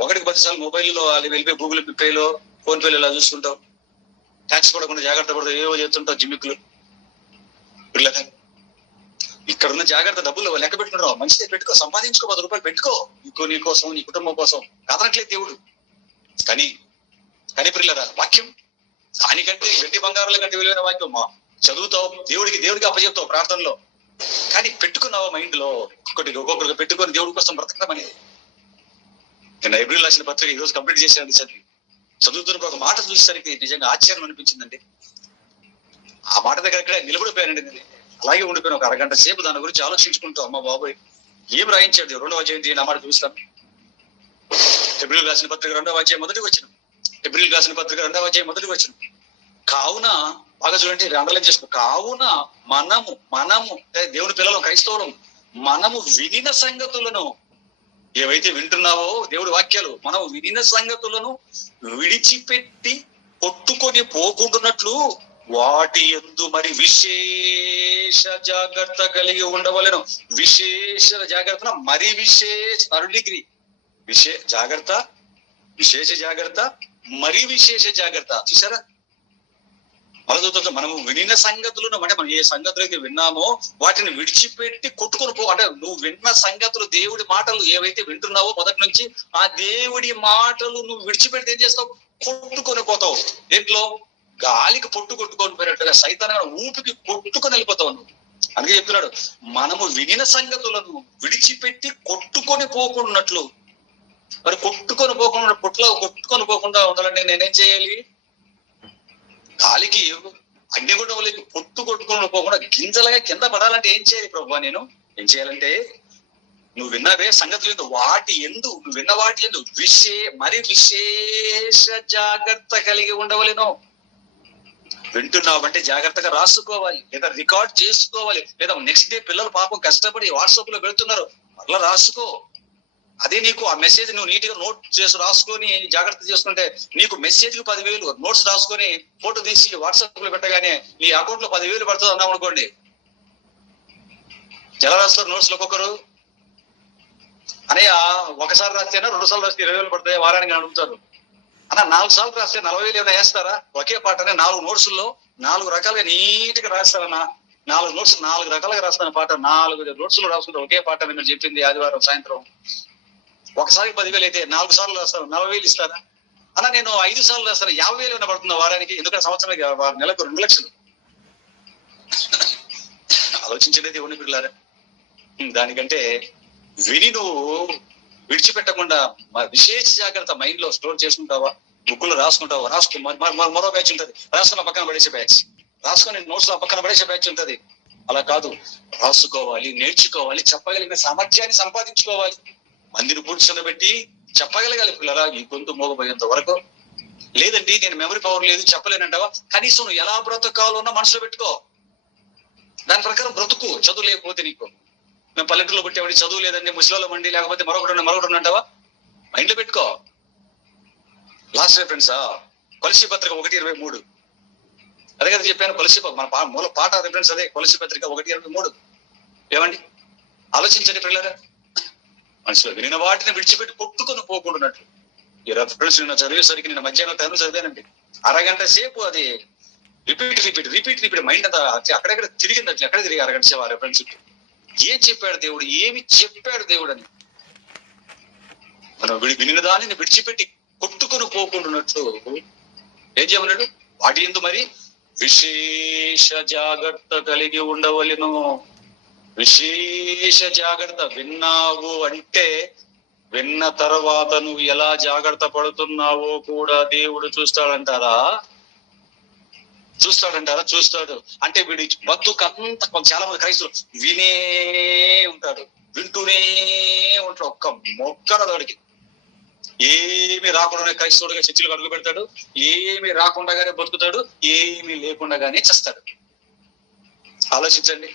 1కి 10 సార్లు మొబైల్లో అది వెళ్ళిపోయి గూగుల్ పేలో, ఫోన్ పేలో ఇలా చూసుకుంటాం. ట్యాక్స్ పడకుండా జాగ్రత్త పడతాం, ఏవో చేస్తుంటాం జిమ్మిక్కులు. పిల్లగా ఇక్కడ ఉన్న జాగ్రత్త డబ్బులు లెక్క పెట్టుకుంటాం. మంచిదే, పెట్టుకో, సంపాదించుకో, 10 రూపాయలు పెట్టుకో, నీ కోసం, నీ కుటుంబం కోసం. కాదనట్లేదు దేవుడు. కానీ పిల్లరా, వాక్యం దానికంటే వెండి బంగారాల కంటే విలువైన వాక్యం. చదువుతావు, దేవుడికి అప్పచెప్తావు ప్రార్థనలో. కానీ పెట్టుకున్నావా మైండ్ లో? ఒక్కొక్కరికి పెట్టుకొని దేవుడి కోసం బ్రతకడం అనేది. నేను ఏప్రిల్ రాసిన పత్రిక ఈరోజు కంప్లీట్ చేశాను. చదువుతున్న ఒక మాట చూసేసరికి నిజంగా ఆశ్చర్యం అనిపించిందండి. ఆ మాట దగ్గర నిలబడిపోయానండి నేను. అలాగే ఉండిపోయిన ఒక అరగంట సేపు దాని గురించి ఆలోచించుకుంటూ, అమ్మ బాబోయ్ ఏం రాయించాడు. 2వ అధ్యాయం ఆ మాట చూస్తాం. ఏప్రిల్ రాసిన పత్రిక 2వ అధ్యాయం 1వ వచనం. ఏప్రిల్ రాసిన పత్రిక 2వ అధ్యాయం 1వ వచనం. కావున, బాగా చూడండి, అండర్లైన్ చేసుకో. కావున మనము దేవుని పిల్లలు, క్రైస్తవులం, మనము వినిన సంగతులను, ఏవైతే వింటున్నావో దేవుడి వాక్యాలు, మనం వినిన సంగతులను విడిచిపెట్టి కొట్టుకొని పోకుంటున్నట్లు వాటి యందు మరి విశేష జాగ్రత్త కలిగి ఉండవలెను. విశేష జాగ్రత్త, మరి డిగ్రీ విశేష జాగ్రత్త, మరి విశేష జాగ్రత్త. చూసారా? మనము వినిన సంగతులను, అంటే మనం ఏ సంగతులు అయితే విన్నామో వాటిని విడిచిపెట్టి కొట్టుకొని పో. అంటే నువ్వు విన్న సంగతులు, దేవుడి మాటలు ఏవైతే వింటున్నావో మొదటి నుంచి, ఆ దేవుడి మాటలు నువ్వు విడిచిపెడితే ఏం చేస్తావు? కొట్టుకొని పోతావు. దేంట్లో? గాలికి కొట్టుకొని పోయినట్టుగా, సైతాన ఊపికి కొట్టుకొని వెళ్ళిపోతావు నువ్వు. అందుకే చెప్తున్నాడు, మనము వినిన సంగతులను విడిచిపెట్టి కొట్టుకొని పోకున్నట్లు. మరి కొట్టుకొని పోకుండా ఉండాలంటే నేనేం చేయాలి? గాలికి, అగ్నిగుండంలోకి కొట్టుకొని పోకుండా గింజలుగా కింద పడాలంటే ఏం చేయాలి ప్రభు? నేను ఏం చేయాలంటే, నువ్వు విన్నవే సంగతులు నువ్వు విన్న వాటి ఎందు మరి విశేష జాగ్రత్త కలిగి ఉండవలేను. వింటున్నావంటే జాగ్రత్తగా రాసుకోవాలి, లేదా రికార్డ్ చేసుకోవాలి, లేదా నెక్స్ట్ డే పిల్లలు పాపం కష్టపడి వాట్సాప్ లో పెడుతున్నారు, మళ్ళా రాసుకో. అదే నీకు ఆ మెసేజ్ నువ్వు నీట్ గా నోట్ చేసి రాసుకొని జాగ్రత్త చేసుకుంటే, నీకు మెసేజ్ కి 10,000 నోట్స్ రాసుకొని ఫోటో తీసి వాట్సాప్ లో పెట్టగానే నీ అకౌంట్ లో 10,000 పడుతుంది అన్నాం అనుకోండి. ఎలా రాస్తారు నోట్స్ లో ఒక్కొక్కరు? అనయ్య ఒకసారి రాస్తేనా, 2 సార్లు రాస్తే 20,000 పడతాయి వారానికి అడుగుతారు. అన్న 4 సార్లు రాస్తే 40,000 ఏమైనా వేస్తారా? ఒకే పాటనే 4 నోట్సుల్లో 4 రకాలుగా నీట్ గా రాస్తారన్నా. 4 నోట్స్ 4 రకాలుగా రాస్తాను పాట. 4 నోట్సులు రాసుకుంటే ఒకే పాట మీరు చెప్పింది ఆదివారం సాయంత్రం. ఒకసారి 10,000 అయితే 4 సార్లు రాస్తాను, 40,000 ఇస్తారా? అన్న నేను 5 సార్లు రాస్తాను, 50,000 ఏమైనా పడుతుందా వారానికి? ఎందుకంటే సంవత్సరానికి నెలకు 2 లక్షలు. ఆలోచించండి దేవుని పిల్లారా. దానికంటే విని నువ్వు విడిచిపెట్టకుండా విశేష జాగ్రత్త మైండ్ లో స్టోర్ చేసుకుంటావా? బుక్కులో రాసుకుంటావు, రాసుకో. మరో బ్యాచ్ ఉంటుంది, రాసుకున్న పక్కన పడేసే బ్యాచ్, రాసుకొని నోట్స్ లో పక్కన పడేసే బ్యాచ్ ఉంటుంది. అలా కాదు, రాసుకోవాలి, నేర్చుకోవాలి, చెప్పగలిగిన సామర్థ్యాన్ని సంపాదించుకోవాలి. మందిని కూర్చోబెట్టి చెప్పగలగాలి పిల్లరా ఈ గొంతు మోగబోయేంత వరకు. లేదండి నేను మెమరీ పవర్ లేదు చెప్పలేనంటావా, కనీసం నువ్వు ఎలా బ్రతకాలో మనసులో పెట్టుకో, దాని ప్రకారం బ్రతుకు. చదువు లేకపోతే నీకు, మేము పల్లెటూరులో పుట్టేవాడి చదువు లేదండి, ముసలిలో మండి, లేకపోతే మరొకటి అంటావా, మైండ్ లో పెట్టుకో. లాస్ట్ రిఫరెన్సా కొలసీ పత్రిక 1:23, అదే కదా చెప్పాను. కొలసీ మన మూల పాట రిఫరెన్స్ అదే, కొలసీ పత్రిక 1:23. ఏమండి ఆలోచించండి పిల్లరా, మనసులో వినిన వాటిని విడిచిపెట్టి కొట్టుకొని పోకుండాన్నట్లు. ఈ రెఫరెన్స్ నిన్న చదివేసరికి, నిన్న మధ్యాహ్నం టైంలో చదివానండి, అరగంట సేపు అది రిపీట్ మైండ్ అంతా అక్కడెక్కడ తిరిగింది, అట్లా ఎక్కడ తిరిగి అరగంట సేపు ఆ రెఫరెన్స్. ఏం చెప్పాడు దేవుడు, ఏమి చెప్పాడు దేవుడు అని మనం వినిన దానిని విడిచిపెట్టి కొట్టుకొని పోకుండాన్నట్లు ఏం చేయమన్నాడు, వాటి యందు మరి విశేష జాగ్రత్త కలిగి ఉండవలెను. విశేష జాగ్రత్త. విన్నావు అంటే విన్న తర్వాత నువ్వు ఎలా జాగ్రత్త పడుతున్నావో కూడా దేవుడు చూస్తాడంటారా? చూస్తాడు. అంటే వీడి బతుకంతా చాలా మంది క్రైస్తవులు వినే ఉంటాడు, వింటూనే ఉంటాడు, ఒక్క మొక్కర వాడికి ఏమి రాకుండానే క్రైస్తవుడిగా చర్చిలకు అడుగు పెడతాడు, ఏమి రాకుండానే బతుకుతాడు, ఏమి లేకుండానే చేస్తాడు. ఆలోచించండి.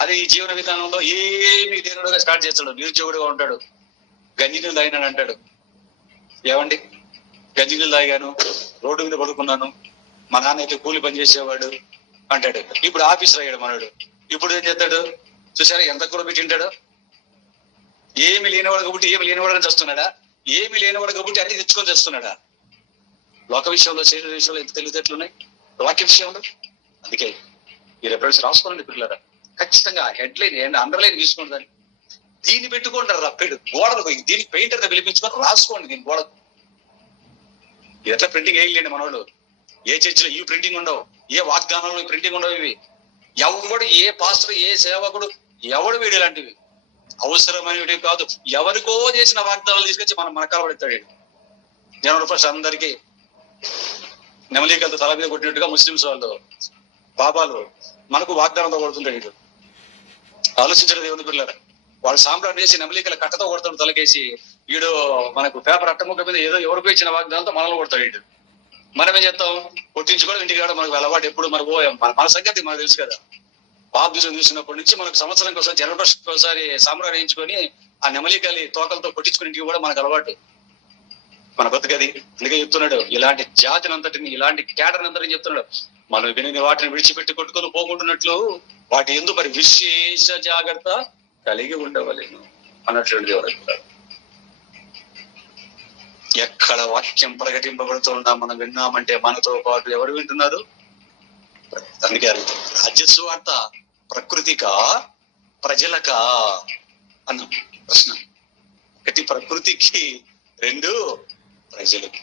అదే ఈ జీవన విధానంలో ఏమి లేనుడుగా స్టార్ట్ చేస్తాడు, నిరుద్యోగుడుగా ఉంటాడు, గంజి నీళ్ళు తాగినాడు అంటాడు. ఏమండి గంజి నీళ్ళు తాగాను, రోడ్డు మీద పడుకున్నాను, మా నాన్న అయితే కూలి పని చేసేవాడు అంటాడు. ఇప్పుడు ఆఫీసర్ అయ్యాడు మనడు, ఇప్పుడు ఏం చేస్తాడు చూసారా, ఎంత కూడా పెట్టి తింటాడు. ఏమి లేనివాడు కాబట్టి ఏమి లేనివాడని చేస్తున్నాడా, ఏమి లేనివాడు కాబట్టి అన్ని తెచ్చుకొని చేస్తున్నాడా? లోక విషయంలో, శరీర విషయంలో ఎంత తెలివితేటలున్నాయి, వాక్య విషయంలో. అందుకే ఈ రెఫరెన్స్ రాసుకోండి పిల్లరా, ఖచ్చితంగా హెడ్లైన్ అండర్లైన్ తీసుకోండి, దాన్ని దీన్ని పెట్టుకుంటారు రప్పెడు గోడలకు, దీనికి పెయింటర్ పిలిపించుకొని రాసుకోండి దీని గోడకు. ఇది ఎట్లా ప్రింటింగ్ వేయలేండి మనోళ్ళు, ఏ చర్చిలో ఈ ప్రింటింగ్ ఉండవు, ఏ వాగ్దానంలో ఈ ప్రింటింగ్ ఉండవు. ఇవి ఎవడు, ఏ పాస్టర్, ఏ సేవకుడు ఎవడు వీడు ఇలాంటివి అవసరమైనవి కాదు, ఎవరికో చేసిన వాగ్దానాలు తీసుకొచ్చి మనం మనకాల పడతాడు. జనవరి 1 అందరికీ నెమలికలతో తల మీద కొట్టినట్టుగా ముస్లింస్ వాళ్ళు బాబాలు మనకు వాగ్దానంతో కొడుతుంటాడు. ఆలోచించడం దేవుని పిల్లలు, వాళ్ళు సాంబ్రాన్ని వేసి నెమలికల కట్టతో కొడతాడు తలకేసి, వీడు మనకు పేపర్ అట్టముక్క మీద ఏదో ఎవరికో ఇచ్చిన వాగ్దానంతో మనల్ని కొడతాడు. వీడు మనం ఏం చేస్తాం, కొట్టించుకోవడం ఇంటికి రావడం మనకు అలవాటు. ఎప్పుడు మనకు మన సంగతి మనకు తెలుసు కదా. బాప్తిజం చూసినప్పటి నుంచి మనకు సంవత్సరానికి ఒకసారి, జనవరి 1 ఒకసారి సాంబ్రాన్ని వేయించుకొని ఆ నెమలికలి తోకలతో కొట్టించుకుని ఇంటికి కూడా మనకు అలవాటు. మన బతుకది. అందుకే చెప్తున్నాడు, ఇలాంటి జాతిని అంతటిని, ఇలాంటి క్యాడర్ అంతటిని చెప్తున్నాడు, మనం విని వాటిని విడిచిపెట్టి కొట్టుకొని పోకుంటున్నట్లు వాటి యందు మరి విశేష జాగ్రత్త కలిగి ఉండవలేను అన్నట్లు దేవుడు. ఎక్కడ వాక్యం ప్రకటింపబడుతున్నా మనం విన్నామంటే మనతో పాటు ఎవరు వింటున్నారు? అందుకే రాజ్యస్వార్త ప్రకృతికా ప్రజలకా అన్న ప్రశ్న. ఒకటి ప్రకృతికి, 2 ప్రజలకి.